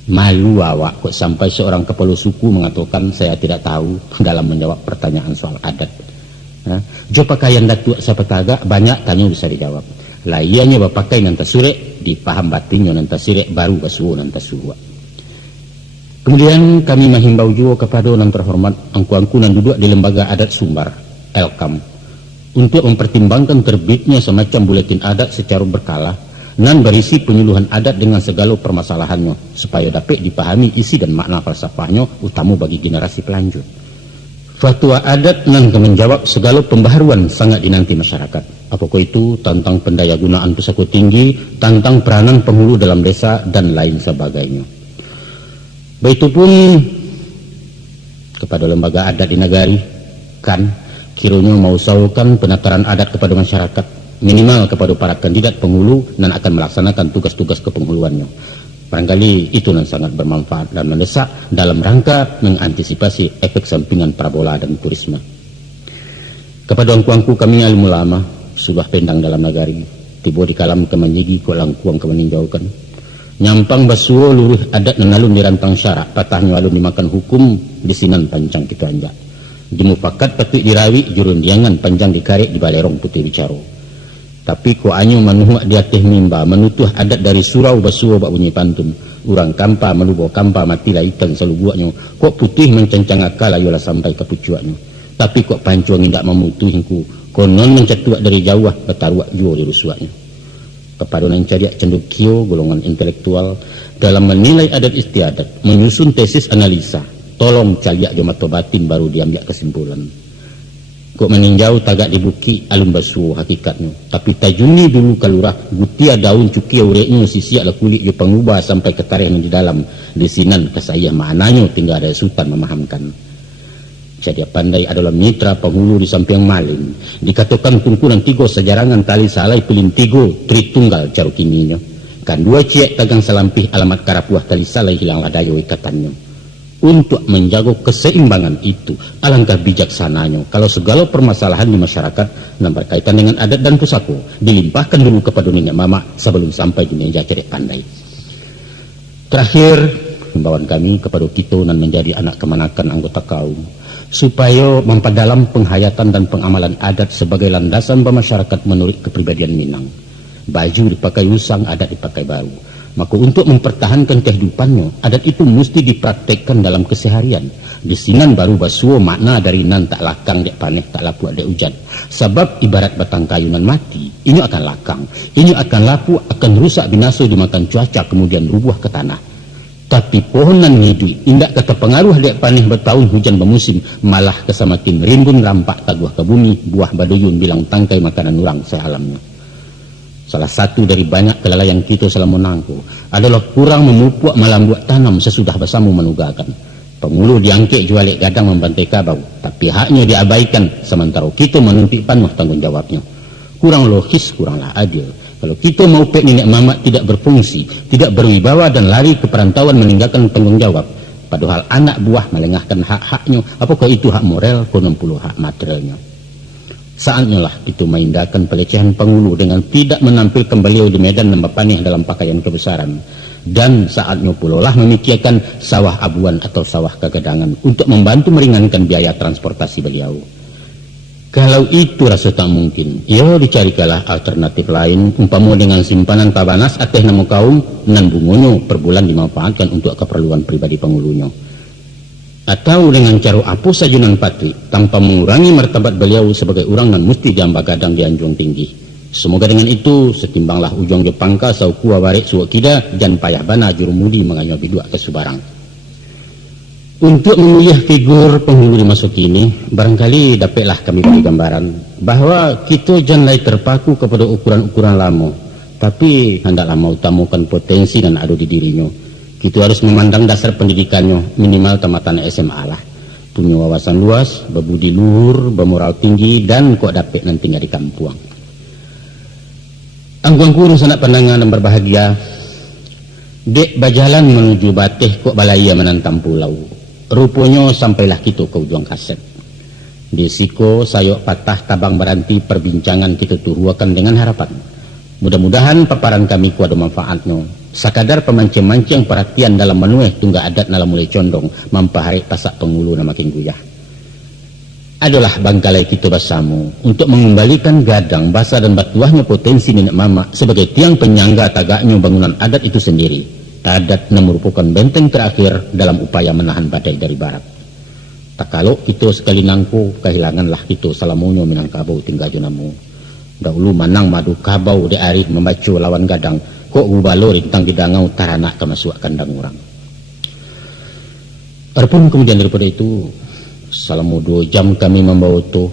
Malu awak kok sampai seorang kepala suku mengatakan saya tidak tahu dalam menjawab pertanyaan soal adat. Jo pakaian datuk sapetaga banyak tanya bisa dijawab. Laianya bapakai nanta surek, dipaham batinnya nanta sirek baru basuo nanta suwa. Kemudian kami menghimbau juga kepada yang terhormat angku-angku nan duduk di lembaga adat Sumbar, Elkam, untuk mempertimbangkan terbitnya semacam buletin adat secara berkala nan berisi penyuluhan adat dengan segala permasalahannya supaya dapat dipahami isi dan makna falsafahnya utama bagi generasi pelanjut. Fatwa adat nan menjawab segala pembaharuan sangat dinanti masyarakat. Apakah itu tentang pendaya gunaan pusaka tinggi, tentang peranan penghulu dalam desa dan lain sebagainya. Begitupun kepada lembaga adat di negari kan kiranya mau saukan penataran adat kepada masyarakat minimal kepada para kandidat penghulu dan akan melaksanakan tugas-tugas kepenghuluannya. Barangkali itu yang sangat bermanfaat dan mendesak dalam rangka mengantisipasi efek sampingan parabola dan turisme. Kepada angku-angku kami ilmu lama sudah pendang dalam negari tiba di kalam kemenjigi ko langkuang kemeninjaukan nyampang basuo luruh adat nanalun di rantang syarak patahnya alun dimakan hukum di sinan pancang kitu anjak di mufakat patut dirawi jurun diangan panjang dikarek di balerong putih bicaro tapi ko anyo manuhuak di ateh mimba menutuh adat dari surau basuo bak bunyi pantun urang kampa melubo kampa mati lah ikan selubuaknya kok putih mencancang akal ayolah sampai ke pucuaknya tapi kok pancuang indak memutuhinku konon mencatuak dari jauh ketaruak juo di rusuaknya. Kepada nan cariak cendukio golongan intelektual dalam menilai adat istiadat menyusun tesis analisa tolong caliak jomato batin baru diambil kesimpulan kok meninjau tagak dibuki alun basuh hakikatnya tapi tajuni dulu kalurah gutia daun cukia ureknya sisiak lah kulit jo pengubah sampai ke tarikh di dalam di sinan kesayah maknanya tinggal ada sultan memahamkan. Jadi pandai adalah mitra penghulu di samping malin. Dikatakan tungkunan tigo sejarangan tali salai pilin tigo tritunggal carukininya. Kan dua ciek tagang selampih alamat karapuah tali salai hilang ladayo ikatannya. Untuk menjaga keseimbangan itu, alangkah bijaksananya kalau segala permasalahan di masyarakat yang berkaitan dengan adat dan pusako dilimpahkan dulu kepada nenek mama sebelum sampai dunia cerek pandai. Terakhir, himbauan kami kepada kita dan menjadi anak kemanakan anggota kaum supaya memperdalam penghayatan dan pengamalan adat sebagai landasan bermasyarakat menurut kepribadian Minang. Baju dipakai usang, adat dipakai baru. Maka untuk mempertahankan kehidupannya, adat itu mesti dipraktekkan dalam keseharian. Di sinan baru basuo makna dari nan tak lakang dek paneh tak lapuak dek hujan. Sebab ibarat batang kayunan mati, ini akan lakang, ini akan lapuk, akan rusak binasa dimakan cuaca kemudian rubuh ke tanah. Tapi pohonan ngidui indak kata pengaruh dek paneh bertahun hujan bermusim malah kesamakin rimbun rampak taguah ke bumi buah baduyun bilang tangkai makanan orang sealamnya. Salah satu dari banyak kelalaian kita selama menangku adalah kurang memupuk malam buat tanam sesudah bersama menugakan. Pengulu diangkek jualek gadang membantai kabau tapi haknya diabaikan sementara kita menuntut panuh tanggung jawabnya. Kurang logis, kuranglah adil. Kalau kita mau pek nenek mamak tidak berfungsi, tidak berwibawa dan lari ke perantauan meninggalkan tanggung jawab. Padahal anak buah melengahkan hak-haknya, apakah itu hak moral, ke 60 hak materialnya. Saatnya lah kita mengindahkan pelecehan penghulu dengan tidak menampilkan beliau di medan dan berpaneh dalam pakaian kebesaran. Dan saatnya pula lah memikirkan sawah abuan atau sawah kegedangan untuk membantu meringankan biaya transportasi beliau. Kalau itu rasa tak mungkin, ya dicarikanlah alternatif lain, umpama dengan simpanan tabanas ateh nama kaum nan bungonyo per bulan dimanfaatkan untuk keperluan pribadi pengulunya. Atau dengan cara apa saja nan patri tanpa mengurangi martabat beliau sebagai orang nan mesti diambak gadang di anjung tinggi. Semoga dengan itu setimbanglah ujung Jepangka sau kuah warik suak kida jan payah bana jurumudi mengayuh bidua ke Subarang. Untuk memilih figur penghulu di masa kini, barangkali dapatlah kami beri gambaran bahwa kita jangan terpaku kepada ukuran-ukuran lama, tapi hendaklah mau tamukan potensi dan ada di dirinya. Kita harus memandang dasar pendidikannya minimal tamatan SMA lah, punya wawasan luas, berbudi luhur, bermoral tinggi, dan kok dapat nanti tinggal di kampung. Angguang kurung sanak pandangan dan berbahagia, dek berjalan menuju Bateh kok balaya menantang pulau. Rupanya sampailah kita ke ujung kaset. Di siko sayok patah tabang beranti perbincangan kita tuhuakan dengan harapan. Mudah-mudahan paparan kami kuada manfaatnya. Sakadar pemancing-mancing perhatian dalam menueh tunggak adat dalam mulai condong mampaharik pasak pengulu na makin guyah. Adalah bangkalai kita bersama untuk mengembalikan gadang bahasa dan batuahnya potensi nenek mama sebagai tiang penyangga tagaknya bangunan adat itu sendiri. Adat merupakan benteng terakhir dalam upaya menahan badai dari barat. Tak kalau kita sekali nangku kehilanganlah kita salamunyo Minangkabau tinggal junamu. Dahulu manang madu kabau di arih membaca lawan gadang kok ubalo rintang di dangau taranak kemasuk kandang orang. Adapun kemudian daripada itu selama 2 jam kami membawa tu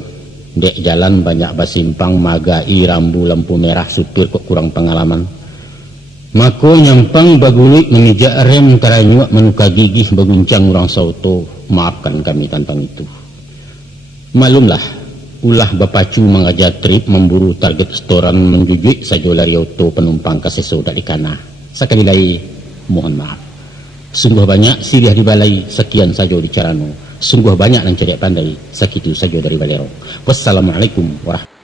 dek jalan banyak basimpang magai rambu lampu merah supir kok kurang pengalaman. Mako nyampang bagulik memijak rem taranyuak menuka gigih baguncang orang sauto. Maafkan kami tentang itu. Maklumlah, ulah bapacu mengajak trip memburu target setoran menjujui saja lari auto penumpang kaseso dari kana. Sekali lagi mohon maaf. Sungguh banyak siriah di balai, sekian saja di carano. Sungguh banyak nan cedek pandai, sekitu saja dari balero. Wassalamualaikum warahmatullahi wabarakatuh.